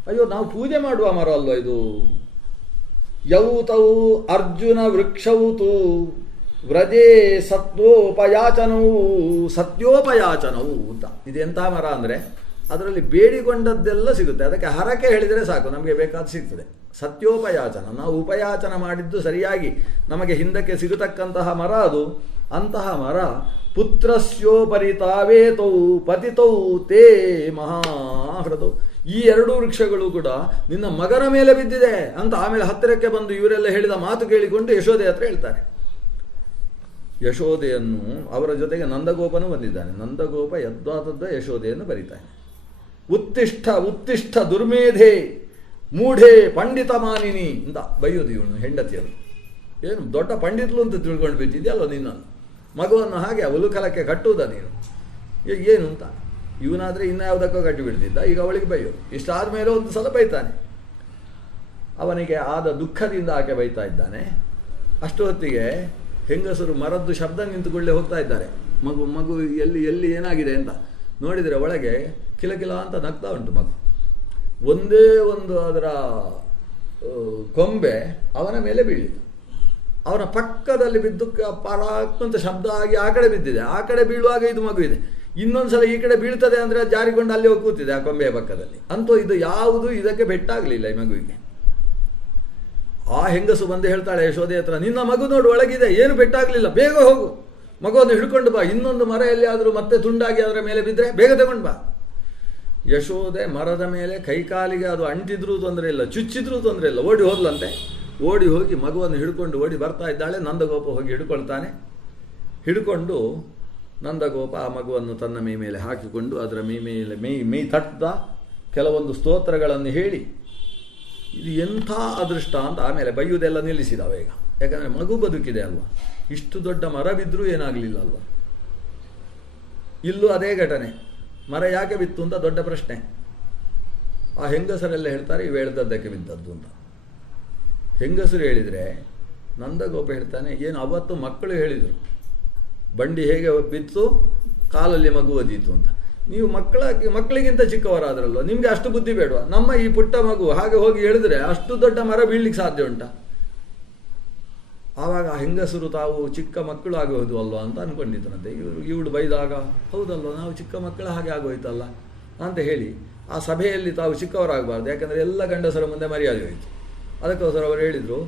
ಅಯ್ಯೋ, ನಾವು ಪೂಜೆ ಮಾಡುವ ಮರ ಅಲ್ವ ಇದು. ಯೌತೌ ಅರ್ಜುನ ವೃಕ್ಷೌತು ವ್ರಜೇ ಸತ್ಯೋಪಯಾಚನವು ಅಂತ. ಇದೆಂಥ ಮರ ಅಂದರೆ ಅದರಲ್ಲಿ ಬೇಡಿಕೊಂಡದ್ದೆಲ್ಲ ಸಿಗುತ್ತೆ. ಅದಕ್ಕೆ ಹರಕೆ ಹೇಳಿದರೆ ಸಾಕು, ನಮಗೆ ಬೇಕಾದ ಸಿಗ್ತದೆ. ಸತ್ಯೋಪಯಾಚನ, ನಾವು ಉಪಯಾಚನ ಮಾಡಿದ್ದು ಸರಿಯಾಗಿ ನಮಗೆ ಹಿಂದಕ್ಕೆ ಸಿಗತಕ್ಕಂತಹ ಮರ ಅದು. ಅಂತಹ ಮರ ಪುತ್ರಸ್ಯೋಪರಿತಾವೇತೌ ಪತಿತೌ ತೇ ಮಹಾಹೃತೌ. ಈ ಎರಡೂ ವೃಕ್ಷಗಳು ಕೂಡ ನಿನ್ನ ಮಗನ ಮೇಲೆ ಬಿದ್ದಿದೆ ಅಂತ ಆಮೇಲೆ ಹತ್ತಿರಕ್ಕೆ ಬಂದು ಇವರೆಲ್ಲ ಹೇಳಿದ ಮಾತು ಕೇಳಿಕೊಂಡು ಯಶೋದೆ ಹತ್ರ ಹೇಳ್ತಾರೆ. ಯಶೋದೆಯನ್ನು ಅವರ ಜೊತೆಗೆ ನಂದಗೋಪನು ಬಂದಿದ್ದಾನೆ. ನಂದಗೋಪ ಯದ್ವಾತದ್ದ ಯಶೋದೆಯನ್ನು ಬರೀತಾನೆ. ಉತ್ತಿಷ್ಠ ಉತ್ತಿಷ್ಠ ದುರ್ಮೇಧೆ ಮೂಢೆ ಪಂಡಿತ ಮಾನಿನಿ ಅಂತ ಬೈಯೋದು ಇವನು ಹೆಂಡತಿಯನ್ನು. ಏನು ದೊಡ್ಡ ಪಂಡಿತಲು ಅಂತ ತಿಳ್ಕೊಂಡು ಬಿಟ್ಟಿದ್ಯಲ್ಲೋ ನಿನ್ನನ್ನು, ಮಗುವನ್ನು ಹಾಗೆ ಉಲುಕಲಕ್ಕೆ ಕಟ್ಟುವುದ ನೀನು, ಈಗ ಏನು ಅಂತ. ಇವನಾದರೆ ಇನ್ಯಾವುದಕ್ಕೋ ಕಟ್ಟಿ ಬಿಡ್ತಿದ್ದ, ಈಗ ಅವಳಿಗೆ ಬೈಯೋದು. ಇಷ್ಟಾದ ಮೇಲೆ ಒಂದು ಸಲ ಬೈತಾನೆ. ಅವನಿಗೆ ಆದ ದುಃಖದಿಂದ ಆಕೆ ಬೈತಾ ಇದ್ದಾನೆ. ಅಷ್ಟು ಹೊತ್ತಿಗೆ ಹೆಂಗಸರು ಮರದ್ದು ಶಬ್ದ ನಿಂತುಕೊಳ್ಳೆ ಹೋಗ್ತಾ ಇದ್ದಾರೆ. ಮಗು ಎಲ್ಲಿ ಏನಾಗಿದೆ ಅಂತ ನೋಡಿದರೆ ಒಳಗೆ ಕಿಲಕಿಲ ಅಂತ ನಗ್ತಾ ಉಂಟು ಮಗು. ಒಂದೇ ಒಂದು ಅದರ ಕೊಂಬೆ ಅವನ ಮೇಲೆ ಬೀಳಿತು. ಅವನ ಪಕ್ಕದಲ್ಲಿ ಬಿದ್ದು ಪರಾಕ್ತಂತ ಶಬ್ದ ಆಗಿ ಆ ಕಡೆ ಬಿದ್ದಿದೆ. ಆ ಕಡೆ ಬೀಳುವಾಗ ಇದು ಮಗು ಇದೆ. ಇನ್ನೊಂದು ಸಲ ಈ ಕಡೆ ಬೀಳ್ತದೆ ಅಂದರೆ ಜಾರಿಕೊಂಡು ಅಲ್ಲಿ ಹೋಗಿ ಕೂತಿದೆ ಆ ಕೊಂಬೆಯ ಪಕ್ಕದಲ್ಲಿ. ಅಂತೂ ಇದು ಯಾವುದು ಇದಕ್ಕೆ ಬೆಟ್ಟಾಗಲಿಲ್ಲ ಈ ಮಗುವಿಗೆ. ಆ ಹೆಂಗಸು ಬಂದು ಹೇಳ್ತಾಳೆ ಯಶೋದೆ ಹತ್ರ, ನಿನ್ನ ಮಗು ನೋಡು ಒಳಗಿದೆ, ಏನು ಬೆಟ್ಟಾಗಲಿಲ್ಲ, ಬೇಗ ಹೋಗು, ಮಗುವನ್ನು ಹಿಡ್ಕೊಂಡು ಬಾ. ಇನ್ನೊಂದು ಮರ ಎಲ್ಲಿಯಾದರೂ ಮತ್ತೆ ತುಂಡಾಗಿ ಅದರ ಮೇಲೆ ಬಿದ್ದರೆ ಬೇಗ ತಗೊಂಡು ಬಾ. ಯಶೋದೆ ಮರದ ಮೇಲೆ ಕೈಕಾಲಿಗೆ ಅದು ಅಂಟಿದ್ರೂ ತೊಂದರೆ ಇಲ್ಲ, ಚುಚ್ಚಿದ್ರೂ ತೊಂದರೆ ಇಲ್ಲ, ಓಡಿ ಹೋದ್ಲಂತೆ. ಓಡಿ ಹೋಗಿ ಮಗುವನ್ನು ಹಿಡ್ಕೊಂಡು ಓಡಿ ಬರ್ತಾ ಇದ್ದಾಳೆ. ನಂದಗೋಪ ಹೋಗಿ ಹಿಡ್ಕೊಳ್ತಾನೆ. ಹಿಡ್ಕೊಂಡು ನಂದಗೋಪ ಆ ಮಗುವನ್ನು ತನ್ನ ಮೈ ಮೇಲೆ ಹಾಕಿಕೊಂಡು ಅದರ ಮೈ ತಟ್ಟ ಕೆಲವೊಂದು ಸ್ತೋತ್ರಗಳನ್ನು ಹೇಳಿ ಇದು ಎಂಥ ಅದೃಷ್ಟ ಅಂತ ಆಮೇಲೆ ಬೈಯುವುದೆಲ್ಲ ನಿಲ್ಲಿಸಿದವ ಈಗ. ಯಾಕಂದರೆ ಮಗು ಬದುಕಿದೆ ಅಲ್ವಾ, ಇಷ್ಟು ದೊಡ್ಡ ಮರ ಬಿದ್ದರೂ ಏನಾಗಲಿಲ್ಲ ಅಲ್ವಾ. ಇಲ್ಲೂ ಅದೇ ಘಟನೆ, ಮರ ಯಾಕೆ ಬಿತ್ತು ಅಂತ ದೊಡ್ಡ ಪ್ರಶ್ನೆ. ಆ ಹೆಂಗಸರೆಲ್ಲ ಹೇಳ್ತಾರೆ ಇವು ಎಳ್ದದ್ದಕ್ಕೆ ಬಿದ್ದದ್ದು ಅಂತ. ಹೆಂಗಸರು ಹೇಳಿದರೆ ನಂದಗೋಪ ಹೇಳ್ತಾನೆ, ಏನು ಅವತ್ತು ಮಕ್ಕಳು ಹೇಳಿದರು ಬಂಡಿ ಹೇಗೆ ಬಿತ್ತು, ಕಾಲಲ್ಲಿ ಮಗು ಒದೀತು ಅಂತ. ನೀವು ಮಕ್ಕಳಿಗಿಂತ ಚಿಕ್ಕವರಾದ್ರಲ್ವ, ನಿಮಗೆ ಅಷ್ಟು ಬುದ್ಧಿ ಬೇಡವಾ? ನಮ್ಮ ಈ ಪುಟ್ಟ ಮಗು ಹಾಗೆ ಹೋಗಿ ಹೇಳಿದ್ರೆ ಅಷ್ಟು ದೊಡ್ಡ ಮರ ಬೀಳ್ಲಿಕ್ಕೆ ಸಾಧ್ಯ ಉಂಟಾ? ಆವಾಗ ಹೆಂಗಸರು ತಾವು ಚಿಕ್ಕ ಮಕ್ಕಳು ಆಗೋದು ಅಲ್ವಾ ಅಂತ ಅಂದ್ಕೊಂಡಿದ್ದನಂತೆ. ಇವಳು ಬೈದಾಗ ಹೌದಲ್ವ, ನಾವು ಚಿಕ್ಕ ಮಕ್ಕಳು ಹಾಗೆ ಆಗೋಯ್ತಲ್ಲ ಅಂತ ಹೇಳಿ ಆ ಸಭೆಯಲ್ಲಿ ತಾವು ಚಿಕ್ಕವರಾಗಬಾರ್ದು, ಯಾಕಂದರೆ ಎಲ್ಲ ಗಂಡಸರ ಮುಂದೆ ಮರ್ಯಾದೆ ಹೋಯಿತು. ಅದಕ್ಕೋಸ್ಕರ ಅವರು ಹೇಳಿದರು,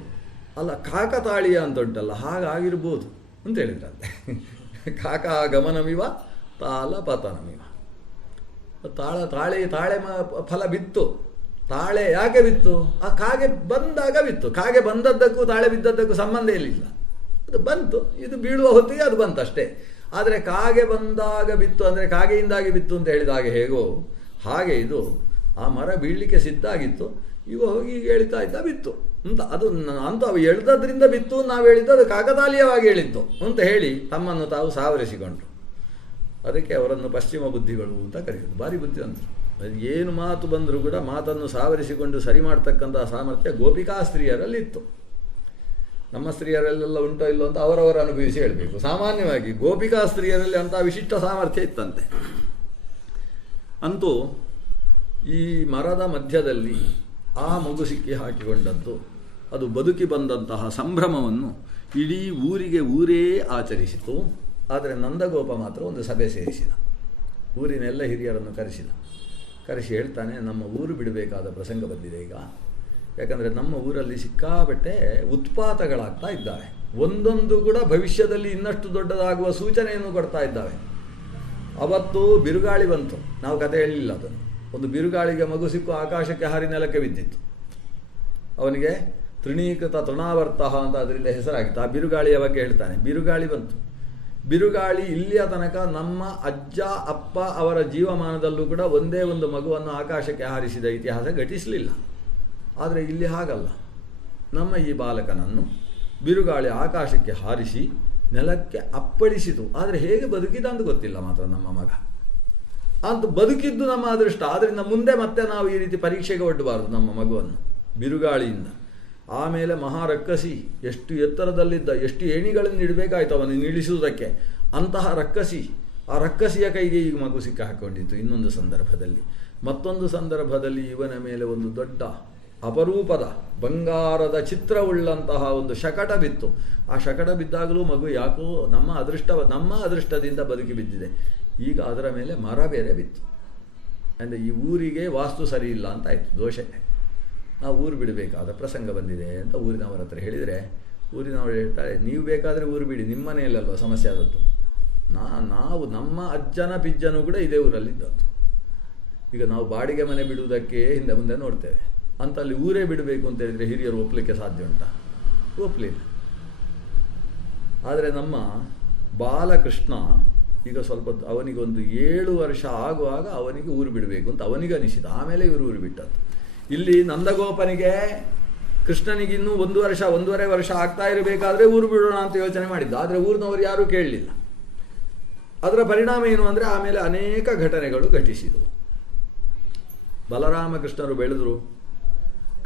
ಅಲ್ಲ ಕಾಕತಾಳೀಯ ಅಂತ ಉಂಟಲ್ಲ ಹಾಗಾಗಿರ್ಬೋದು ಅಂತ ಹೇಳಿದ್ರಂತೆ. ಕಾಕ ಗಮನಮಿವ ತಾಲ ಪತನಮಿವ. ತಾಳೆ ಫಲ ಬಿತ್ತು. ತಾಳೆ ಯಾಕೆ ಬಿತ್ತು? ಆ ಕಾಗೆ ಬಂದಾಗ ಬಿತ್ತು. ಕಾಗೆ ಬಂದದ್ದಕ್ಕೂ ತಾಳೆ ಬಿದ್ದದ್ದಕ್ಕೂ ಸಂಬಂಧ ಇರಲಿಲ್ಲ. ಅದು ಬಂತು, ಇದು ಬೀಳುವ ಹೊತ್ತಿಗೆ ಅದು ಬಂತು ಅಷ್ಟೇ. ಆದರೆ ಕಾಗೆ ಬಂದಾಗ ಬಿತ್ತು ಅಂದರೆ ಕಾಗೆಯಿಂದಾಗಿ ಬಿತ್ತು ಅಂತ ಹೇಳಿದಾಗ ಹೇಗೋ ಹಾಗೆ ಇದು ಆ ಮರ ಬೀಳಲಿಕ್ಕೆ ಸಿದ್ಧ ಆಗಿತ್ತು. ಇವ ಹೋಗಿ ಹೇಳ್ತಾ ಇದ್ದ ಬಿತ್ತು ಅಂತ. ಅದು ಅಂತ ಅವು ಎಳ್ದದ್ರಿಂದ ಬಿತ್ತು, ನಾವು ಹೇಳಿದ್ದು ಅದು ಕಾಕತಾಳೀಯವಾಗಿ ಹೇಳಿದ್ದು ಅಂತ ಹೇಳಿ ತಮ್ಮನ್ನು ತಾವು ಸಾವರಿಸಿಕೊಂಡ್ರು. ಅದಕ್ಕೆ ಅವರನ್ನು ಪಶ್ಚಿಮ ಬುದ್ಧಿಗಳು ಅಂತ ಕರೆಯೋದು. ಭಾರಿ ಬುದ್ಧಿವಂತರು. ಏನು ಮಾತು ಬಂದರೂ ಕೂಡ ಮಾತನ್ನು ಸಾವರಿಸಿಕೊಂಡು ಸರಿ ಮಾಡ್ತಕ್ಕಂತಹ ಸಾಮರ್ಥ್ಯ ಗೋಪಿಕಾ ಸ್ತ್ರೀಯರಲ್ಲಿತ್ತು. ನಮ್ಮ ಸ್ತ್ರೀಯರಲ್ಲೆಲ್ಲ ಉಂಟೋ ಇಲ್ಲೋ ಅಂತ ಅವರವರು ಅನುಭವಿಸಿ ಹೇಳಬೇಕು. ಸಾಮಾನ್ಯವಾಗಿ ಗೋಪಿಕಾ ಸ್ತ್ರೀಯರಲ್ಲಿ ಅಂಥ ವಿಶಿಷ್ಟ ಸಾಮರ್ಥ್ಯ ಇತ್ತಂತೆ. ಅಂತೂ ಈ ಮರದ ಮಧ್ಯದಲ್ಲಿ ಆ ಮಗು ಸಿಕ್ಕಿ ಹಾಕಿಕೊಂಡದ್ದು, ಅದು ಬದುಕಿ ಬಂದಂತಹ ಸಂಭ್ರಮವನ್ನು ಇಡೀ ಊರೇ ಆಚರಿಸಿತು. ಆದರೆ ನಂದಗೋಪ ಮಾತ್ರ ಒಂದು ಸಭೆ ಸೇರಿಸಿದ. ಊರಿನೆಲ್ಲ ಹಿರಿಯರನ್ನು ಕರೆಸಿ ಹೇಳ್ತಾನೆ, ನಮ್ಮ ಊರು ಬಿಡಬೇಕಾದ ಪ್ರಸಂಗ ಬಂದಿದೆ ಈಗ. ಯಾಕಂದರೆ ನಮ್ಮ ಊರಲ್ಲಿ ಸಿಕ್ಕಾಬಟ್ಟೆ ಉತ್ಪಾತಗಳಾಗ್ತಾ ಇದ್ದಾವೆ. ಒಂದೊಂದು ಕೂಡ ಭವಿಷ್ಯದಲ್ಲಿ ಇನ್ನಷ್ಟು ದೊಡ್ಡದಾಗುವ ಸೂಚನೆಯನ್ನು ಕೊಡ್ತಾ ಇದ್ದಾವೆ. ಅವತ್ತು ಬಿರುಗಾಳಿ ಬಂತು, ನಾವು ಕತೆ ಹೇಳಲಿಲ್ಲ ಅದನ್ನು. ಒಂದು ಬಿರುಗಾಳಿಗೆ ಮಗು ಸಿಕ್ಕು ಆಕಾಶಕ್ಕೆ ಹಾರಿ ನೆಲಕ್ಕೆ ಬಿದ್ದಿತ್ತು. ಅವನಿಗೆ ತೃಣೀಕೃತ ತೃಣಾವರ್ತಃ ಅಂತ ಅದರಿಂದ ಹೆಸರಾಗಿತ್ತು. ಆ ಬಿರುಗಾಳಿಯ ಬಗ್ಗೆ ಹೇಳ್ತಾನೆ. ಬಿರುಗಾಳಿ ಬಂತು. ಬಿರುಗಾಳಿ ಇಲ್ಲಿಯ ತನಕ ನಮ್ಮ ಅಜ್ಜ ಅಪ್ಪ ಅವರ ಜೀವಮಾನದಲ್ಲೂ ಕೂಡ ಒಂದೇ ಒಂದು ಮಗುವನ್ನು ಆಕಾಶಕ್ಕೆ ಹಾರಿಸಿದ ಇತಿಹಾಸ ಘಟಿಸಲಿಲ್ಲ. ಆದರೆ ಇಲ್ಲಿ ಹಾಗಲ್ಲ. ನಮ್ಮ ಈ ಬಾಲಕನನ್ನು ಬಿರುಗಾಳಿ ಆಕಾಶಕ್ಕೆ ಹಾರಿಸಿ ನೆಲಕ್ಕೆ ಅಪ್ಪಳಿಸಿತು. ಆದರೆ ಹೇಗೆ ಬದುಕಿದ ಅಂತ ಗೊತ್ತಿಲ್ಲ ಮಾತ್ರ ನಮ್ಮ ಮಗ. ಅಂತ ಬದುಕಿದ್ದು ನಮ್ಮ ಅದೃಷ್ಟ. ಆದ್ದರಿಂದ ಮುಂದೆ ಮತ್ತೆ ನಾವು ಈ ರೀತಿ ಪರೀಕ್ಷೆಗೆ ಒಡ್ಡಬಾರದು ನಮ್ಮ ಮಗುವನ್ನು ಬಿರುಗಾಳಿಯಿಂದ. ಆಮೇಲೆ ಮಹಾರಕ್ಕಸಿ ಎಷ್ಟು ಎತ್ತರದಲ್ಲಿದ್ದ, ಎಷ್ಟು ಏಣಿಗಳನ್ನು ಇಡಬೇಕಾಯ್ತು ಅವನನ್ನು ಇಳಿಸುವುದಕ್ಕೆ. ಅಂತಹ ರಕ್ಕಸಿ, ಆ ರಕ್ಕಸಿಯ ಕೈಗೆ ಈಗ ಮಗು ಸಿಕ್ಕ ಹಾಕೊಂಡಿತ್ತು. ಇನ್ನೊಂದು ಸಂದರ್ಭದಲ್ಲಿ, ಮತ್ತೊಂದು ಸಂದರ್ಭದಲ್ಲಿ ಇವನ ಮೇಲೆ ಒಂದು ದೊಡ್ಡ ಅಪರೂಪದ ಬಂಗಾರದ ಚಿತ್ರವುಳ್ಳಂತಹ ಒಂದು ಶಕಟ ಬಿತ್ತು. ಆ ಶಕಟ ಬಿದ್ದಾಗಲೂ ಮಗು ಯಾಕೋ ನಮ್ಮ ಅದೃಷ್ಟದಿಂದ ಬದುಕಿ ಬಿದ್ದಿದೆ. ಈಗ ಅದರ ಮೇಲೆ ಮರ ಬೇರೆ ಬಿತ್ತು. ಅಂದರೆ ಈ ಊರಿಗೆ ವಾಸ್ತು ಸರಿ ಇಲ್ಲ ಅಂತ ಆಯಿತು, ದೋಷ. ನಾವು ಊರು ಬಿಡಬೇಕಾದ ಪ್ರಸಂಗ ಬಂದಿದೆ ಅಂತ ಊರಿನವರ ಹತ್ರ ಹೇಳಿದರೆ, ಊರಿನವರು ಹೇಳ್ತಾರೆ, ನೀವು ಬೇಕಾದರೆ ಊರು ಬಿಡಿ, ನಿಮ್ಮ ಮನೆಯಲ್ಲಲ್ವ ಸಮಸ್ಯೆ ಆದದ್ದು. ನಾವು ನಮ್ಮ ಅಜ್ಜನ ಪಿಜ್ಜನೂ ಕೂಡ ಇದೇ ಊರಲ್ಲಿದ್ದದ್ದು. ಈಗ ನಾವು ಬಾಡಿಗೆ ಮನೆ ಬಿಡುವುದಕ್ಕೆ ಹಿಂದೆ ಮುಂದೆ ನೋಡ್ತೇವೆ. ಅಂತ ಅಲ್ಲಿ ಊರೇ ಬಿಡಬೇಕು ಅಂತ ಹೇಳಿದರೆ ಹಿರಿಯರು ಒಪ್ಪಲಿಕ್ಕೆ ಸಾಧ್ಯ ಉಂಟಾ? ಒಪ್ಪಲಿಲ್ಲ. ಆದರೆ ನಮ್ಮ ಬಾಲಕೃಷ್ಣ ಈಗ ಸ್ವಲ್ಪ ಅವನಿಗೊಂದು 7 ವರ್ಷ ಆಗುವಾಗ ಅವನಿಗೆ ಊರು ಬಿಡಬೇಕು ಅಂತ ಅವನಿಗೆ ಅನಿಸಿದ. ಆಮೇಲೆ ಇವರು ಊರು ಬಿಟ್ಟದ್ದು. ಇಲ್ಲಿ ನಂದಗೋಪನಿಗೆ ಕೃಷ್ಣನಿಗಿನ್ನೂ 1.5 ವರ್ಷ ಆಗ್ತಾ ಇರಬೇಕಾದ್ರೆ ಊರು ಬಿಡೋಣ ಅಂತ ಯೋಚನೆ ಮಾಡಿದ್ದ. ಆದರೆ ಊರಿನವರು ಯಾರೂ ಕೇಳಲಿಲ್ಲ. ಅದರ ಪರಿಣಾಮ ಏನು ಅಂದರೆ ಆಮೇಲೆ ಅನೇಕ ಘಟನೆಗಳು ಘಟಿಸಿದವು. ಬಲರಾಮಕೃಷ್ಣರು ಬೆಳೆದರು,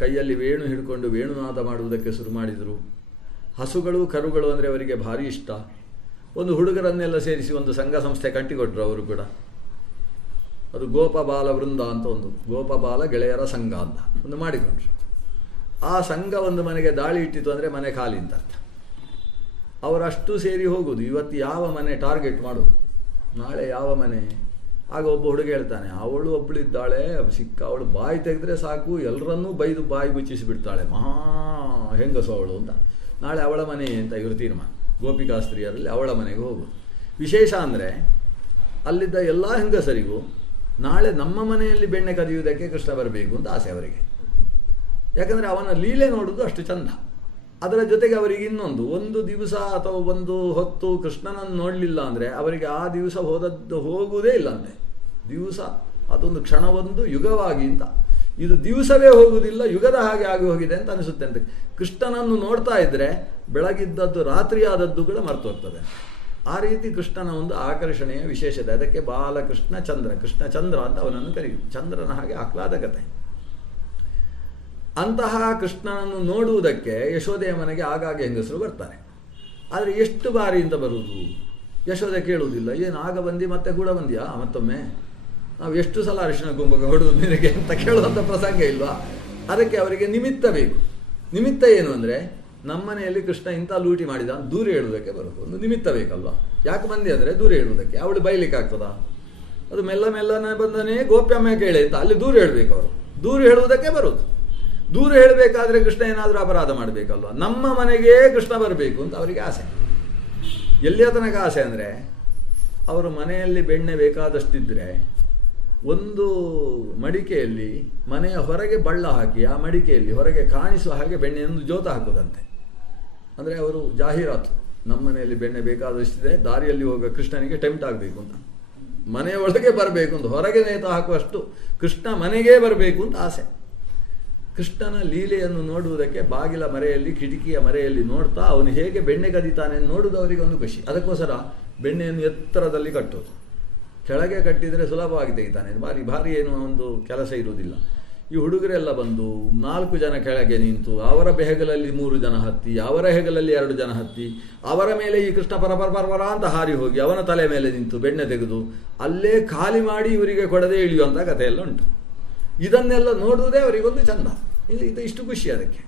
ಕೈಯಲ್ಲಿ ವೇಣು ಹಿಡ್ಕೊಂಡು ವೇಣುನಾದ ಮಾಡುವುದಕ್ಕೆ ಶುರು ಮಾಡಿದರು. ಹಸುಗಳು ಕರುಗಳು ಅಂದರೆ ಅವರಿಗೆ ಭಾರಿ ಇಷ್ಟ. ಒಂದು ಹುಡುಗರನ್ನೆಲ್ಲ ಸೇರಿಸಿ ಒಂದು ಸಂಘ ಸಂಸ್ಥೆ ಕಟ್ಟಿಕೊಟ್ರು. ಅವರು ಕೂಡ ಅದು ಗೋಪಬಾಲ ವೃಂದ ಅಂತ, ಒಂದು ಗೋಪಬಾಲ ಗೆಳೆಯರ ಸಂಘ ಅಂತ ಒಂದು ಮಾಡಿಕೊಂಡ್ರು. ಆ ಸಂಘ ಒಂದು ಮನೆಗೆ ದಾಳಿ ಇಟ್ಟಿತು ಅಂದರೆ ಮನೆ ಖಾಲಿ ಅಂತ ಅರ್ಥ. ಅವರಷ್ಟು ಸೇರಿ ಹೋಗುವುದು. ಇವತ್ತು ಯಾವ ಮನೆ ಟಾರ್ಗೆಟ್ ಮಾಡೋದು, ನಾಳೆ ಯಾವ ಮನೆ. ಆಗ ಒಬ್ಬ ಹುಡುಗ ಹೇಳ್ತಾನೆ, ಅವಳು ಒಬ್ಬಳಿದ್ದಾಳೆ ಸಿಕ್ಕ, ಅವಳು ಬಾಯಿ ತೆಗೆದ್ರೆ ಸಾಕು ಎಲ್ಲರನ್ನೂ ಬೈದು ಬಾಯಿ ಮುಚ್ಚಿಸಿಬಿಡ್ತಾಳೆ, ಮಹಾ ಹೆಂಗಸು ಅವಳು ಅಂತ. ನಾಳೆ ಅವಳ ಮನೆ ಅಂತ ಇವರು ತೀರ್ಮಾನ. ಗೋಪಿಕಾಸ್ತ್ರೀಯರಲ್ಲಿ ಅವಳ ಮನೆಗೆ ಹೋಗುದು. ವಿಶೇಷ ಅಂದರೆ ಅಲ್ಲಿದ್ದ ಎಲ್ಲ ಹೆಂಗಸರಿಗೂ ನಾಳೆ ನಮ್ಮ ಮನೆಯಲ್ಲಿ ಬೆಣ್ಣೆ ಕದಿಯುವುದಕ್ಕೆ ಕೃಷ್ಣ ಬರಬೇಕು ಅಂತ ಆಸೆ ಅವರಿಗೆ. ಯಾಕಂದರೆ ಅವನ ಲೀಲೆ ನೋಡುವುದು ಅಷ್ಟು ಚಂದ. ಅದರ ಜೊತೆಗೆ ಅವರಿಗೆ ಒಂದು ದಿವಸ ಅಥವಾ ಒಂದು ಹೊತ್ತು ಕೃಷ್ಣನನ್ನು ನೋಡಲಿಲ್ಲ ಅಂದರೆ ಅವರಿಗೆ ಆ ದಿವಸ ಹೋಗುವುದೇ ಇಲ್ಲಂತೆ. ದಿವಸ ಅದೊಂದು ಕ್ಷಣವೊಂದು ಯುಗವಾಗಿ ಅಂತ. ಇದು ದಿವಸವೇ ಹೋಗುವುದಿಲ್ಲ, ಯುಗದ ಹಾಗೆ ಆಗಿ ಹೋಗಿದೆ ಅಂತ ಅನಿಸುತ್ತೆ ಅಂತ. ಕೃಷ್ಣನನ್ನು ನೋಡ್ತಾ ಇದ್ದರೆ ಬೆಳಗಿದ್ದದ್ದು ರಾತ್ರಿ ಆದದ್ದು ಕೂಡ ಮರೆತು ಹೋಗ್ತದೆ. ಆ ರೀತಿ ಕೃಷ್ಣನ ಒಂದು ಆಕರ್ಷಣೆಯ ವಿಶೇಷತೆ. ಅದಕ್ಕೆ ಬಾಲಕೃಷ್ಣ ಚಂದ್ರ, ಕೃಷ್ಣಚಂದ್ರ ಅಂತ ಅವನನ್ನು ಕರೆಯುವುದು. ಚಂದ್ರನ ಹಾಗೆ ಆಹ್ಲಾದಕತೆ. ಅಂತಹ ಕೃಷ್ಣನನ್ನು ನೋಡುವುದಕ್ಕೆ ಯಶೋದೆಯ ಮನೆಗೆ ಆಗಾಗ್ಗೆ ಹೆಂಗಸರು ಬರ್ತಾರೆ. ಆದರೆ ಎಷ್ಟು ಬಾರಿ ಅಂತ ಬರುವುದು? ಯಶೋದೆ ಕೇಳುವುದಿಲ್ಲ, ಏನು ಆಗ ಬಂದು ಮತ್ತೆ ಕೂಡ ಬಂದಿಯಾ ಮತ್ತೊಮ್ಮೆ, ನಾವು ಎಷ್ಟು ಸಲ ಅರಿಶಿನ ಕುಂಭಕ್ಕೆ ಹೊಡೆದು ನಿನಗೆ ಅಂತ ಕೇಳುವಂಥ ಪ್ರಸಂಗ ಇಲ್ವಾ? ಅದಕ್ಕೆ ಅವರಿಗೆ ನಿಮಿತ್ತ ಬೇಕು. ನಿಮಿತ್ತ ಏನು ಅಂದರೆ ನಮ್ಮನೆಯಲ್ಲಿ ಕೃಷ್ಣ ಇಂಥ ಲೂಟಿ ಮಾಡಿದ ದೂರ ಹೇಳುವುದಕ್ಕೆ ಬರೋದು. ಒಂದು ನಿಮಿತ್ತ ಬೇಕಲ್ವಾ? ಯಾಕೆ ಬಂದಿ ಅಂದರೆ ದೂರ ಹೇಳುವುದಕ್ಕೆ. ಅವಳು ಬೈಲಿಕ್ಕೆ ಆಗ್ತದಾ? ಅದು ಮೆಲ್ಲನೆ ಬಂದನೇ ಗೋಪ್ಯಮ್ಮ ಕೇಳಿ ಅಂತ ಅಲ್ಲಿ ದೂರ ಹೇಳಬೇಕು. ಅವರು ದೂರ ಹೇಳುವುದಕ್ಕೆ ಬರೋದು. ದೂರ ಹೇಳಬೇಕಾದ್ರೆ ಕೃಷ್ಣ ಏನಾದರೂ ಅಪರಾಧ ಮಾಡಬೇಕಲ್ವ? ನಮ್ಮ ಮನೆಗೇ ಕೃಷ್ಣ ಬರಬೇಕು ಅಂತ ಅವರಿಗೆ ಆಸೆ. ಎಲ್ಲಿಯ ತನಕ ಆಸೆ ಅಂದರೆ ಅವರು ಮನೆಯಲ್ಲಿ ಬೆಣ್ಣೆ ಬೇಕಾದಷ್ಟಿದ್ದರೆ ಒಂದು ಮಡಿಕೆಯಲ್ಲಿ ಮನೆಯ ಹೊರಗೆ ಬಳ್ಳ ಹಾಕಿ ಆ ಮಡಿಕೆಯಲ್ಲಿ ಹೊರಗೆ ಕಾಣಿಸುವ ಹಾಗೆ ಬೆಣ್ಣೆಯನ್ನು ಜೋತ ಹಾಕೋದಂತೆ. ಅಂದರೆ ಅವರು ಜಾಹೀರಾತು, ನಮ್ಮ ಮನೆಯಲ್ಲಿ ಬೆಣ್ಣೆ ಬೇಕಾದಷ್ಟಿದೆ, ದಾರಿಯಲ್ಲಿ ಹೋಗೋ ಕೃಷ್ಣನಿಗೆ ಟೆಂಪ್ಟ್ ಆಗಬೇಕು ಅಂತ, ಮನೆಯ ಒಳಗೆ ಬರಬೇಕು ಅಂತ ಹೊರಗೆ ನೇತು ಹಾಕುವಷ್ಟು ಕೃಷ್ಣ ಮನೆಗೇ ಬರಬೇಕು ಅಂತ ಆಸೆ. ಕೃಷ್ಣನ ಲೀಲೆಯನ್ನು ನೋಡುವುದಕ್ಕೆ ಬಾಗಿಲ ಮರೆಯಲ್ಲಿ, ಕಿಟಕಿಯ ಮರೆಯಲ್ಲಿ ನೋಡ್ತಾ ಅವನು ಹೇಗೆ ಬೆಣ್ಣೆ ಕದೀತಾನೆ ನೋಡುವುದು ಅವರಿಗೆ ಒಂದು ಖುಷಿ. ಅದಕ್ಕೋಸ್ಕರ ಬೆಣ್ಣೆಯನ್ನು ಎತ್ತರದಲ್ಲಿ ಕಟ್ಟೋದು. ಕೆಳಗೆ ಕಟ್ಟಿದರೆ ಸುಲಭವಾಗಿ ತೆಗಿತಾನೆ, ಭಾರಿ ಏನು ಒಂದು ಕೆಲಸ ಇರುವುದಿಲ್ಲ. ಈ ಹುಡುಗರೆಲ್ಲ ಬಂದು 4 ಜನ ಕೆಳಗೆ ನಿಂತು ಅವರ ಹೆಗಲಲ್ಲಿ 3 ಜನ ಹತ್ತಿ, ಅವರ ಹೆಗಲಲ್ಲಿ 2 ಜನ ಹತ್ತಿ, ಅವರ ಮೇಲೆ ಈ ಕೃಷ್ಣ ಪರಪರ ಅಂತ ಹಾರಿ ಹೋಗಿ ಅವನ ತಲೆ ಮೇಲೆ ನಿಂತು ಬೆಣ್ಣೆ ತೆಗೆದು ಅಲ್ಲೇ ಖಾಲಿ ಮಾಡಿ ಇವರಿಗೆ ಕೊಡದೆ ಇಳಿಯುವಂಥ ಕಥೆಯೆಲ್ಲ ಉಂಟು. ಇದನ್ನೆಲ್ಲ ನೋಡುವುದೇ ಅವರಿಗೊಂದು ಚಂದ. ಇದು ಇಷ್ಟು ಖುಷಿ ಅದಕ್ಕೆ.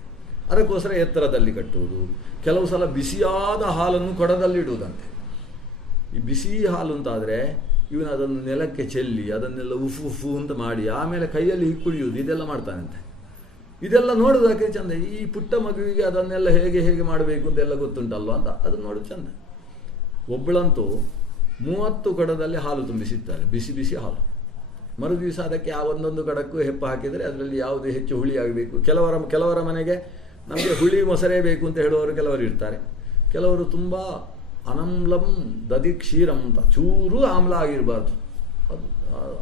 ಅದಕ್ಕೋಸ್ಕರ ಎತ್ತರದಲ್ಲಿ ಕಟ್ಟುವುದು. ಕೆಲವು ಸಲ ಬಿಸಿಯಾದ ಹಾಲನ್ನು ಕೊಡದಲ್ಲಿ ಇಡುವುದಂತೆ. ಈ ಬಿಸಿ ಹಾಲು ಅಂತಾದರೆ ಇವನು ಅದನ್ನು ನೆಲಕ್ಕೆ ಚೆಲ್ಲಿ ಅದನ್ನೆಲ್ಲ ಉಫು ಅಂತ ಮಾಡಿ ಆಮೇಲೆ ಕೈಯಲ್ಲಿ ಕುಡಿಯುವುದು, ಇದೆಲ್ಲ ಮಾಡ್ತಾನಂತೆ. ಇದೆಲ್ಲ ನೋಡೋದಕ್ಕೆ ಚಂದ. ಈ ಪುಟ್ಟ ಮಗುವಿಗೆ ಅದನ್ನೆಲ್ಲ ಹೇಗೆ ಮಾಡಬೇಕು ಅಂತೆಲ್ಲ ಗೊತ್ತುಂಟಲ್ವ ಅಂತ ಅದನ್ನು ನೋಡೋದು ಚಂದ. ಒಬ್ಬಳಂತೂ 30 ಕೊಡದಲ್ಲಿ ಹಾಲು ತುಂಬಿಸಿರ್ತಾರೆ, ಬಿಸಿ ಹಾಲು. ಮರು ದಿವಸ ಅದಕ್ಕೆ ಆ ಒಂದೊಂದು ಕಡಕ್ಕೂ ಹೆಪ್ಪ ಹಾಕಿದರೆ ಅದರಲ್ಲಿ ಯಾವುದು ಹೆಚ್ಚು ಹುಳಿ ಆಗಬೇಕು. ಕೆಲವರ ಮನೆಗೆ ನಮಗೆ ಹುಳಿ ಮೊಸರೇ ಬೇಕು ಅಂತ ಹೇಳುವವರು ಕೆಲವರು ಇರ್ತಾರೆ. ಕೆಲವರು ತುಂಬ ಅನಮ್ಲಂ ದದಿ ಕ್ಷೀರಂ ಅಂತ, ಚೂರು ಆಮ್ಲ ಆಗಿರಬಾರ್ದು, ಅದು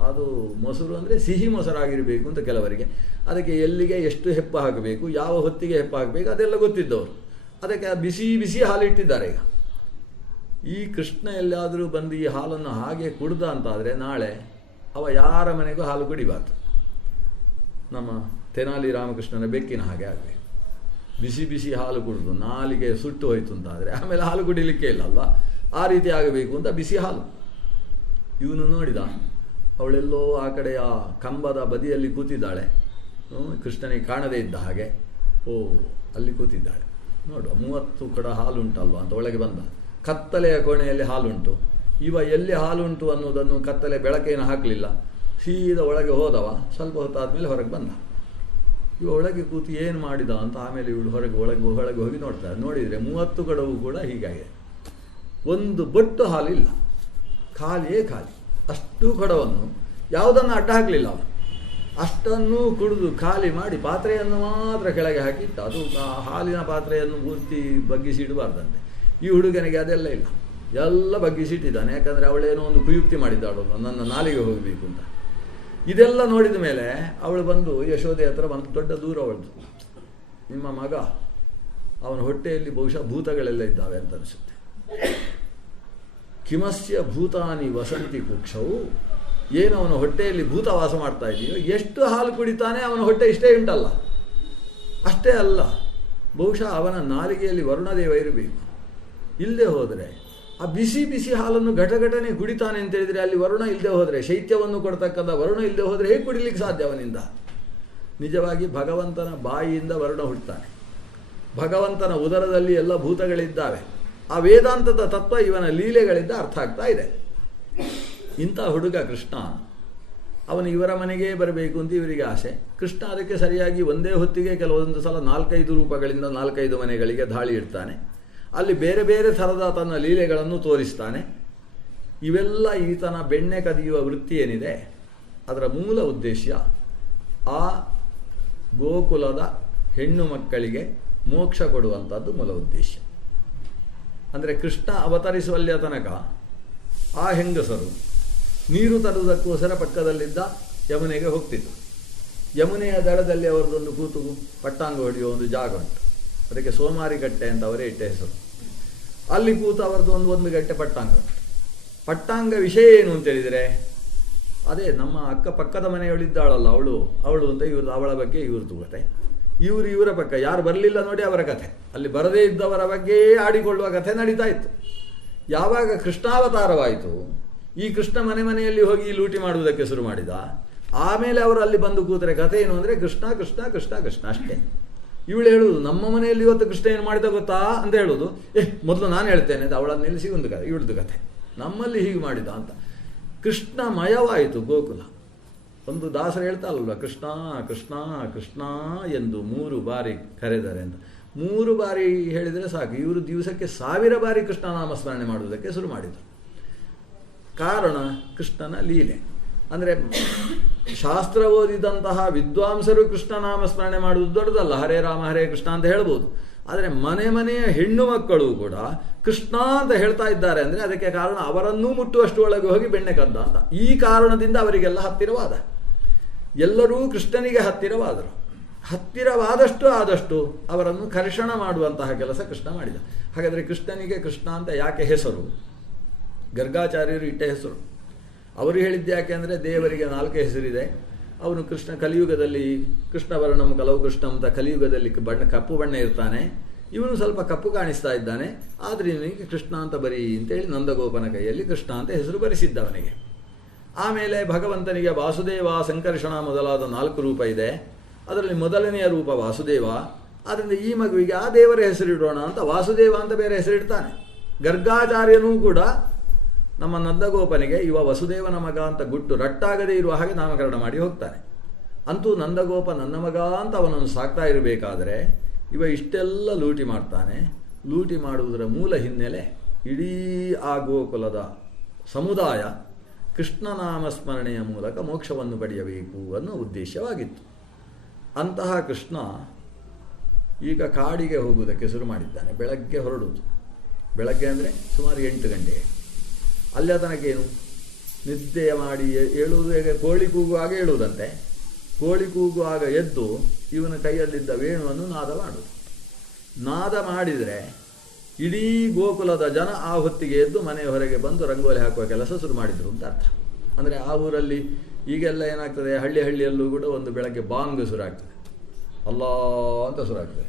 ಅದು ಮೊಸರು ಅಂದರೆ ಸಿಹಿ ಮೊಸರಾಗಿರಬೇಕು ಅಂತ ಕೆಲವರಿಗೆ. ಅದಕ್ಕೆ ಎಲ್ಲಿಗೆ ಎಷ್ಟು ಹೆಪ್ಪ ಹಾಕಬೇಕು, ಯಾವ ಹೊತ್ತಿಗೆ ಹೆಪ್ಪ ಹಾಕಬೇಕು ಅದೆಲ್ಲ ಗೊತ್ತಿದ್ದವರು. ಅದಕ್ಕೆ ಬಿಸಿ ಬಿಸಿ ಹಾಲು ಇಟ್ಟಿದ್ದಾರೆ. ಈಗ ಈ ಕೃಷ್ಣ ಎಲ್ಲಾದರೂ ಬಂದು ಈ ಹಾಲನ್ನು ಹಾಗೆ ಕುಡ್ದ ಅಂತಾದರೆ ನಾಳೆ ಅವ ಯಾರ ಮನೆಗೂ ಹಾಲು ಕುಡಿಬಾರ್ದು. ನಮ್ಮ ತೆನಾಲಿ ರಾಮಕೃಷ್ಣನ ಬೆಕ್ಕಿನ ಹಾಗೆ ಆಗಬೇಕು. ಬಿಸಿ ಬಿಸಿ ಹಾಲು ಕುಡಿದು ನಾಲಿಗೆ ಸುಟ್ಟು ಹೋಯ್ತು ಅಂತಾದರೆ ಆಮೇಲೆ ಹಾಲು ಕುಡಿಲಿಕ್ಕೆ ಇಲ್ಲ ಅಲ್ವಾ, ಆ ರೀತಿ ಆಗಬೇಕು ಅಂತ ಬಿಸಿ ಹಾಲು. ಇವನು ನೋಡಿದ, ಅವಳೆಲ್ಲೋ ಆ ಕಡೆಯ ಕಂಬದ ಬದಿಯಲ್ಲಿ ಕೂತಿದ್ದಾಳೆ, ಕೃಷ್ಣನಿಗೆ ಕಾಣದೇ ಇದ್ದ ಹಾಗೆ. ಓ, ಅಲ್ಲಿ ಕೂತಿದ್ದಾಳೆ ನೋಡುವ, 30 ಕೊಡ ಹಾಲುಂಟಲ್ವ ಅಂತ ಒಳಗೆ ಬಂದ. ಕತ್ತಲೆಯ ಕೋಣೆಯಲ್ಲಿ ಹಾಲುಂಟು. ಇವ ಎಲ್ಲಿ ಹಾಲುಂಟು ಅನ್ನೋದನ್ನು ಕತ್ತಲೆ ಬೆಳಕೇನು ಹಾಕಲಿಲ್ಲ, ಸೀದಾ ಒಳಗೆ ಹೋದವ. ಸ್ವಲ್ಪ ಹೊತ್ತಾದ್ಮೇಲೆ ಹೊರಗೆ ಬಂದ. ಇವ ಒಳಗೆ ಕೂತು ಏನು ಮಾಡಿದ ಅಂತ ಆಮೇಲೆ ಇವಳು ಒಳಗೆ ಹೋಗಿ ನೋಡ್ತಾರೆ. ನೋಡಿದರೆ 30 ಕಡವು ಕೂಡ ಹೀಗಾಗಿದೆ. ಒಂದು ಬೊಟ್ಟು ಹಾಲಿಲ್ಲ, ಖಾಲಿಯೇ ಖಾಲಿ. ಅಷ್ಟು ಕಡವನ್ನು ಯಾವುದನ್ನು ಅಡ್ಡ ಹಾಕಲಿಲ್ಲ ಅವನು. ಅಷ್ಟನ್ನು ಕುಡಿದು ಖಾಲಿ ಮಾಡಿ ಪಾತ್ರೆಯನ್ನು ಮಾತ್ರ ಕೆಳಗೆ ಹಾಕಿಟ್ಟ. ಅದು ಹಾಲಿನ ಪಾತ್ರೆಯನ್ನು ಪೂರ್ತಿ ಬಗ್ಗಿಸಿಡಬಾರ್ದಂತೆ. ಈ ಹುಡುಗನಿಗೆ ಅದೆಲ್ಲ ಇಲ್ಲ, ಎಲ್ಲ ಬಗ್ಗಿಸಿಟ್ಟಿದ್ದಾನೆ. ಯಾಕಂದರೆ ಅವಳೇನೋ ಒಂದು ಕುಯುಕ್ತಿ ಮಾಡಿದ್ದಾಳು, ನನ್ನ ನಾಲಿಗೆ ಹೋಗಬೇಕು ಅಂತ. ಇದೆಲ್ಲ ನೋಡಿದ ಮೇಲೆ ಅವಳು ಬಂದು ಯಶೋದೆ ಹತ್ರ ಬಂದು, ದೊಡ್ಡ ದೂರ ಅವಳದು, ನಿಮ್ಮ ಮಗ ಅವನ ಹೊಟ್ಟೆಯಲ್ಲಿ ಬಹುಶಃ ಭೂತಗಳೆಲ್ಲ ಇದ್ದಾವೆ ಅಂತ ಅನಿಸುತ್ತೆ. ಕಿಮಸ್ಯ ಭೂತಾನಿ ವಸಂತಿ ಕುಕ್ಷವು, ಏನು ಅವನ ಹೊಟ್ಟೆಯಲ್ಲಿ ಭೂತ ವಾಸ ಮಾಡ್ತಾ ಇದೆಯೋ, ಎಷ್ಟು ಹಾಲು ಕುಡಿತಾನೆ ಅವನ ಹೊಟ್ಟೆ ಇಷ್ಟೇ ಉಂಟಲ್ಲ. ಅಷ್ಟೇ ಅಲ್ಲ, ಬಹುಶಃ ಅವನ ನಾಲಿಗೆಯಲ್ಲಿ ವರುಣದೇವ ಇರಬೇಕು. ಇಲ್ಲದೆ ಹೋದರೆ ಆ ಬಿಸಿ ಬಿಸಿ ಹಾಲನ್ನು ಘಟಘಟನೆ ಕುಡಿತಾನೆ ಅಂತ ಹೇಳಿದರೆ, ಅಲ್ಲಿ ವರುಣ ಇಲ್ಲದೆ ಹೋದರೆ, ಶೈತ್ಯವನ್ನು ಕೊಡ್ತಕ್ಕಂಥ ವರುಣ ಇಲ್ಲದೆ ಹೋದರೆ ಹೇಗೆ ಕುಡಿಲಿಕ್ಕೆ ಸಾಧ್ಯ ಅವನಿಂದ? ನಿಜವಾಗಿ ಭಗವಂತನ ಬಾಯಿಯಿಂದ ವರುಣ ಹುಟ್ಟುತ್ತಾನೆ. ಭಗವಂತನ ಉದರದಲ್ಲಿ ಎಲ್ಲ ಭೂತಗಳಿದ್ದಾವೆ. ಆ ವೇದಾಂತದ ತತ್ವ ಇವನ ಲೀಲೆಗಳಿಂದ ಅರ್ಥ ಆಗ್ತಾ ಇದೆ. ಇಂಥ ಹುಡುಗ ಕೃಷ್ಣ, ಅವನು ಇವರ ಮನೆಗೇ ಬರಬೇಕು ಅಂತ ಇವರಿಗೆ ಆಸೆ. ಕೃಷ್ಣ ಅದಕ್ಕೆ ಸರಿಯಾಗಿ ಒಂದೇ ಹೊತ್ತಿಗೆ ಕೆಲವೊಂದು ಸಲ 4-5 ರೂಪಗಳಿಂದ 4-5 ಮನೆಗಳಿಗೆ ದಾಳಿ ಇಡ್ತಾನೆ. ಅಲ್ಲಿ ಬೇರೆ ಬೇರೆ ಥರದ ತನ್ನ ಲೀಲೆಗಳನ್ನು ತೋರಿಸ್ತಾನೆ. ಇವೆಲ್ಲ ಈತನ ಬೆಣ್ಣೆ ಕದಿಯುವ ವೃತ್ತಿ ಏನಿದೆ ಅದರ ಮೂಲ ಉದ್ದೇಶ ಆ ಗೋಕುಲದ ಹೆಣ್ಣು ಮಕ್ಕಳಿಗೆ ಮೋಕ್ಷ ಕೊಡುವಂಥದ್ದು ಮೂಲ ಉದ್ದೇಶ. ಅಂದರೆ ಕೃಷ್ಣ ಅವತರಿಸುವಲ್ಲಿಯ ತನಕ ಆ ಹೆಂಗಸರು ನೀರು ತರುವುದಕ್ಕೋಸ್ಕರ ಪಕ್ಕದಲ್ಲಿದ್ದ ಯಮುನೆಗೆ ಹೋಗ್ತಿದ್ರು. ಯಮುನೆಯ ದಡದಲ್ಲಿ ಅವರದೊಂದು ಕೂತು ಪಟ್ಟಾಂಗ ಹೊಡೆಯುವ ಒಂದು ಜಾಗ ಉಂಟು. ಅದಕ್ಕೆ ಸೋಮಾರಿಗಟ್ಟೆ ಅಂತ ಅವರೇ ಇಟ್ಟ ಹೆಸರು. ಅಲ್ಲಿ ಕೂತು ಅವರದ್ದು ಒಂದು ಗಟ್ಟೆ ಪಟ್ಟಾಂಗ ಉಂಟು. ಪಟ್ಟಾಂಗ ವಿಷಯ ಏನು ಅಂತೇಳಿದರೆ, ಅದೇ ನಮ್ಮ ಅಕ್ಕಪಕ್ಕದ ಮನೆಯವಳಿದ್ದಾಳಲ್ಲ ಅವಳು ಅಂತ ಅವಳ ಬಗ್ಗೆ ಇವ್ರದ್ದು ಕತೆ, ಇವರ ಪಕ್ಕ ಯಾರು ಬರಲಿಲ್ಲ ನೋಡಿ ಅವರ ಕಥೆ, ಅಲ್ಲಿ ಬರದೇ ಇದ್ದವರ ಬಗ್ಗೆ ಆಡಿಕೊಳ್ಳುವ ಕಥೆ ನಡೀತಾ ಇತ್ತು. ಯಾವಾಗ ಕೃಷ್ಣಾವತಾರವಾಯಿತು, ಈ ಕೃಷ್ಣ ಮನೆಯಲ್ಲಿ ಹೋಗಿ ಲೂಟಿ ಮಾಡುವುದಕ್ಕೆ ಶುರು ಮಾಡಿದ. ಆಮೇಲೆ ಅವರು ಅಲ್ಲಿ ಬಂದು ಕೂತರೆ ಕಥೆ ಏನು ಅಂದರೆ ಕೃಷ್ಣ ಕೃಷ್ಣ ಕೃಷ್ಣ ಕೃಷ್ಣ ಅಷ್ಟೇ. ಇವಳು ಹೇಳುವುದು, ನಮ್ಮ ಮನೆಯಲ್ಲಿ ಇವತ್ತು ಕೃಷ್ಣ ಏನು ಮಾಡಿದ ಗೊತ್ತಾ ಅಂತ ಹೇಳುವುದು. ಮೊದಲು ನಾನು ಹೇಳ್ತೇನೆ ಅಂತ ಅವಳನ್ನು ನಿಲ್ಲಿಸಿ ಒಂದು ಕಥೆ, ಇವಳದು ಕಥೆ, ನಮ್ಮಲ್ಲಿ ಹೀಗೆ ಮಾಡಿದ ಅಂತ. ಕೃಷ್ಣಮಯವಾಯಿತು ಗೋಕುಲ. ಒಂದು ದಾಸರು ಹೇಳ್ತಾರಲ್ವ, ಕೃಷ್ಣ ಕೃಷ್ಣ ಕೃಷ್ಣ ಎಂದು 3 ಬಾರಿ ಕರೆದರೆ ಅಂತ. 3 ಬಾರಿ ಹೇಳಿದರೆ ಸಾಕು. ಇವರು ದಿವಸಕ್ಕೆ 1000 ಬಾರಿ ಕೃಷ್ಣ ನಾಮಸ್ಮರಣೆ ಮಾಡುವುದಕ್ಕೆ ಶುರು ಮಾಡಿದರು. ಕಾರಣ ಕೃಷ್ಣನ ಲೀಲೆ. ಅಂದರೆ ಶಾಸ್ತ್ರ ಓದಿದಂತಹ ವಿದ್ವಾಂಸರು ಕೃಷ್ಣ ನಾಮಸ್ಮರಣೆ ಮಾಡುವುದು ದೊಡ್ಡದಲ್ಲ, ಹರೇ ರಾಮ ಹರೇ ಕೃಷ್ಣ ಅಂತ ಹೇಳ್ಬೋದು. ಆದರೆ ಮನೆಯ ಹೆಣ್ಣು ಮಕ್ಕಳು ಕೂಡ ಕೃಷ್ಣ ಅಂತ ಹೇಳ್ತಾ ಇದ್ದಾರೆ ಅಂದರೆ ಅದಕ್ಕೆ ಕಾರಣ ಅವರನ್ನೂ ಮುಟ್ಟುವಷ್ಟು ಒಳಗೆ ಹೋಗಿ ಬೆಣ್ಣೆ ಕದ್ದ ಅಂತ. ಈ ಕಾರಣದಿಂದ ಅವರಿಗೆಲ್ಲ ಹತ್ತಿರವಾದ, ಎಲ್ಲರೂ ಕೃಷ್ಣನಿಗೆ ಹತ್ತಿರವಾದರು. ಹತ್ತಿರವಾದಷ್ಟು ಆದಷ್ಟು ಅವರನ್ನು ಕರ್ಷಣ ಮಾಡುವಂತಹ ಕೆಲಸ ಕೃಷ್ಣ ಮಾಡಿದ. ಹಾಗಾದರೆ ಕೃಷ್ಣನಿಗೆ ಕೃಷ್ಣ ಅಂತ ಯಾಕೆ ಹೆಸರು? ಗರ್ಗಾಚಾರ್ಯರು ಇಟ್ಟ ಹೆಸರು. ಅವರು ಹೇಳಿದ್ದು ಯಾಕೆ ಅಂದರೆ, ದೇವರಿಗೆ 4 ಹೆಸರಿದೆ. ಅವನು ಕೃಷ್ಣ ಕಲಿಯುಗದಲ್ಲಿ ಕೃಷ್ಣವರ್ಣಂ ಕಲವು ಕೃಷ್ಣ ಅಂತ ಕಲಿಯುಗದಲ್ಲಿ ಕಪ್ಪು ಬಣ್ಣ ಇರ್ತಾನೆ. ಇವನು ಸ್ವಲ್ಪ ಕಪ್ಪು ಕಾಣಿಸ್ತಾ ಇದ್ದಾನೆ, ಆದರೆ ಇವನಿಗೆ ಕೃಷ್ಣ ಅಂತ ಬರೀ ಅಂತೇಳಿ ನಂದಗೋಪನ ಕೈಯಲ್ಲಿ ಕೃಷ್ಣ ಅಂತ ಹೆಸರು ಬರೆಸಿದ್ದವನಿಗೆ. ಆಮೇಲೆ ಭಗವಂತನಿಗೆ ವಾಸುದೇವ ಸಂಕರ್ಷಣ ಮೊದಲಾದ 4 ರೂಪ ಇದೆ. ಅದರಲ್ಲಿ ಮೊದಲನೆಯ ರೂಪ ವಾಸುದೇವ. ಆದ್ದರಿಂದ ಈ ಮಗುವಿಗೆ ಆ ದೇವರ ಹೆಸರಿಡೋಣ ಅಂತ ವಾಸುದೇವ ಅಂತ ಬೇರೆ ಹೆಸರಿಡ್ತಾನೆ. ಗರ್ಗಾಚಾರ್ಯನೂ ಕೂಡ ನಮ್ಮ ನಂದಗೋಪನಿಗೆ ಇವ ವಸುದೇವನ ಮಗ ಅಂತ ಗುಟ್ಟು ರಟ್ಟಾಗದೇ ಇರುವ ಹಾಗೆ ನಾಮಕರಣ ಮಾಡಿ ಹೋಗ್ತಾನೆ. ಅಂತೂ ನಂದಗೋಪ ನನ್ನ ಮಗ ಅಂತ ಅವನನ್ನು ಸಾಕ್ತಾ ಇರಬೇಕಾದರೆ ಇವ ಇಷ್ಟೆಲ್ಲ ಲೂಟಿ ಮಾಡ್ತಾನೆ. ಲೂಟಿ ಮಾಡುವುದರ ಮೂಲ ಹಿನ್ನೆಲೆ ಇಡೀ ಆ ಗೋಕುಲದ ಸಮುದಾಯ ಕೃಷ್ಣನಾಮಸ್ಮರಣೆಯ ಮೂಲಕ ಮೋಕ್ಷವನ್ನು ಪಡೆಯಬೇಕು ಅನ್ನೋ ಉದ್ದೇಶವಾಗಿತ್ತು. ಅಂತಹ ಕೃಷ್ಣ ಈಗ ಕಾಡಿಗೆ ಹೋಗುವುದಕ್ಕೆ ಶುರು ಮಾಡಿದ್ದಾನೆ. ಬೆಳಗ್ಗೆ ಹೊರಡುವುದು. ಬೆಳಗ್ಗೆ ಅಂದರೆ ಸುಮಾರು 8 ಗಂಟೆ. ಅಲ್ಲಿಯ ತನಕ ಏನು, ನಿದ್ದೆ ಮಾಡಿ ಏಳುವುದು ಹೇಗೆ, ಕೋಳಿ ಕೂಗುವಾಗ ಏಳುವುದಂತೆ. ಕೋಳಿ ಕೂಗುವಾಗ ಎದ್ದು ಇವನ ಕೈಯಲ್ಲಿದ್ದ ವೇಣುವನ್ನು ನಾದ ಮಾಡುವುದು. ನಾದ ಮಾಡಿದರೆ ಇಡೀ ಗೋಕುಲದ ಜನ ಆ ಹೊತ್ತಿಗೆ ಎದ್ದು ಮನೆಯ ಹೊರಗೆ ಬಂದು ರಂಗೋಲಿ ಹಾಕುವ ಕೆಲಸ ಶುರು ಮಾಡಿದರು ಅಂತ ಅರ್ಥ. ಅಂದರೆ ಆ ಊರಲ್ಲಿ ಈಗೆಲ್ಲ ಏನಾಗ್ತದೆ, ಹಳ್ಳಿಯಲ್ಲೂ ಕೂಡ ಒಂದು ಬೆಳಗ್ಗೆ ಬಾಂಗ್ ಶುರುವಾಗ್ತದೆ, ಅಲ್ಲಾ ಅಂತ ಶುರುವಾಗ್ತದೆ.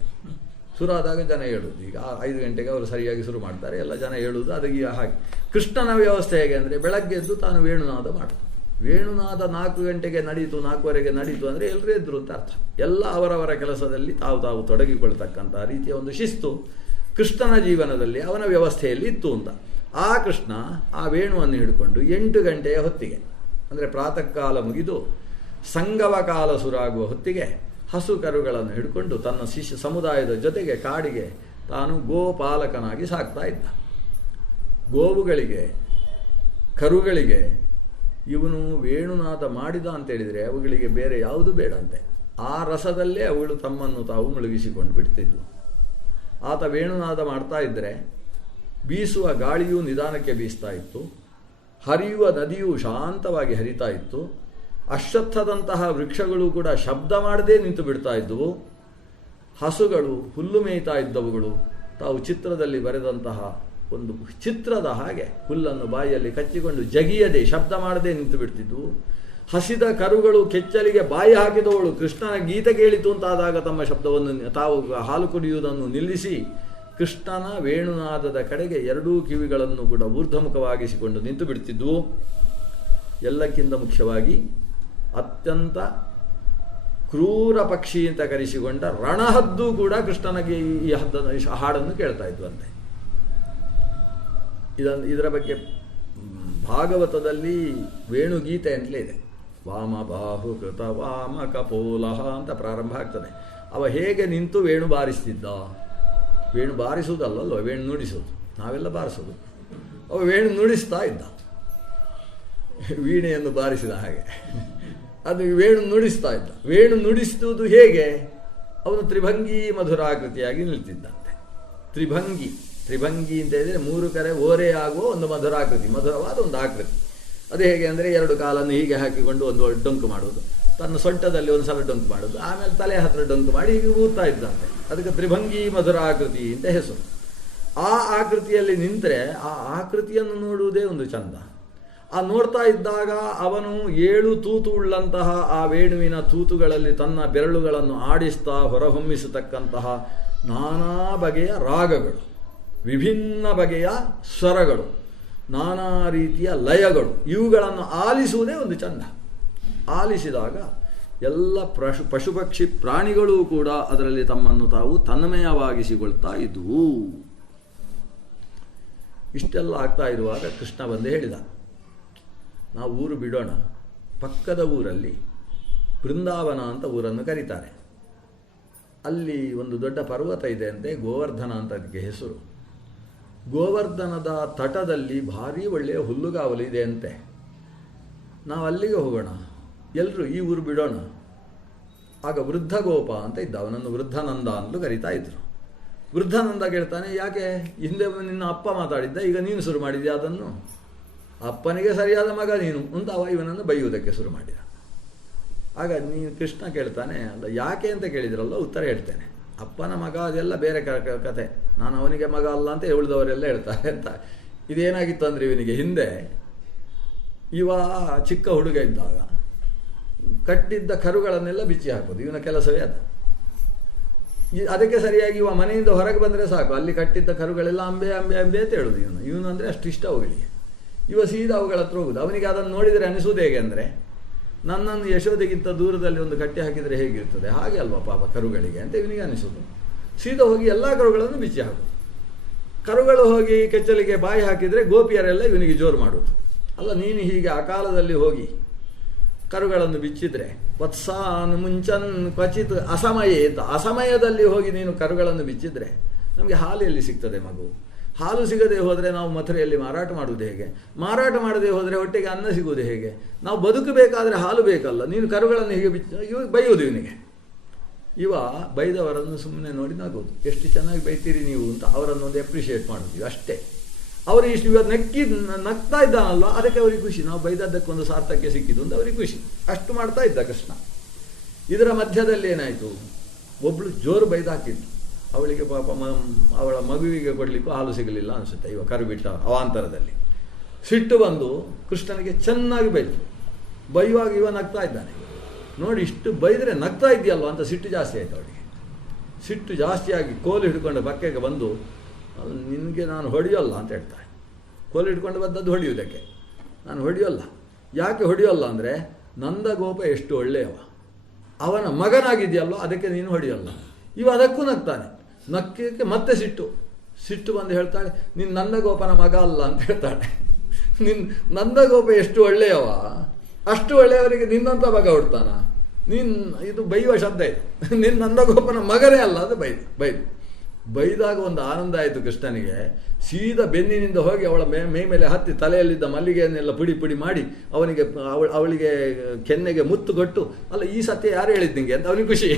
ಶುರುವಾದಾಗ ಜನ ಹೇಳುವುದು. ಈಗ 5 ಗಂಟೆಗೆ ಅವರು ಸರಿಯಾಗಿ ಶುರು ಮಾಡ್ತಾರೆ, ಎಲ್ಲ ಜನ ಹೇಳುವುದು. ಅದಕ್ಕೆ ಹಾಗೆ ಕೃಷ್ಣನ ವ್ಯವಸ್ಥೆ ಹೇಗೆ ಅಂದರೆ ಬೆಳಗ್ಗೆ ಎದ್ದು ತಾನು ವೇಣುನಾದ ಮಾಡೋದು. ವೇಣುನಾದ 4 ಗಂಟೆಗೆ ನಡೀತು, 4:15 ನಡೀತು ಅಂದರೆ ಎಲ್ಲರೂ ಎದ್ರು ಅಂತ ಅರ್ಥ. ಎಲ್ಲ ಅವರವರ ಕೆಲಸದಲ್ಲಿ ತಾವು ತೊಡಗಿಕೊಳ್ತಕ್ಕಂತಹ ರೀತಿಯ ಒಂದು ಶಿಸ್ತು ಕೃಷ್ಣನ ಜೀವನದಲ್ಲಿ, ಅವನ ವ್ಯವಸ್ಥೆಯಲ್ಲಿ ಇತ್ತು ಅಂತ. ಆ ಕೃಷ್ಣ ಆ ವೇಣುವನ್ನು ಹಿಡ್ಕೊಂಡು 8 ಗಂಟೆಯ ಹೊತ್ತಿಗೆ, ಅಂದರೆ ಪ್ರಾತಃ ಕಾಲ ಮುಗಿದು ಸಂಗವ ಕಾಲ ಶುರುವಾಗುವ ಹೊತ್ತಿಗೆ ಹಸು ಕರುಗಳನ್ನು ಹಿಡ್ಕೊಂಡು ತನ್ನ ಶಿಷ್ಯ ಸಮುದಾಯದ ಜೊತೆಗೆ ಕಾಡಿಗೆ ತಾನು ಗೋಪಾಲಕನಾಗಿ ಸಾಕ್ತಾ ಇದ್ದ. ಗೋವುಗಳಿಗೆ, ಕರುಗಳಿಗೆ ಇವನು ವೇಣುನಾದ ಮಾಡಿದ ಅಂತೇಳಿದರೆ ಅವುಗಳಿಗೆ ಬೇರೆ ಯಾವುದು ಬೇಡಂತೆ. ಆ ರಸದಲ್ಲೇ ಅವುಗಳು ತಮ್ಮನ್ನು ತಾವು ಮುಳುಗಿಸಿಕೊಂಡು ಬಿಡ್ತಿದ್ವು. ಆತ ವೇಣುನಾದ ಮಾಡ್ತಾ ಇದ್ದರೆ ಬೀಸುವ ಗಾಳಿಯೂ ನಿಧಾನಕ್ಕೆ ಬೀಸ್ತಾ ಇತ್ತು, ಹರಿಯುವ ನದಿಯೂ ಶಾಂತವಾಗಿ ಹರಿತಾ ಇತ್ತು, ಅಶ್ವತ್ಥದಂತಹ ವೃಕ್ಷಗಳು ಕೂಡ ಶಬ್ದ ಮಾಡದೇ ನಿಂತು ಬಿಡ್ತಾ ಇದ್ದವು. ಹಸುಗಳು ಹುಲ್ಲು ಮೇಯ್ತಾ ಇದ್ದವುಗಳು ತಾವು ಚಿತ್ರದಲ್ಲಿ ಬರೆದಂತಹ ಒಂದು ಚಿತ್ರದ ಹಾಗೆ ಹುಲ್ಲನ್ನು ಬಾಯಿಯಲ್ಲಿ ಕಚ್ಚಿಕೊಂಡು ಜಗಿಯದೆ ಶಬ್ದ ಮಾಡದೆ ನಿಂತು ಬಿಡ್ತಿದ್ವು. ಹಸಿದ ಕರುಗಳು ಕೆಚ್ಚಲಿಗೆ ಬಾಯಿ ಹಾಕಿದವಳು ಕೃಷ್ಣನ ಗೀತೆ ಕೇಳಿತು ಅಂತಾದಾಗ ತಮ್ಮ ಶಬ್ದವನ್ನು ತಾವು ಹಾಲು ಕುಡಿಯುವುದನ್ನು ನಿಲ್ಲಿಸಿ ಕೃಷ್ಣನ ವೇಣುನಾದದ ಕಡೆಗೆ 2 ಕಿವಿಗಳನ್ನು ಕೂಡ ಊರ್ಧ್ವಮುಖವಾಗಿಸಿಕೊಂಡು ನಿಂತು ಬಿಡ್ತಿದ್ವು. ಎಲ್ಲಕ್ಕಿಂತ ಮುಖ್ಯವಾಗಿ ಅತ್ಯಂತ ಕ್ರೂರ ಪಕ್ಷಿ ಅಂತ ಕರೆಸಿಕೊಂಡ ರಣಹದ್ದು ಕೂಡ ಕೃಷ್ಣನಿಗೆ ಈ ಹಾಡನ್ನು ಕೇಳ್ತಾ ಇದ್ವಂತೆ. ಇದರ ಬಗ್ಗೆ ಭಾಗವತದಲ್ಲಿ ವೇಣುಗೀತೆ ಅಂತಲೇ ಇದೆ. ವಾಮ ಬಾಹು ಕೃತ ವಾಮ ಕಪೋಲಹ ಅಂತ ಪ್ರಾರಂಭ ಆಗ್ತದೆ. ಅವ ಹೇಗೆ ನಿಂತು ವೇಣು ಬಾರಿಸ್ತಿದ್ದ. ವೇಣು ಬಾರಿಸುವುದಲ್ಲಲ್ವ, ವೇಣು ನುಡಿಸೋದು, ನಾವೆಲ್ಲ ಬಾರಿಸೋದು. ಅವ ವೇಣು ನುಡಿಸ್ತಾ ಇದ್ದ, ವೀಣೆಯನ್ನು ಬಾರಿಸಿದ ಹಾಗೆ ಅದು ವೇಣು ನುಡಿಸ್ತಾ ಇದ್ದ. ವೇಣು ನುಡಿಸುವುದು ಹೇಗೆ? ಅವನು ತ್ರಿಭಂಗಿ ಮಧುರಾಕೃತಿಯಾಗಿ ನಿಲ್ತಿದ್ದಂತೆ. ತ್ರಿಭಂಗಿ ಅಂತ ಹೇಳಿದರೆ 3 ಕಡೆ ಓರೆ ಆಗುವ ಒಂದು ಮಧುರಾಕೃತಿ, ಮಧುರವಾದ ಒಂದು ಆಕೃತಿ. ಅದು ಹೇಗೆ ಅಂದರೆ 2 ಕಾಲನ್ನು ಹೀಗೆ ಹಾಕಿಕೊಂಡು ಒಂದು ಡೊಂಕು ಮಾಡುವುದು, ತನ್ನ ಸೊಂಟದಲ್ಲಿ ಒಂದು ಸಲ ಡೊಂಕು ಮಾಡೋದು, ಆಮೇಲೆ ತಲೆ ಹತ್ತಿರ ಡೊಂಕು ಮಾಡಿ ಹೀಗೆ ಊದ್ತಾ ಇದ್ದಂತೆ. ಅದಕ್ಕೆ ತ್ರಿಭಂಗಿ ಮಧುರಾಕೃತಿ ಅಂತ ಹೆಸರು. ಆ ಆಕೃತಿಯಲ್ಲಿ ನಿಂತರೆ ಆ ಆಕೃತಿಯನ್ನು ನೋಡುವುದೇ ಒಂದು ಚಂದ. ಆ ನೋಡ್ತಾ ಇದ್ದಾಗ ಅವನು 7 ತೂತು ಉಳ್ಳಂತಹ ಆ ವೇಣುವಿನ ತೂತುಗಳಲ್ಲಿ ತನ್ನ ಬೆರಳುಗಳನ್ನು ಆಡಿಸ್ತಾ ಹೊರಹೊಮ್ಮಿಸತಕ್ಕಂತಹ ನಾನಾ ಬಗೆಯ ರಾಗಗಳು, ವಿಭಿನ್ನ ಬಗೆಯ ಸ್ವರಗಳು, ನಾನಾ ರೀತಿಯ ಲಯಗಳು, ಇವುಗಳನ್ನು ಆಲಿಸುವುದೇ ಒಂದು ಚಂದ. ಆಲಿಸಿದಾಗ ಎಲ್ಲ ಪಶು ಪಕ್ಷಿ ಪ್ರಾಣಿಗಳೂ ಕೂಡ ಅದರಲ್ಲಿ ತಮ್ಮನ್ನು ತಾವು ತನ್ಮಯವಾಗಿಸಿಕೊಳ್ತಾ ಇದ್ವು. ಇಷ್ಟೆಲ್ಲ ಆಗ್ತಾ ಇರುವಾಗ ಕೃಷ್ಣ ಬಂದೇ ಹೇಳಿದ, ನಾವು ಊರು ಬಿಡೋಣ. ಪಕ್ಕದ ಊರಲ್ಲಿ ಬೃಂದಾವನ ಅಂತ ಊರನ್ನು ಕರೀತಾರೆ. ಅಲ್ಲಿ ಒಂದು ದೊಡ್ಡ ಪರ್ವತ ಇದೆ ಅಂತೆ, ಗೋವರ್ಧನ ಅಂತ ಅದಕ್ಕೆ ಹೆಸರು. ಗೋವರ್ಧನದ ತಟದಲ್ಲಿ ಭಾರೀ ಒಳ್ಳೆಯ ಹುಲ್ಲುಗಾವಲು ಇದೆ ಅಂತೆ. ನಾವು ಅಲ್ಲಿಗೆ ಹೋಗೋಣ, ಎಲ್ಲರೂ ಈ ಊರು ಬಿಡೋಣ. ಆಗ ವೃದ್ಧ ಗೋಪ ಅಂತ ಇದ್ದ, ಅವನನ್ನು ವೃದ್ಧನಂದ ಅಂತಲೂ ಕರೀತಾ ಇದ್ರು. ವೃದ್ಧನಂದ ಕೇಳ್ತಾನೆ, ಯಾಕೆ ಹಿಂದೆ ನಿನ್ನ ಅಪ್ಪ ಮಾತಾಡಿದ್ದ, ಈಗ ನೀನು ಶುರು ಮಾಡಿದ್ಯಾ ಅದನ್ನು? ಅಪ್ಪನಿಗೆ ಸರಿಯಾದ ಮಗ ನೀನು ಅಂತ ಅವ ಇವನನ್ನು ಬೈಯುವುದಕ್ಕೆ ಶುರು ಮಾಡಿದ. ಆಗ ನೀನು ಕೃಷ್ಣ ಕೇಳ್ತಾನೆ, ಅಲ್ಲ ಯಾಕೆ ಅಂತ ಕೇಳಿದ್ರಲ್ಲ, ಉತ್ತರ ಹೇಳ್ತೇನೆ. ಅಪ್ಪನ ಮಗ ಅದೆಲ್ಲ ಬೇರೆ ಕತೆ, ನಾನು ಅವನಿಗೆ ಮಗ ಅಲ್ಲ ಅಂತ ಉಳಿದವರೆಲ್ಲ ಹೇಳ್ತಾರೆ ಅಂತ. ಇದೇನಾಗಿತ್ತು ಅಂದರೆ ಇವನಿಗೆ ಹಿಂದೆ ಇವ ಚಿಕ್ಕ ಹುಡುಗ ಇದ್ದಾಗ ಕಟ್ಟಿದ್ದ ಕರುಗಳನ್ನೆಲ್ಲ ಬಿಚ್ಚಿ ಹಾಕೋದು ಇವನ ಕೆಲಸವೇ ಅದು. ಅದಕ್ಕೆ ಸರಿಯಾಗಿ ಇವ ಮನೆಯಿಂದ ಹೊರಗೆ ಬಂದರೆ ಸಾಕು, ಅಲ್ಲಿ ಕಟ್ಟಿದ್ದ ಕರುಗಳೆಲ್ಲ ಅಂಬೆ ಅಂಬೆ ಅಂಬೆ ಅಂತ ಹೇಳೋದು ಇವನು ಅಂದರೆ ಅಷ್ಟು ಇಷ್ಟ ಅವುಗಳಿಗೆ. ಇವ ಸೀದಾ ಅವುಗಳ ಹತ್ರ ಹೋಗುದು. ಅವನಿಗೆ ಅದನ್ನು ನೋಡಿದರೆ ಅನಿಸುವುದು ಹೇಗೆ ಅಂದರೆ, ನನ್ನನ್ನು ಯಶೋದೆಗಿಂತ ದೂರದಲ್ಲಿ ಒಂದು ಕಟ್ಟಿ ಹಾಕಿದರೆ ಹೇಗಿರ್ತದೆ ಹಾಗೆ ಅಲ್ವಾ ಪಾಪ ಕರುಗಳಿಗೆ ಅಂತ ಇವನಿಗೆ ಅನಿಸೋದು. ಸೀದಾ ಹೋಗಿ ಎಲ್ಲ ಕರುಗಳನ್ನು ಬಿಚ್ಚಿ ಹಾಕೋದು. ಕರುಗಳು ಹೋಗಿ ಕೆಚ್ಚಲಿಗೆ ಬಾಯಿ ಹಾಕಿದರೆ ಗೋಪಿಯರೆಲ್ಲ ಇವನಿಗೆ ಜೋರು ಮಾಡೋದು. ಅಲ್ಲ, ನೀನು ಹೀಗೆ ಅಕಾಲದಲ್ಲಿ ಹೋಗಿ ಕರುಗಳನ್ನು ಬಿಚ್ಚಿದ್ರೆ, ವತ್ಸಾನ್ ಮುಂಚನ್ ಕ್ವಚಿತ್ ಅಸಮಯೇ ಅಂತ, ಅಸಮಯದಲ್ಲಿ ಹೋಗಿ ನೀನು ಕರುಗಳನ್ನು ಬಿಚ್ಚಿದ್ರೆ ನಮಗೆ ಹಾಲು ಎಲ್ಲಿ ಸಿಗ್ತದೆ ಮಗು? ಹಾಲು ಸಿಗದೆ ಹೋದರೆ ನಾವು ಮಥುರೆಯಲ್ಲಿ ಮಾರಾಟ ಮಾಡುವುದು ಹೇಗೆ? ಮಾರಾಟ ಮಾಡದೆ ಹೋದರೆ ಹೊಟ್ಟೆಗೆ ಅನ್ನ ಸಿಗುವುದು ಹೇಗೆ? ನಾವು ಬದುಕಬೇಕಾದ್ರೆ ಹಾಲು ಬೇಕಲ್ಲ. ನೀನು ಕರುಗಳನ್ನು ಹೀಗೆ ಬೈಯೋದು ಇವನಿಗೆ. ಇವ ಬೈದವರನ್ನು ಸುಮ್ಮನೆ ನೋಡಿ ನಗೋದು, ಎಷ್ಟು ಚೆನ್ನಾಗಿ ಬೈತೀರಿ ನೀವು ಅಂತ ಅವರನ್ನು ಒಂದು ಅಪ್ರಿಷಿಯೇಟ್ ಮಾಡೋದು ಅಷ್ಟೇ. ಅವರು ಇಷ್ಟು ಇವತ್ತು ನಗ್ತಾ ಇದ್ದಾನಲ್ವ, ಅದಕ್ಕೆ ಅವ್ರಿಗೆ ಖುಷಿ, ನಾವು ಬೈದದ್ದಕ್ಕೊಂದು ಸಾರ್ಥಕ್ಯ ಸಿಕ್ಕಿದ್ದು ಅಂತ ಅವ್ರಿಗೆ ಖುಷಿ. ಅಷ್ಟು ಮಾಡ್ತಾ ಇದ್ದ ಕೃಷ್ಣ. ಇದರ ಮಧ್ಯದಲ್ಲಿ ಏನಾಯಿತು, ಒಬ್ಬಳು ಜೋರು ಬೈದಾಕಿತ್ತು. ಅವಳಿಗೆ ಪಾಪ ಅವಳ ಮಗುವಿಗೆ ಕೊಡಲಿಕ್ಕೂ ಹಾಲು ಸಿಗಲಿಲ್ಲ ಅನಿಸುತ್ತೆ, ಇವ ಕರುಬಿಟ್ಟ ಅವಾಂತರದಲ್ಲಿ. ಸಿಟ್ಟು ಬಂದು ಕೃಷ್ಣನಿಗೆ ಚೆನ್ನಾಗಿ ಬೈತು. ಬೈಯುವಾಗ ಇವ ನಗ್ತಾ ಇದ್ದಾನೆ. ನೋಡಿ, ಇಷ್ಟು ಬೈದರೆ ನಗ್ತಾ ಇದೆಯಲ್ವ ಅಂತ ಸಿಟ್ಟು ಜಾಸ್ತಿ ಆಯಿತು ಅವಳಿಗೆ. ಸಿಟ್ಟು ಜಾಸ್ತಿಯಾಗಿ ಕೋಲು ಹಿಡ್ಕೊಂಡು ಪಕ್ಕಕ್ಕೆ ಬಂದು, ನಿನಗೆ ನಾನು ಹೊಡೆಯೋಲ್ಲ ಅಂತ ಹೇಳ್ತಾಳೆ. ಕೋಲು ಹಿಡ್ಕೊಂಡು ಬಂದದ್ದು ಹೊಡೆಯುವುದಕ್ಕೆ. ನಾನು ಹೊಡೆಯೋಲ್ಲ. ಯಾಕೆ ಹೊಡೆಯೋಲ್ಲ ಅಂದರೆ, ನಂದಗೋಪ ಎಷ್ಟು ಒಳ್ಳೆಯವ, ಅವನ ಮಗನಾಗಿದೆಯಲ್ಲೋ ಅದಕ್ಕೆ ನೀನು ಹೊಡೆಯೋಲ್ಲ. ಇವ ಅದಕ್ಕೂ ನಗ್ತಾನೆ. ನಕ್ಕಕ್ಕೆ ಮತ್ತೆ ಸಿಟ್ಟು ಬಂದು ಹೇಳ್ತಾಳೆ, ನೀನು ನಂದಗೋಪನ ಮಗ ಅಲ್ಲ ಅಂತ ಹೇಳ್ತಾಳೆ. ನಂದಗೋಪ ಎಷ್ಟು ಒಳ್ಳೆಯವ, ಅಷ್ಟು ಒಳ್ಳೆಯವರಿಗೆ ನಿನ್ನಂಥ ಮಗ ಹುಡ್ತಾನ? ಇದು ಬೈಯುವ ಶಬ್ದ ಇದು. ನಿನ್ನ ನಂದಗೋಪನ ಮಗನೇ ಅಲ್ಲ ಅದು ಬೈದಾಗ ಒಂದು ಆನಂದ ಆಯಿತು ಕೃಷ್ಣನಿಗೆ. ಸೀದಾ ಬೆನ್ನಿನಿಂದ ಹೋಗಿ ಅವಳ ಮೈ ಮೇಲೆ ಹತ್ತಿ ತಲೆಯಲ್ಲಿದ್ದ ಮಲ್ಲಿಗೆಯನ್ನೆಲ್ಲ ಪುಡಿ ಮಾಡಿ ಅವಳಿಗೆ ಕೆನ್ನೆಗೆ ಮುತ್ತು ಕೊಟ್ಟು, ಅಲ್ಲ ಈ ಸತ್ಯ ಯಾರು ಹೇಳಿದ್ದು ನಿಂಗೆ ಅಂತ ಅವನಿಗೆ ಖುಷಿ.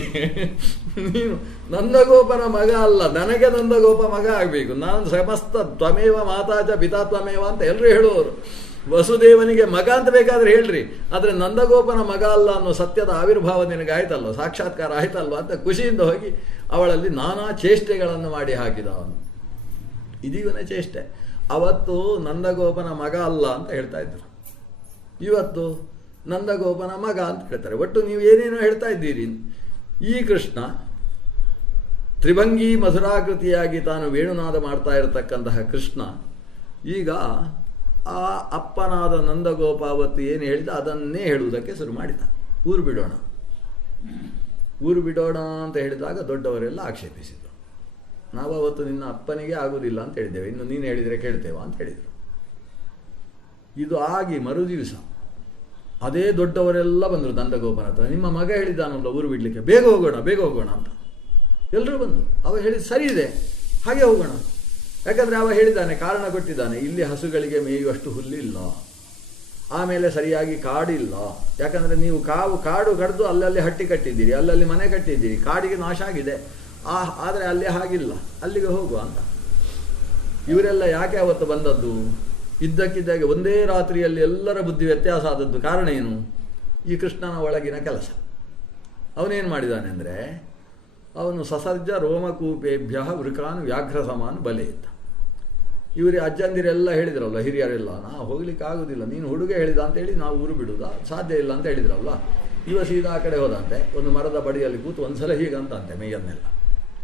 ನೀನು ನಂದಗೋಪನ ಮಗ ಅಲ್ಲ, ನನಗೆ ನಂದಗೋಪ ಮಗ ಆಗಬೇಕು. ನಾನು ಸಮಸ್ತ ತ್ವಮೇವ ಮಾತಾಚ ಪಿತಾ ತ್ವಮೇವ ಅಂತ ಎಲ್ಲರೂ ಹೇಳುವವರು. ವಸುದೇವನಿಗೆ ಮಗ ಅಂತ ಬೇಕಾದರೆ ಹೇಳ್ರಿ, ಆದರೆ ನಂದಗೋಪನ ಮಗ ಅಲ್ಲ ಅನ್ನೋ ಸತ್ಯದ ಆವಿರ್ಭಾವ ನಿನಗೆ ಆಯ್ತಲ್ವ, ಸಾಕ್ಷಾತ್ಕಾರ ಆಯ್ತಲ್ವ ಅಂತ ಖುಷಿಯಿಂದ ಹೋಗಿ ಅವಳಲ್ಲಿ ನಾನಾ ಚೇಷ್ಟೆಗಳನ್ನು ಮಾಡಿ ಹಾಕಿದ ಅವನು. ಇದೀವನೇ ಚೇಷ್ಟೆ. ಅವತ್ತು ನಂದಗೋಪನ ಮಗ ಅಲ್ಲ ಅಂತ ಹೇಳ್ತಾ ಇದ್ರು, ಇವತ್ತು ನಂದಗೋಪನ ಮಗ ಅಂತ ಹೇಳ್ತಾರೆ. ಒಟ್ಟು ನೀವು ಏನೇನೋ ಹೇಳ್ತಾ ಇದ್ದೀರಿ. ಈ ಕೃಷ್ಣ ತ್ರಿಭಂಗಿ ಮಧುರಾಕೃತಿಯಾಗಿ ತಾನು ವೇಣುನಾದ ಮಾಡ್ತಾ ಇರತಕ್ಕಂತಹ ಕೃಷ್ಣ ಈಗ ಆ ಅಪ್ಪನಾದ ನಂದಗೋಪ ಅವತ್ತು ಏನು ಹೇಳಿದ ಅದನ್ನೇ ಹೇಳುವುದಕ್ಕೆ ಶುರು ಮಾಡಿದ. ಊರು ಬಿಡೋಣ ಅಂತ ಹೇಳಿದಾಗ ದೊಡ್ಡವರೆಲ್ಲ ಆಕ್ಷೇಪಿಸಿದರು. ನಾವು ಅವತ್ತು ನಿನ್ನ ಅಪ್ಪನಿಗೆ ಆಗುವುದಿಲ್ಲ ಅಂತ ಹೇಳಿದ್ದೇವೆ, ಇನ್ನು ನೀನು ಹೇಳಿದರೆ ಕೇಳ್ತೇವ ಅಂತ ಹೇಳಿದರು. ಇದು ಆಗಿ ಮರುದಿವಸ ಅದೇ ದೊಡ್ಡವರೆಲ್ಲ ಬಂದರು ನಂದಗೋಪನ ಹತ್ರ. ನಿಮ್ಮ ಮಗ ಹೇಳಿದ್ದಾನಲ್ಲ ಊರು ಬಿಡಲಿಕ್ಕೆ, ಬೇಗ ಹೋಗೋಣ ಅಂತ ಎಲ್ಲರೂ ಬಂದು. ಅವ ಹೇಳಿದ ಸರಿ ಇದೆ, ಹಾಗೆ ಹೋಗೋಣ. ಯಾಕಂದರೆ ಅವ ಹೇಳಿದ್ದಾನೆ, ಕಾರಣ ಕೊಟ್ಟಿದ್ದಾನೆ, ಇಲ್ಲಿ ಹಸುಗಳಿಗೆ ಮೇಯುವಷ್ಟು ಹುಲ್ಲಿಲ್ಲ, ಆಮೇಲೆ ಸರಿಯಾಗಿ ಕಾಡಿಲ್ಲ. ಯಾಕಂದರೆ ನೀವು ಕಾಡು ಕಡ್ದು ಅಲ್ಲಲ್ಲಿ ಹಟ್ಟಿ ಕಟ್ಟಿದ್ದೀರಿ, ಅಲ್ಲಲ್ಲಿ ಮನೆ ಕಟ್ಟಿದ್ದೀರಿ, ಕಾಡಿಗೆ ನಾಶ ಆಗಿದೆ. ಆದರೆ ಅಲ್ಲಿ ಹಾಗಿಲ್ಲ, ಅಲ್ಲಿಗೆ ಹೋಗುವ ಅಂತ. ಇವರೆಲ್ಲ ಯಾಕೆ ಅವತ್ತು ಬಂದದ್ದು? ಇದ್ದಕ್ಕಿದ್ದಾಗೆ ಒಂದೇ ರಾತ್ರಿಯಲ್ಲಿ ಎಲ್ಲರ ಬುದ್ಧಿ ವ್ಯತ್ಯಾಸ ಆದದ್ದು ಕಾರಣ ಏನು? ಈ ಕೃಷ್ಣನ ಒಳಗಿನ ಕೆಲಸ. ಅವನೇನು ಮಾಡಿದ್ದಾನೆ ಅಂದರೆ, ಅವನು ಸಸರ್ಜ ರೋಮಕೂಪೇಭ್ಯ ವೃಕಾನ್ ವ್ಯಾಘ್ರ ಸಮಾನ್ ಬಲೆ ಇದ್ದ. ಇವರು ಅಜ್ಜಂದಿರೆಲ್ಲ ಹೇಳಿದ್ರಲ್ಲ, ಹಿರಿಯರೆಲ್ಲ, ನಾವು ಹೋಗ್ಲಿಕ್ಕೆ ಆಗೋದಿಲ್ಲ, ನೀನು ಹುಡುಗ ಹೇಳಿದ ಅಂತೇಳಿ ನಾವು ಊರು ಬಿಡುವುದಾ, ಸಾಧ್ಯ ಇಲ್ಲ ಅಂತ ಹೇಳಿದ್ರಲ್ಲ. ಇವ ಸೀದಾ ಆ ಕಡೆ ಹೋದಂತೆ, ಒಂದು ಮರದ ಬಡಿಯಲ್ಲಿ ಕೂತು ಒಂದ್ಸಲ ಹೀಗಂತಂತೆ, ಮೈಯನ್ನೆಲ್ಲ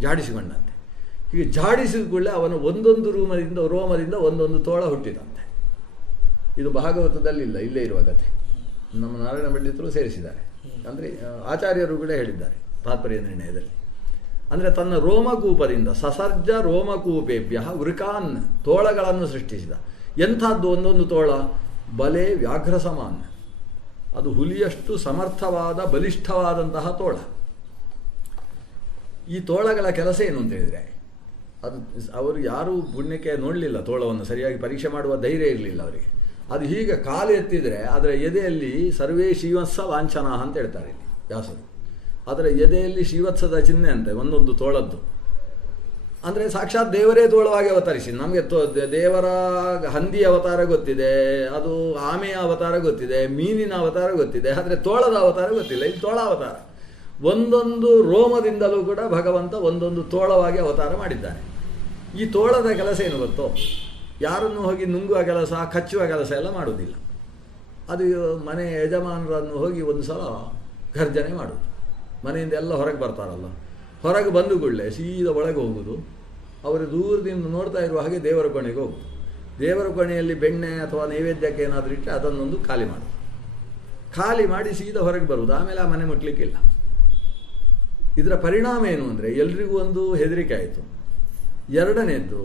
ಜಾಡಿಸಿಕೊಂಡಂತೆ. ಹೀಗೆ ಜಾಡಿಸಿದ ಕೂಡಲೇ ಅವನು ಒಂದೊಂದು ರೋಮದಿಂದ ಒಂದೊಂದು ತೋಳ ಹುಟ್ಟಿದಂತೆ. ಇದು ಭಾಗವತದಲ್ಲಿಲ್ಲ, ಇಲ್ಲೇ ಇರುವ ಕಥೆ. ನಮ್ಮ ನಾರಾಯಣ ಪಂಡಿತರು ಸೇರಿಸಿದ್ದಾರೆ, ಅಂದರೆ ಆಚಾರ್ಯರು ಕೂಡ ಹೇಳಿದ್ದಾರೆ ತಾತ್ಪರ್ಯ ನಿರ್ಣಯದಲ್ಲಿ. ಅಂದರೆ ತನ್ನ ರೋಮಕೂಪದಿಂದ ಸಸರ್ಜ ರೋಮಕೂಪೇಭ್ಯ ವೃಕಾನ್ ತೋಳಗಳನ್ನು ಸೃಷ್ಟಿಸಿದ. ಎಂಥದ್ದು ಒಂದೊಂದು ತೋಳ? ಬಲೆ ವ್ಯಾಘ್ರ ಸಮಾನ, ಅದು ಹುಲಿಯಷ್ಟು ಸಮರ್ಥವಾದ ಬಲಿಷ್ಠವಾದಂತಹ ತೋಳ. ಈ ತೋಳಗಳ ಕೆಲಸ ಏನು ಅಂತ ಹೇಳಿದರೆ, ಅವರು ಯಾರೂ ಪುಣ್ಯಕ್ಕೆ ನೋಡಲಿಲ್ಲ, ತೋಳವನ್ನು ಸರಿಯಾಗಿ ಪರೀಕ್ಷೆ ಮಾಡುವ ಧೈರ್ಯ ಇರಲಿಲ್ಲ ಅವರಿಗೆ. ಅದು ಹೀಗೆ ಕಾಲು ಎತ್ತಿದರೆ ಅದರ ಎದೆಯಲ್ಲಿ ಸರ್ವೇ ಶ್ರೀವತ್ಸ ಲಾಂಛನ ಅಂತ ಹೇಳ್ತಾರೆ ಇಲ್ಲಿ ವ್ಯಾಸರು. ಅದರ ಎದೆಯಲ್ಲಿ ಶ್ರೀವತ್ಸದ ಚಿಹ್ನೆ ಅಂತೆ ಒಂದೊಂದು ತೋಳದ್ದು. ಅಂದರೆ ಸಾಕ್ಷಾತ್ ದೇವರೇ ತೋಳವಾಗಿ ಅವತರಿಸಿ. ನಮಗೆ ದೇವರ ಹಂದಿ ಅವತಾರ ಗೊತ್ತಿದೆ, ಅದು ಆಮೆಯ ಅವತಾರ ಗೊತ್ತಿದೆ, ಮೀನಿನ ಅವತಾರ ಗೊತ್ತಿದೆ, ಆದರೆ ತೋಳದ ಅವತಾರ ಗೊತ್ತಿಲ್ಲ. ಇದು ತೋಳ ಅವತಾರ. ಒಂದೊಂದು ರೋಮದಿಂದಲೂ ಕೂಡ ಭಗವಂತ ಒಂದೊಂದು ತೋಳವಾಗಿ ಅವತಾರ ಮಾಡಿದ್ದಾನೆ. ಈ ತೋಳದ ಕೆಲಸ ಏನು ಗೊತ್ತೋ? ಯಾರನ್ನು ಹೋಗಿ ನುಂಗುವ ಕೆಲಸ, ಕಚ್ಚುವ ಕೆಲಸ ಎಲ್ಲ ಮಾಡುವುದಿಲ್ಲ. ಅದು ಮನೆ ಯಜಮಾನರನ್ನು ಹೋಗಿ ಒಂದು ಸಲ ಘರ್ಜನೆ ಮಾಡೋದು. ಮನೆಯಿಂದ ಎಲ್ಲ ಹೊರಗೆ ಬರ್ತಾರಲ್ಲ, ಹೊರಗೆ ಬಂದು ಕೂಡಲೇ ಸೀದಾ ಒಳಗೆ ಹೋಗೋದು. ಅವರು ದೂರದಿಂದ ನೋಡ್ತಾ ಇರುವ ಹಾಗೆ ದೇವರ ಕೋಣೆಗೆ ಹೋಗೋದು. ದೇವರ ಕೋಣೆಯಲ್ಲಿ ಬೆಣ್ಣೆ ಅಥವಾ ನೈವೇದ್ಯಕ್ಕೆ ಏನಾದರೂ ಇಟ್ಟರೆ ಅದನ್ನೊಂದು ಖಾಲಿ ಮಾಡೋದು. ಖಾಲಿ ಮಾಡಿ ಸೀದಾ ಹೊರಗೆ ಬರುವುದು. ಆಮೇಲೆ ಆ ಮನೆ ಮುಟ್ಲಿಕ್ಕಿಲ್ಲ. ಇದರ ಪರಿಣಾಮ ಏನು ಅಂದರೆ, ಎಲ್ರಿಗೂ ಒಂದು ಹೆದರಿಕೆ ಆಯಿತು. ಎರಡನೇದ್ದು,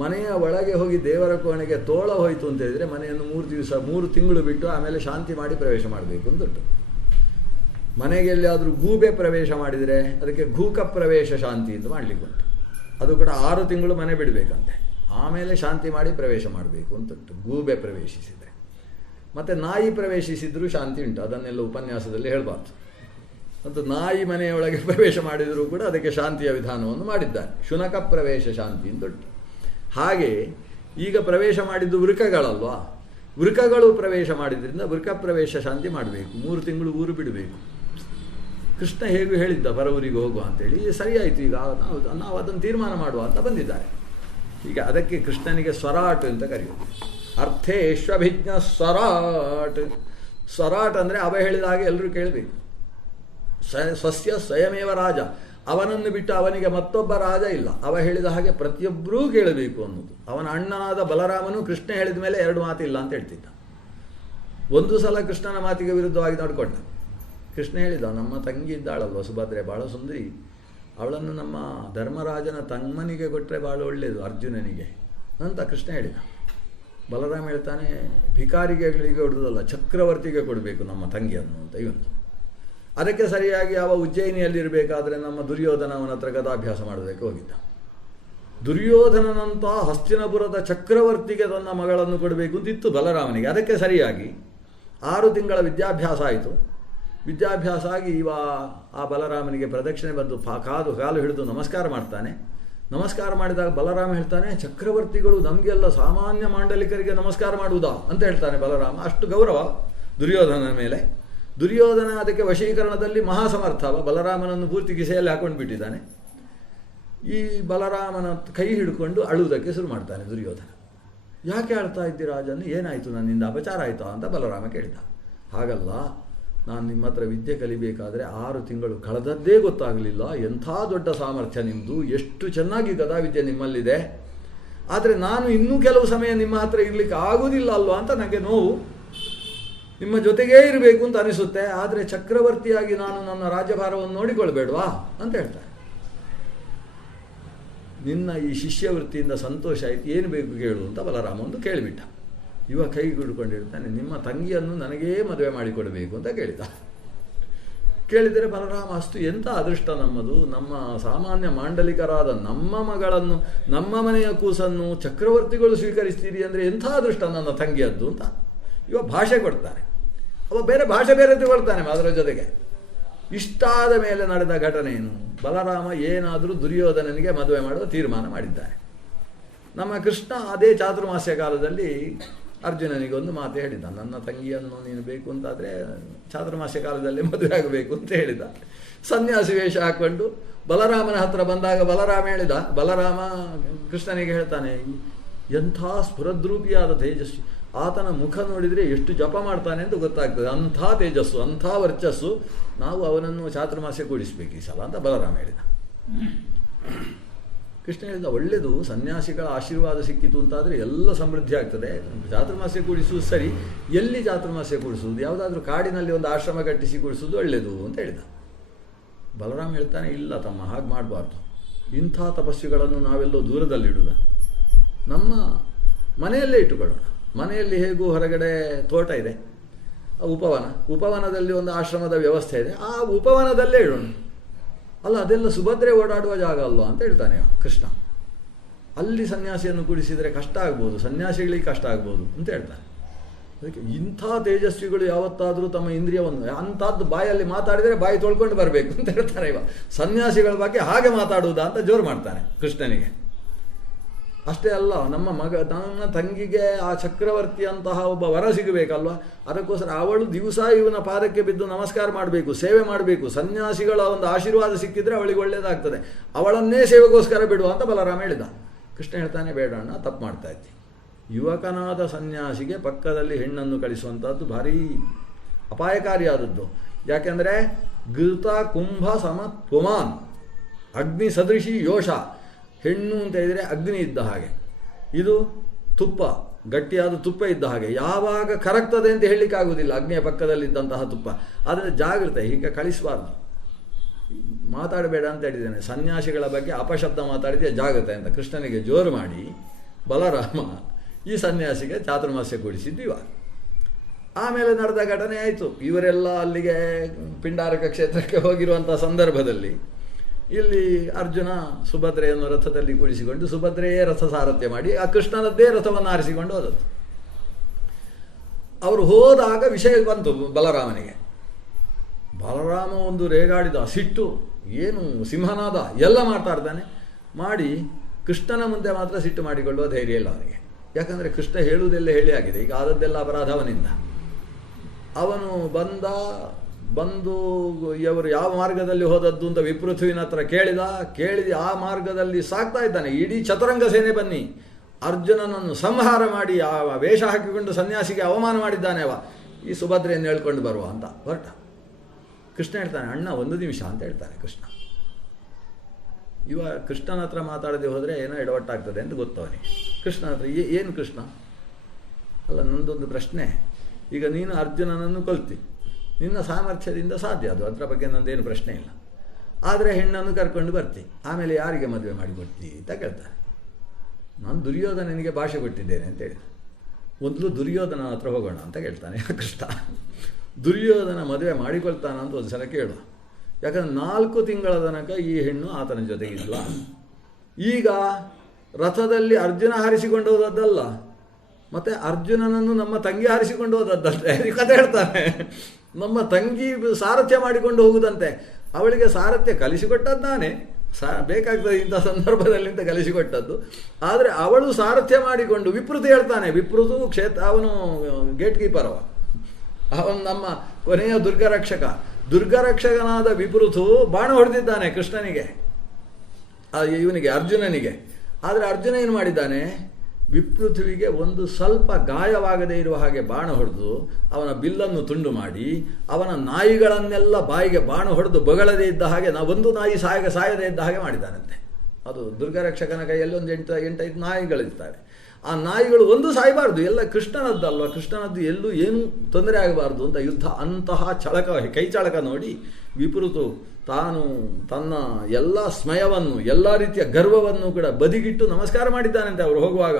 ಮನೆಯ ಒಳಗೆ ಹೋಗಿ ದೇವರ ಕೋಣೆಗೆ ತೋಳ ಹೋಯಿತು ಅಂತ ಹೇಳಿದರೆ ಮನೆಯನ್ನು 3 ತಿಂಗಳು ಬಿಟ್ಟು ಆಮೇಲೆ ಶಾಂತಿ ಮಾಡಿ ಪ್ರವೇಶ ಮಾಡಬೇಕು ಅಂತುಂಟು. ಮನೆಗೆ ಎಲ್ಲಿಯಾದರೂ ಗೂಬೆ ಪ್ರವೇಶ ಮಾಡಿದರೆ ಅದಕ್ಕೆ ಗೂಕ ಪ್ರವೇಶ ಶಾಂತಿ ಅಂತ ಮಾಡಲಿಕ್ಕುಂಟು. ಅದು ಕೂಡ 6 ತಿಂಗಳು ಮನೆ ಬಿಡಬೇಕಂತೆ, ಆಮೇಲೆ ಶಾಂತಿ ಮಾಡಿ ಪ್ರವೇಶ ಮಾಡಬೇಕು ಅಂತುಂಟು ಗೂಬೆ ಪ್ರವೇಶಿಸಿದರೆ. ಮತ್ತು ನಾಯಿ ಪ್ರವೇಶಿಸಿದರೂ ಶಾಂತಿ ಉಂಟು, ಅದನ್ನೆಲ್ಲ ಉಪನ್ಯಾಸದಲ್ಲಿ ಹೇಳಬಾರ್ದು. ಮತ್ತು ನಾಯಿ ಮನೆಯೊಳಗೆ ಪ್ರವೇಶ ಮಾಡಿದರೂ ಕೂಡ ಅದಕ್ಕೆ ಶಾಂತಿಯ ವಿಧಾನವನ್ನು ಮಾಡಿದ್ದಾರೆ. ಶುನಕ ಪ್ರವೇಶ ಶಾಂತಿ ಅಂತುಂಟು. ಹಾಗೆ ಈಗ ಪ್ರವೇಶ ಮಾಡಿದ್ದು ವೃಕಗಳಲ್ವಾ, ವೃಕಗಳು ಪ್ರವೇಶ ಮಾಡಿದ್ರಿಂದ ವೃಕ ಪ್ರವೇಶ ಶಾಂತಿ ಮಾಡಬೇಕು, 3 ತಿಂಗಳು ಊರು ಬಿಡಬೇಕು. ಕೃಷ್ಣ ಹೇಗೂ ಹೇಳಿದ್ದ ಪರವೂರಿಗೆ ಹೋಗುವ ಅಂತೇಳಿ, ಸರಿಯಾಯಿತು, ಈಗ ನಾವು ಅದನ್ನು ತೀರ್ಮಾನ ಮಾಡುವ ಅಂತ ಬಂದಿದ್ದಾರೆ. ಈಗ ಅದಕ್ಕೆ ಕೃಷ್ಣನಿಗೆ ಸ್ವರಾಟ್ ಅಂತ ಕರೆಯೋದು. ಅರ್ಥೇಶ್ವಭಿಜ್ಞ ಸ್ವರಾಟ್. ಸ್ವರಾಟ್ ಅಂದರೆ ಅವ ಹೇಳಿದ ಹಾಗೆ ಎಲ್ಲರೂ ಕೇಳಬೇಕು. ಸ್ವಸ್ಯ ಸ್ವಯಮೇವ ರಾಜ, ಅವನನ್ನು ಬಿಟ್ಟು ಅವನಿಗೆ ಮತ್ತೊಬ್ಬ ರಾಜ ಇಲ್ಲ, ಅವ ಹೇಳಿದ ಹಾಗೆ ಪ್ರತಿಯೊಬ್ಬರೂ ಕೇಳಬೇಕು ಅನ್ನೋದು. ಅವನ ಅಣ್ಣನಾದ ಬಲರಾಮನು ಕೃಷ್ಣ ಹೇಳಿದ ಮೇಲೆ 2 ಮಾತಿಲ್ಲ ಅಂತ ಹೇಳ್ತಿದ್ದ. ಒಂದು ಸಲ ಕೃಷ್ಣನ ಮಾತಿಗೆ ವಿರುದ್ಧವಾಗಿ ನಡ್ಕೊಂಡ. ಕೃಷ್ಣ ಹೇಳಿದ, ನಮ್ಮ ತಂಗಿ ಇದ್ದಾಳಲ್ವ ಸುಭದ್ರೆ, ಭಾಳ ಸುಂದರಿ, ಅವಳನ್ನು ನಮ್ಮ ಧರ್ಮರಾಜನ ತಮ್ಮನಿಗೆ ಕೊಟ್ಟರೆ ಭಾಳ ಒಳ್ಳೆಯದು ಅರ್ಜುನನಿಗೆ ಅಂತ ಕೃಷ್ಣ ಹೇಳಿದ. ಬಲರಾಮ ಹೇಳ್ತಾನೆ, ಭಿಕಾರಿಗಳಿಗೆ ಹೊಡೆದಲ್ಲ, ಚಕ್ರವರ್ತಿಗೆ ಕೊಡಬೇಕು ನಮ್ಮ ತಂಗಿಯನ್ನು ಅಂತ ಇವನು. ಅದಕ್ಕೆ ಸರಿಯಾಗಿ ಅವ ಉಜ್ಜಯಿನಿಯಲ್ಲಿರಬೇಕಾದ್ರೆ ನಮ್ಮ ದುರ್ಯೋಧನ ಅವನ ಹತ್ರ ಗದಾಭ್ಯಾಸ ಮಾಡೋದಕ್ಕೆ ಹೋಗಿದ್ದ. ದುರ್ಯೋಧನನಂಥ ಹಸ್ತಿನಪುರದ ಚಕ್ರವರ್ತಿಗೆ ತನ್ನ ಮಗಳನ್ನು ಕೊಡಬೇಕು ಅಂತಿತ್ತು ಬಲರಾಮನಿಗೆ. ಅದಕ್ಕೆ ಸರಿಯಾಗಿ 6 ತಿಂಗಳ ವಿದ್ಯಾಭ್ಯಾಸ ಆಯಿತು. ವಿದ್ಯಾಭ್ಯಾಸ ಆಗಿ ಆ ಬಲರಾಮನಿಗೆ ಪ್ರದಕ್ಷಿಣೆ ಬಂದು ಕಾಲು ಹಿಡಿದು ನಮಸ್ಕಾರ ಮಾಡ್ತಾನೆ. ನಮಸ್ಕಾರ ಮಾಡಿದಾಗ ಬಲರಾಮ ಹೇಳ್ತಾನೆ, ಚಕ್ರವರ್ತಿಗಳು ನಮಗೆಲ್ಲ ಸಾಮಾನ್ಯ ಮಾಂಡಲಿಕರಿಗೆ ನಮಸ್ಕಾರ ಮಾಡುವುದಾ ಅಂತ ಹೇಳ್ತಾನೆ ಬಲರಾಮ. ಅಷ್ಟು ಗೌರವ ದುರ್ಯೋಧನನ ಮೇಲೆ. ದುರ್ಯೋಧನ ಅದಕ್ಕೆ ವಶೀಕರಣದಲ್ಲಿ ಮಹಾಸಮರ್ಥವ, ಬಲರಾಮನನ್ನು ಪೂರ್ತಿ ಕಿಸೆಯಲ್ಲಿ ಹಾಕೊಂಡು ಬಿಟ್ಟಿದ್ದಾನೆ. ಈ ಬಲರಾಮನ ಕೈ ಹಿಡ್ಕೊಂಡು ಅಳುವುದಕ್ಕೆ ಶುರು ಮಾಡ್ತಾನೆ ದುರ್ಯೋಧನ. ಯಾಕೆ ಅಳ್ತಾ ಇದ್ದಿ ರಾಜನ್ನು, ಏನಾಯಿತು, ನನ್ನಿಂದ ಅಪಚಾರ ಆಯಿತಾ ಅಂತ ಬಲರಾಮ ಕೇಳಿದ. ಹಾಗಲ್ಲ, ನಾನು ನಿಮ್ಮ ಹತ್ರ ವಿದ್ಯೆ ಕಲಿಬೇಕಾದ್ರೆ 6 ತಿಂಗಳು ಕಳೆದದ್ದೇ ಗೊತ್ತಾಗಲಿಲ್ಲ. ಎಂಥ ದೊಡ್ಡ ಸಾಮರ್ಥ್ಯ ನಿಮ್ಮದು, ಎಷ್ಟು ಚೆನ್ನಾಗಿ ಗದಾವಿದ್ಯೆ ನಿಮ್ಮಲ್ಲಿದೆ. ಆದರೆ ನಾನು ಇನ್ನೂ ಕೆಲವು ಸಮಯ ನಿಮ್ಮ ಹತ್ರ ಇರಲಿಕ್ಕೆ ಆಗುವುದಿಲ್ಲ ಅಲ್ವಾ ಅಂತ ನನಗೆ ನೋವು. ನಿಮ್ಮ ಜೊತೆಗೇ ಇರಬೇಕು ಅಂತ ಅನಿಸುತ್ತೆ, ಆದರೆ ಚಕ್ರವರ್ತಿಯಾಗಿ ನಾನು ನನ್ನ ರಾಜ್ಯಭಾರವನ್ನು ನೋಡಿಕೊಳ್ಬೇಡ್ವಾ ಅಂತ ಹೇಳ್ತಾರೆ. ನಿನ್ನ ಈ ಶಿಷ್ಯವೃತ್ತಿಯಿಂದ ಸಂತೋಷ ಆಯಿತು, ಏನು ಬೇಕು ಕೇಳು ಅಂತ ಬಲರಾಮ ಒಂದು ಕೇಳಿಬಿಟ್ಟ. ಇವ ಕೈ ಹಿಡ್ಕೊಂಡಿರ್ತಾನೆ, ನಿಮ್ಮ ತಂಗಿಯನ್ನು ನನಗೇ ಮದುವೆ ಮಾಡಿಕೊಡಬೇಕು ಅಂತ ಕೇಳಿದ. ಕೇಳಿದರೆ ಬಲರಾಮ, ಅಷ್ಟು ಎಂಥ ಅದೃಷ್ಟ ನಮ್ಮದು, ನಮ್ಮ ಸಾಮಾನ್ಯ ಮಾಂಡಲಿಕರಾದ ನಮ್ಮ ಮಗಳನ್ನು, ನಮ್ಮ ಮನೆಯ ಕೂಸನ್ನು ಚಕ್ರವರ್ತಿಗಳು ಸ್ವೀಕರಿಸ್ತೀರಿ ಅಂದರೆ ಎಂಥ ಅದೃಷ್ಟ ನನ್ನ ತಂಗಿಯದ್ದು ಅಂತ ಇವ ಭಾಷೆ ಕೊಡ್ತಾನೆ. ಅವ ಬೇರೆ ಭಾಷೆ ಬೇರೆ ತಗೊಳ್ತಾನೆ ಅದರ ಜೊತೆಗೆ. ಇಷ್ಟಾದ ಮೇಲೆ ನಡೆದ ಘಟನೆ ಏನು, ಬಲರಾಮ ಏನಾದರೂ ದುರ್ಯೋಧನನಿಗೆ ಮದುವೆ ಮಾಡುವ ತೀರ್ಮಾನ ಮಾಡಿದ್ದಾನೆ. ನಮ್ಮ ಕೃಷ್ಣ ಅದೇ ಚಾತುರ್ಮಾಸ್ಯ ಕಾಲದಲ್ಲಿ ಅರ್ಜುನನಿಗೆ ಒಂದು ಮಾತು ಹೇಳಿದ, ನನ್ನ ತಂಗಿಯನ್ನು ನೀನು ಬೇಕು ಅಂತಾದರೆ ಚಾತುರ್ಮಾಸ್ಯ ಕಾಲದಲ್ಲಿ ಮದುವೆ ಆಗಬೇಕು ಅಂತ ಹೇಳಿದ. ಸನ್ಯಾಸಿ ವೇಷ ಹಾಕ್ಕೊಂಡು ಬಲರಾಮನ ಹತ್ರ ಬಂದಾಗ ಬಲರಾಮ ಹೇಳಿದ, ಬಲರಾಮ ಕೃಷ್ಣನಿಗೆ ಹೇಳ್ತಾನೆ, ಎಂಥ ಸ್ಫುರದ್ರೂಪಿಯಾದ ತೇಜಸ್ವಿ, ಆತನ ಮುಖ ನೋಡಿದರೆ ಎಷ್ಟು ಜಪ ಮಾಡ್ತಾನೆ ಅಂತ ಗೊತ್ತಾಗ್ತದೆ, ಅಂಥ ತೇಜಸ್ಸು, ಅಂಥ ವರ್ಚಸ್ಸು, ನಾವು ಅವನನ್ನು ಚಾತುರ್ಮಾಸ್ಯ ಕೂಡಿಸ್ಬೇಕು ಈ ಸಲ ಅಂತ ಬಲರಾಮ ಹೇಳಿದ. ಕೃಷ್ಣ ಹೇಳಿದ, ಒಳ್ಳೆಯದು, ಸನ್ಯಾಸಿಗಳ ಆಶೀರ್ವಾದ ಸಿಕ್ಕಿತು ಅಂತಾದರೆ ಎಲ್ಲ ಸಮೃದ್ಧಿ ಆಗ್ತದೆ, ಚಾತುರ್ಮಾಸ್ಯ ಕೂಡಿಸುವುದು ಸರಿ, ಎಲ್ಲಿ ಚಾತುರ್ಮಾಸ್ಯ ಕೂಡಿಸುವುದು, ಯಾವುದಾದ್ರೂ ಕಾಡಿನಲ್ಲಿ ಒಂದು ಆಶ್ರಮ ಕಟ್ಟಿಸಿ ಕೂಡಿಸುವುದು ಒಳ್ಳೆಯದು ಅಂತ ಹೇಳಿದ. ಬಲರಾಮ ಹೇಳ್ತಾನೆ, ಇಲ್ಲ ತಮ್ಮ, ಹಾಗೆ ಮಾಡಬಾರ್ದು, ಇಂಥ ತಪಸ್ವಿಗಳನ್ನು ನಾವೆಲ್ಲೋ ದೂರದಲ್ಲಿಡುವುದ, ನಮ್ಮ ಮನೆಯಲ್ಲೇ ಇಟ್ಟುಕೊಳ್ಳೋಣ. ಮನೆಯಲ್ಲಿ ಹೇಗೂ ಹೊರಗಡೆ ತೋಟ ಇದೆ, ಉಪವನದಲ್ಲಿ ಒಂದು ಆಶ್ರಮದ ವ್ಯವಸ್ಥೆ ಇದೆ, ಆ ಉಪವನದಲ್ಲೇ ಇಡೋಣ. ಅಲ್ಲ, ಅದೆಲ್ಲ ಸುಭದ್ರೆ ಓಡಾಡುವ ಜಾಗ ಅಲ್ವಾ ಅಂತ ಹೇಳ್ತಾನೆ ಕೃಷ್ಣ. ಅಲ್ಲಿ ಸನ್ಯಾಸಿಯನ್ನು ಕೂಡಿಸಿದರೆ ಕಷ್ಟ ಆಗ್ಬೋದು, ಸನ್ಯಾಸಿಗಳಿಗೆ ಕಷ್ಟ ಆಗ್ಬೋದು ಅಂತ ಹೇಳ್ತಾನೆ. ಅದಕ್ಕೆ ಇಂಥ ತೇಜಸ್ವಿಗಳು ಯಾವತ್ತಾದರೂ ತಮ್ಮ ಇಂದ್ರಿಯವನ್ನು ಅಂಥದ್ದು ಬಾಯಲ್ಲಿ ಮಾತಾಡಿದರೆ ಬಾಯಿ ತೊಳ್ಕೊಂಡು ಬರಬೇಕು ಅಂತ ಹೇಳ್ತಾನೆ ಇವ. ಸನ್ಯಾಸಿಗಳ ಬಗ್ಗೆ ಹಾಗೆ ಮಾತಾಡುವುದಾ ಅಂತ ಜೋರು ಮಾಡ್ತಾನೆ ಕೃಷ್ಣನಿಗೆ. ಅಷ್ಟೇ ಅಲ್ಲ, ನನ್ನ ತಂಗಿಗೆ ಆ ಚಕ್ರವರ್ತಿಯಂತಹ ಒಬ್ಬ ವರ ಸಿಗಬೇಕಲ್ವ, ಅದಕ್ಕೋಸ್ಕರ ಅವಳು ದಿವಸ ಇವನ ಪಾದಕ್ಕೆ ಬಿದ್ದು ನಮಸ್ಕಾರ ಮಾಡಬೇಕು, ಸೇವೆ ಮಾಡಬೇಕು. ಸನ್ಯಾಸಿಗಳ ಒಂದು ಆಶೀರ್ವಾದ ಸಿಕ್ಕಿದ್ರೆ ಅವಳಿಗೆ ಒಳ್ಳೆಯದಾಗ್ತದೆ, ಅವಳನ್ನೇ ಸೇವೆಗೋಸ್ಕರ ಬಿಡುವ ಅಂತ ಬಲರಾಮ ಹೇಳಿದ. ಕೃಷ್ಣ ಹೇಳ್ತಾನೆ, ಬೇಡ ಅಣ್ಣ, ತಪ್ಪು ಮಾಡ್ತಾ ಇದ್ದಿ. ಯುವಕನಾದ ಸನ್ಯಾಸಿಗೆ ಪಕ್ಕದಲ್ಲಿ ಹೆಣ್ಣನ್ನು ಕಳಿಸುವಂಥದ್ದು ಭಾರೀ ಅಪಾಯಕಾರಿಯಾದದ್ದು. ಯಾಕೆಂದರೆ ಘೃತ ಕುಂಭ ಸಮ ಪುಮಾನ್ ಅಗ್ನಿ ಸದೃಶಿ ಯೋಷ. ಹೆಣ್ಣು ಅಂತ ಹೇಳಿದರೆ ಅಗ್ನಿ ಇದ್ದ ಹಾಗೆ, ಇದು ತುಪ್ಪ, ಗಟ್ಟಿಯಾದ ತುಪ್ಪ ಇದ್ದ ಹಾಗೆ, ಯಾವಾಗ ಕರಗ್ತದೆ ಅಂತ ಹೇಳಲಿಕ್ಕಾಗುವುದಿಲ್ಲ ಅಗ್ನಿಯ ಪಕ್ಕದಲ್ಲಿದ್ದಂತಹ ತುಪ್ಪ. ಆದರೆ ಜಾಗ್ರತೆ, ಹೀಗೆ ಕಳಿಸಬಾರ್ದು, ಮಾತಾಡಬೇಡ ಅಂತ ಹೇಳಿದ್ದೇನೆ. ಸನ್ಯಾಸಿಗಳ ಬಗ್ಗೆ ಅಪಶಬ್ದ ಮಾತಾಡಿದೆ, ಜಾಗ್ರತೆ ಅಂತ ಕೃಷ್ಣನಿಗೆ ಜೋರು ಮಾಡಿ ಬಲರಾಮ ಈ ಸನ್ಯಾಸಿಗೆ ಚಾತುರ್ಮಾಸ್ಯ ಕೂಡಿಸಿದ್ದಿವ. ಆಮೇಲೆ ನಡೆದ ಘಟನೆ ಆಯಿತು. ಇವರೆಲ್ಲ ಅಲ್ಲಿಗೆ ಪಿಂಡಾರಕ ಕ್ಷೇತ್ರಕ್ಕೆ ಹೋಗಿರುವಂಥ ಸಂದರ್ಭದಲ್ಲಿ ಇಲ್ಲಿ ಅರ್ಜುನ ಸುಭದ್ರೆಯನ್ನು ರಥದಲ್ಲಿ ಕೂಡಿಸಿಕೊಂಡು ಸುಭದ್ರೆಯೇ ರಥ ಸಾರಥ್ಯ ಮಾಡಿ ಆ ಕೃಷ್ಣನದ್ದೇ ರಥವನ್ನು ಆರಿಸಿಕೊಂಡು ಹೋದದ್ದು. ಅವರು ಹೋದಾಗ ವಿಷಯ ಬಂತು ಬಲರಾಮನಿಗೆ. ಬಲರಾಮ ಒಂದು ರೇಗಾಡಿದ, ಸಿಟ್ಟು, ಏನು ಸಿಂಹನಾದ ಎಲ್ಲ ಮಾತಾಡ್ತಾನೆ. ಮಾಡಿ ಕೃಷ್ಣನ ಮುಂದೆ ಮಾತ್ರ ಸಿಟ್ಟು ಮಾಡಿಕೊಳ್ಳುವ ಧೈರ್ಯ ಇಲ್ಲ ಅವನಿಗೆ. ಯಾಕಂದರೆ ಕೃಷ್ಣ ಹೇಳುವುದೆಲ್ಲ ಹೇಳಿ ಆಗಿದೆ, ಈಗ ಆದದ್ದೆಲ್ಲ ಅಪರಾಧ ಅವನಿಂದ. ಅವನು ಬಂದು ಇವರು ಯಾವ ಮಾರ್ಗದಲ್ಲಿ ಹೋದದ್ದು ಅಂತ ವಿಪೃಥುವಿನ ಹತ್ರ ಕೇಳಿದ ಆ ಮಾರ್ಗದಲ್ಲಿ ಸಾಕ್ತಾ ಇದ್ದಾನೆ. ಇಡೀ ಚತುರಂಗ ಸೇನೆ ಬನ್ನಿ, ಅರ್ಜುನನನ್ನು ಸಂಹಾರ ಮಾಡಿ ಆ ವೇಷ ಹಾಕಿಕೊಂಡು ಸನ್ಯಾಸಿಗೆ ಅವಮಾನ ಮಾಡಿದ್ದಾನೆ ಈ ಸುಭದ್ರೆಯನ್ನು ಹೇಳ್ಕೊಂಡು ಬರುವ ಅಂತ ಹೊರಟ. ಕೃಷ್ಣ ಹೇಳ್ತಾನೆ, ಅಣ್ಣ ಒಂದು ನಿಮಿಷ ಅಂತ ಹೇಳ್ತಾನೆ ಕೃಷ್ಣ. ಕೃಷ್ಣನ ಹತ್ರ ಮಾತಾಡದೆ ಹೋದರೆ ಏನೋ ಎಡವಟ್ಟಾಗ್ತದೆ ಅಂತ ಗೊತ್ತವನಿಗೆ. ಕೃಷ್ಣನ ಹತ್ರ ಏನು ಕೃಷ್ಣ ಅಲ್ಲ, ನಂದೊಂದು ಪ್ರಶ್ನೆ. ಈಗ ನೀನು ಅರ್ಜುನನನ್ನು ಕೊಲ್ತಿ, ನಿನ್ನ ಸಾಮರ್ಥ್ಯದಿಂದ ಸಾಧ್ಯ ಅದು, ಅದರ ಬಗ್ಗೆ ನಂದೇನು ಪ್ರಶ್ನೆ ಇಲ್ಲ. ಆದರೆ ಹೆಣ್ಣನ್ನು ಕರ್ಕೊಂಡು ಬರ್ತಿ, ಆಮೇಲೆ ಯಾರಿಗೆ ಮದುವೆ ಮಾಡಿಕೊಡ್ತಿ ಅಂತ ಕೇಳ್ತಾನೆ. ನಾನು ದುರ್ಯೋಧನನಿಗೆ ಭಾಷೆ ಕೊಟ್ಟಿದ್ದೇನೆ ಅಂತ ಹೇಳಿದ. ಮೊದಲು ದುರ್ಯೋಧನ ಹತ್ರ ಹೋಗೋಣ ಅಂತ ಕೇಳ್ತಾನೆ ಕೃಷ್ಣ. ದುರ್ಯೋಧನ ಮದುವೆ ಮಾಡಿಕೊಳ್ತಾನ ಅಂತ ಒಂದು ಸಲ ಕೇಳುವ. ಯಾಕಂದರೆ 4 ತಿಂಗಳ ತನಕ ಈ ಹೆಣ್ಣು ಆತನ ಜೊತೆಗಿಲ್ಲ. ಈಗ ರಥದಲ್ಲಿ ಅರ್ಜುನ ಹಾರಿಸಿಕೊಂಡು ಹೋದದ್ದಲ್ಲ, ಮತ್ತು ಅರ್ಜುನನನ್ನು ನಮ್ಮ ತಂಗಿ ಹಾರಿಸಿಕೊಂಡು ಹೋದದ್ದಂತೆ ಕತೆ ಹೇಳ್ತಾನೆ. ನಮ್ಮ ತಂಗಿ ಸಾರಥ್ಯ ಮಾಡಿಕೊಂಡು ಹೋಗುದಂತೆ. ಅವಳಿಗೆ ಸಾರಥ್ಯ ಕಲಿಸಿಕೊಟ್ಟದ್ದು ನಾನೇ, ಬೇಕಾಗ್ತದೆ ಇಂಥ ಸಂದರ್ಭದಲ್ಲಿ ಅಂತ ಕಲಿಸಿಕೊಟ್ಟದ್ದು. ಆದರೆ ಅವಳು ಸಾರಥ್ಯ ಮಾಡಿಕೊಂಡು, ವಿಪೃತು ಹೇಳ್ತಾನೆ, ವಿಪೃತು ಅವನು ಗೇಟ್ ಕೀಪರ್, ಅವನು ನಮ್ಮ ಕೊನೆಯ ದುರ್ಗರಕ್ಷಕನಾದ ವಿಪೃತು ಬಾಣ ಹೊಡೆದಿದ್ದಾನೆ ಕೃಷ್ಣನಿಗೆ, ಇವನಿಗೆ ಅರ್ಜುನನಿಗೆ. ಆದರೆ ಅರ್ಜುನ ಏನು ಮಾಡಿದ್ದಾನೆ, ವಿಪೃಥುವಿಗೆ ಒಂದು ಸ್ವಲ್ಪ ಗಾಯವಾಗದೇ ಇರುವ ಹಾಗೆ ಬಾಣ ಹೊಡೆದು ಅವನ ಬಿಲ್ಲನ್ನು ತುಂಡು ಮಾಡಿ, ಅವನ ನಾಯಿಗಳನ್ನೆಲ್ಲ ಬಾಯಿಗೆ ಬಾಣ ಹೊಡೆದು ಬಗಳದೇ ಇದ್ದ ಹಾಗೆ, ಒಂದು ನಾಯಿ ಸಾಯದೇ ಇದ್ದ ಹಾಗೆ ಮಾಡಿದ್ದಾನಂತೆ. ಅದು ದುರ್ಗರಕ್ಷಕನ ಕೈಯಲ್ಲಿ ಒಂದು 8-5 ನಾಯಿಗಳಿರ್ತವೆ. ಆ ನಾಯಿಗಳು ಒಂದು ಸಾಯಬಾರ್ದು, ಎಲ್ಲ ಕೃಷ್ಣನದ್ದಲ್ವ, ಕೃಷ್ಣನದ್ದು ಎಲ್ಲೂ ಏನೂ ತೊಂದರೆ ಆಗಬಾರ್ದು ಅಂತ ಯುದ್ಧ. ಅಂತಹ ಕೈ ಚಾಳಕ ನೋಡಿ ವಿಪೃತು ತಾನು ತನ್ನ ಎಲ್ಲ ಸ್ಮಯವನ್ನು, ಎಲ್ಲ ರೀತಿಯ ಗರ್ವವನ್ನು ಕೂಡ ಬದಿಗಿಟ್ಟು ನಮಸ್ಕಾರ ಮಾಡಿದ್ದಾನಂತೆ ಅವರು ಹೋಗುವಾಗ.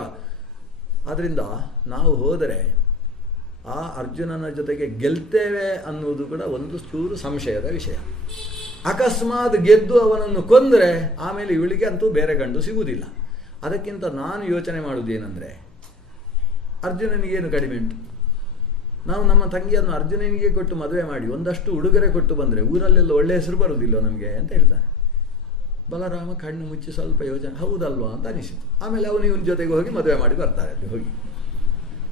ಆದ್ದರಿಂದ ನಾವು ಹೋದರೆ ಆ ಅರ್ಜುನನ ಜೊತೆಗೆ ಗೆಲ್ತೇವೆ ಅನ್ನುವುದು ಕೂಡ ಒಂದು ಚೂರು ಸಂಶಯದ ವಿಷಯ. ಅಕಸ್ಮಾತ್ ಗೆದ್ದು ಅವನನ್ನು ಕೊಂದರೆ ಆಮೇಲೆ ಇವಳಿಗೆ ಅಂತೂ ಬೇರೆ ಗಂಡು ಸಿಗುವುದಿಲ್ಲ. ಅದಕ್ಕಿಂತ ನಾನು ಯೋಚನೆ ಮಾಡುವುದೇನೆಂದರೆ, ಅರ್ಜುನನಿಗೇನು ಕಡಿಮೆ ಉಂಟು, ನಾವು ನಮ್ಮ ತಂಗಿಯನ್ನು ಅರ್ಜುನನಿಗೆ ಕೊಟ್ಟು ಮದುವೆ ಮಾಡಿ ಒಂದಷ್ಟು ಉಡುಗೊರೆ ಕೊಟ್ಟು ಬಂದರೆ ಊರಲ್ಲೆಲ್ಲ ಒಳ್ಳೆ ಹೆಸರು ಬರುವುದಿಲ್ಲ ನಮಗೆ ಅಂತ ಹೇಳ್ತಾನೆ. ಬಲರಾಮ ಕಣ್ಣು ಮುಚ್ಚಿ ಸ್ವಲ್ಪ ಯೋಚನೆ, ಹೌದಲ್ವಾ ಅಂತ ಅನಿಸಿತು. ಆಮೇಲೆ ಅವನು ಇವನ ಜೊತೆಗೆ ಹೋಗಿ ಮದುವೆ ಮಾಡಿ ಬರ್ತಾರೆ ಅಲ್ಲಿ ಹೋಗಿ.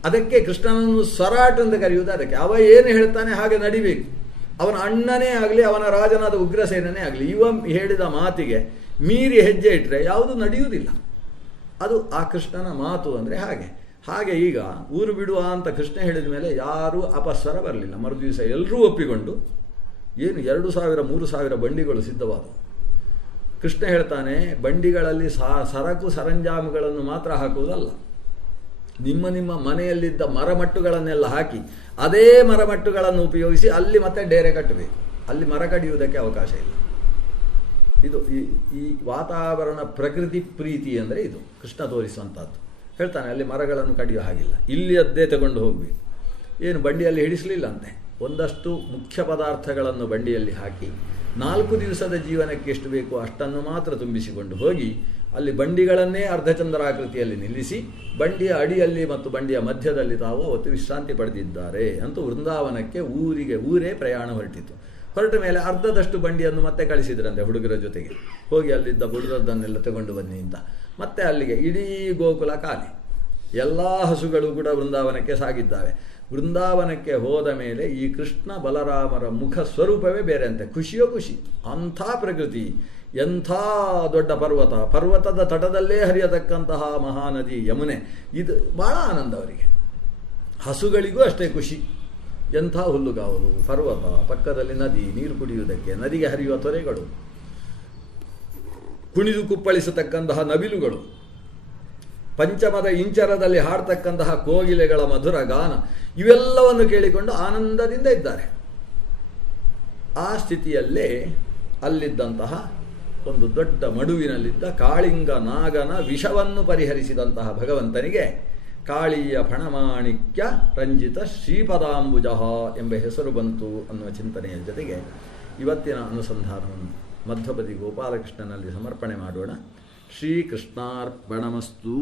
ಅದಕ್ಕೆ ಕೃಷ್ಣನನ್ನು ಸ್ವರಾಟ್ ಅಂತ ಕರೆಯುವುದು ಅದಕ್ಕೆ. ಅವ ಏನು ಹೇಳ್ತಾನೆ ಹಾಗೆ ನಡಿಬೇಕು. ಅವನ ಅಣ್ಣನೇ ಆಗಲಿ, ಅವನ ರಾಜನಾದ ಉಗ್ರಸೇನನೇ ಆಗಲಿ, ಇವ ಹೇಳಿದ ಮಾತಿಗೆ ಮೀರಿ ಹೆಜ್ಜೆ ಇಟ್ಟರೆ ಯಾವುದು ನಡೆಯುವುದಿಲ್ಲ. ಅದು ಆ ಕೃಷ್ಣನ ಮಾತು ಅಂದರೆ ಹಾಗೆ ಈಗ ಊರು ಬಿಡುವ ಅಂತ ಕೃಷ್ಣ ಹೇಳಿದ ಮೇಲೆ ಯಾರೂ ಅಪಸ್ವರ ಬರಲಿಲ್ಲ. ಮರುದಿವಸ ಎಲ್ಲರೂ ಒಪ್ಪಿಕೊಂಡು, ಏನು 2000-3000 ಬಂಡಿಗಳು ಸಿದ್ಧವಾದವು. ಕೃಷ್ಣ ಹೇಳ್ತಾನೆ, ಬಂಡಿಗಳಲ್ಲಿ ಸರಕು ಸರಂಜಾಮುಗಳನ್ನು ಮಾತ್ರ ಹಾಕುವುದಲ್ಲ, ನಿಮ್ಮ ಮನೆಯಲ್ಲಿದ್ದ ಮರಮಟ್ಟುಗಳನ್ನೆಲ್ಲ ಹಾಕಿ ಅದೇ ಮರಮಟ್ಟುಗಳನ್ನು ಉಪಯೋಗಿಸಿ ಅಲ್ಲಿ ಮತ್ತೆ ಡೇರೆ ಕಟ್ಟಬೇಕು. ಅಲ್ಲಿ ಮರ ಕಡಿಯುವುದಕ್ಕೆ ಅವಕಾಶ ಇಲ್ಲ. ಇದು ಈ ವಾತಾವರಣ ಪ್ರಕೃತಿ ಪ್ರೀತಿ ಅಂದರೆ ಇದು ಕೃಷ್ಣ ತೋರಿಸುವಂಥದ್ದು. ಹೇಳ್ತಾನೆ, ಅಲ್ಲಿ ಮರಗಳನ್ನು ಕಡಿಯೋ ಹಾಗಿಲ್ಲ, ಇಲ್ಲಿ ಅದ್ದೇ ತಗೊಂಡು ಹೋಗಬೇಕು. ಏನು ಬಂಡಿಯಲ್ಲಿ ಹಿಡಿಸಲಿಲ್ಲ ಅಂತೆ, ಒಂದಷ್ಟು ಮುಖ್ಯ ಪದಾರ್ಥಗಳನ್ನು ಬಂಡಿಯಲ್ಲಿ ಹಾಕಿ 4 ದಿವಸದ ಜೀವನಕ್ಕೆ ಎಷ್ಟು ಬೇಕೋ ಅಷ್ಟನ್ನು ಮಾತ್ರ ತುಂಬಿಸಿಕೊಂಡು ಹೋಗಿ ಅಲ್ಲಿ ಬಂಡಿಗಳನ್ನೇ ಅರ್ಧಚಂದ್ರಾಕೃತಿಯಲ್ಲಿ ನಿಲ್ಲಿಸಿ ಬಂಡಿಯ ಅಡಿಯಲ್ಲಿ ಮತ್ತು ಬಂಡಿಯ ಮಧ್ಯದಲ್ಲಿ ತಾವು ಅವತ್ತು ವಿಶ್ರಾಂತಿ ಪಡೆದಿದ್ದಾರೆ ಅಂತೂ ವೃಂದಾವನಕ್ಕೆ ಊರೇ ಪ್ರಯಾಣ ಹೊರಟ ಮೇಲೆ ಅರ್ಧದಷ್ಟು ಬಂಡಿಯನ್ನು ಮತ್ತೆ ಕಳಿಸಿದ್ರಂತೆ ಹುಡುಗರ ಜೊತೆಗೆ, ಹೋಗಿ ಅಲ್ಲಿದ್ದ ಬುಡದನ್ನೆಲ್ಲ ತಗೊಂಡು ಬನ್ನಿ ಅಂತ. ಮತ್ತೆ ಅಲ್ಲಿಗೆ ಇಡೀ ಗೋಕುಲ ಖಾಲಿ, ಎಲ್ಲ ಹಸುಗಳು ಕೂಡ ವೃಂದಾವನಕ್ಕೆ ಸಾಗಿದ್ದಾವೆ. ವೃಂದಾವನಕ್ಕೆ ಹೋದ ಮೇಲೆ ಈ ಕೃಷ್ಣ ಬಲರಾಮರ ಮುಖ ಸ್ವರೂಪವೇ ಬೇರೆ ಅಂತೆ. ಖುಷಿಯೋ ಖುಷಿ, ಅಂಥ ಪ್ರಕೃತಿ, ಎಂಥ ದೊಡ್ಡ ಪರ್ವತದ ತಟದಲ್ಲೇ ಹರಿಯತಕ್ಕಂತಹ ಮಹಾನದಿ ಯಮುನೆ, ಇದು ಭಾಳ ಆನಂದ ಅವರಿಗೆ. ಹಸುಗಳಿಗೂ ಅಷ್ಟೇ ಖುಷಿ, ಎಂಥ ಹುಲ್ಲುಗಾವಲು, ಪರ್ವತ, ಪಕ್ಕದಲ್ಲಿ ನದಿ, ನೀರು ಕುಡಿಯುವುದಕ್ಕೆ, ನದಿಗೆ ಹರಿಯುವ ತೊರೆಗಳು, ಕುಣಿದು ಕುಪ್ಪಳಿಸತಕ್ಕಂತಹ ನವಿಲುಗಳು, ಪಂಚಮದ ಇಂಚರದಲ್ಲಿ ಹಾಡ್ತಕ್ಕಂತಹ ಕೋಗಿಲೆಗಳ ಮಧುರ ಗಾನ, ಇವೆಲ್ಲವನ್ನು ಕೇಳಿಕೊಂಡು ಆನಂದದಿಂದ ಇದ್ದಾರೆ. ಆ ಸ್ಥಿತಿಯಲ್ಲೇ ಅಲ್ಲಿದ್ದಂತಹ ಒಂದು ದೊಡ್ಡ ಮಡುವಿನಲ್ಲಿದ್ದ ಕಾಳಿಂಗ ನಾಗನ ವಿಷವನ್ನು ಪರಿಹರಿಸಿದಂತಹ ಭಗವಂತನಿಗೆ ಕಾಳಿಯ ಫಣಮಾಣಿಕ್ಯ ರಂಜಿತ ಶ್ರೀಪದಾಂಬುಜ ಎಂಬ ಹೆಸರು ಬಂತು ಅನ್ನುವ ಚಿಂತನೆಯ ಜೊತೆಗೆ ಇವತ್ತಿನ ಅನುಸಂಧಾನವನ್ನು ಮಧ್ವಪದಿ ಗೋಪಾಲಕೃಷ್ಣನಲ್ಲಿ ಸಮರ್ಪಣೆ ಮಾಡೋಣ. ಶ್ರೀಕೃಷ್ಣಾರ್ಪಣಮಸ್ತು.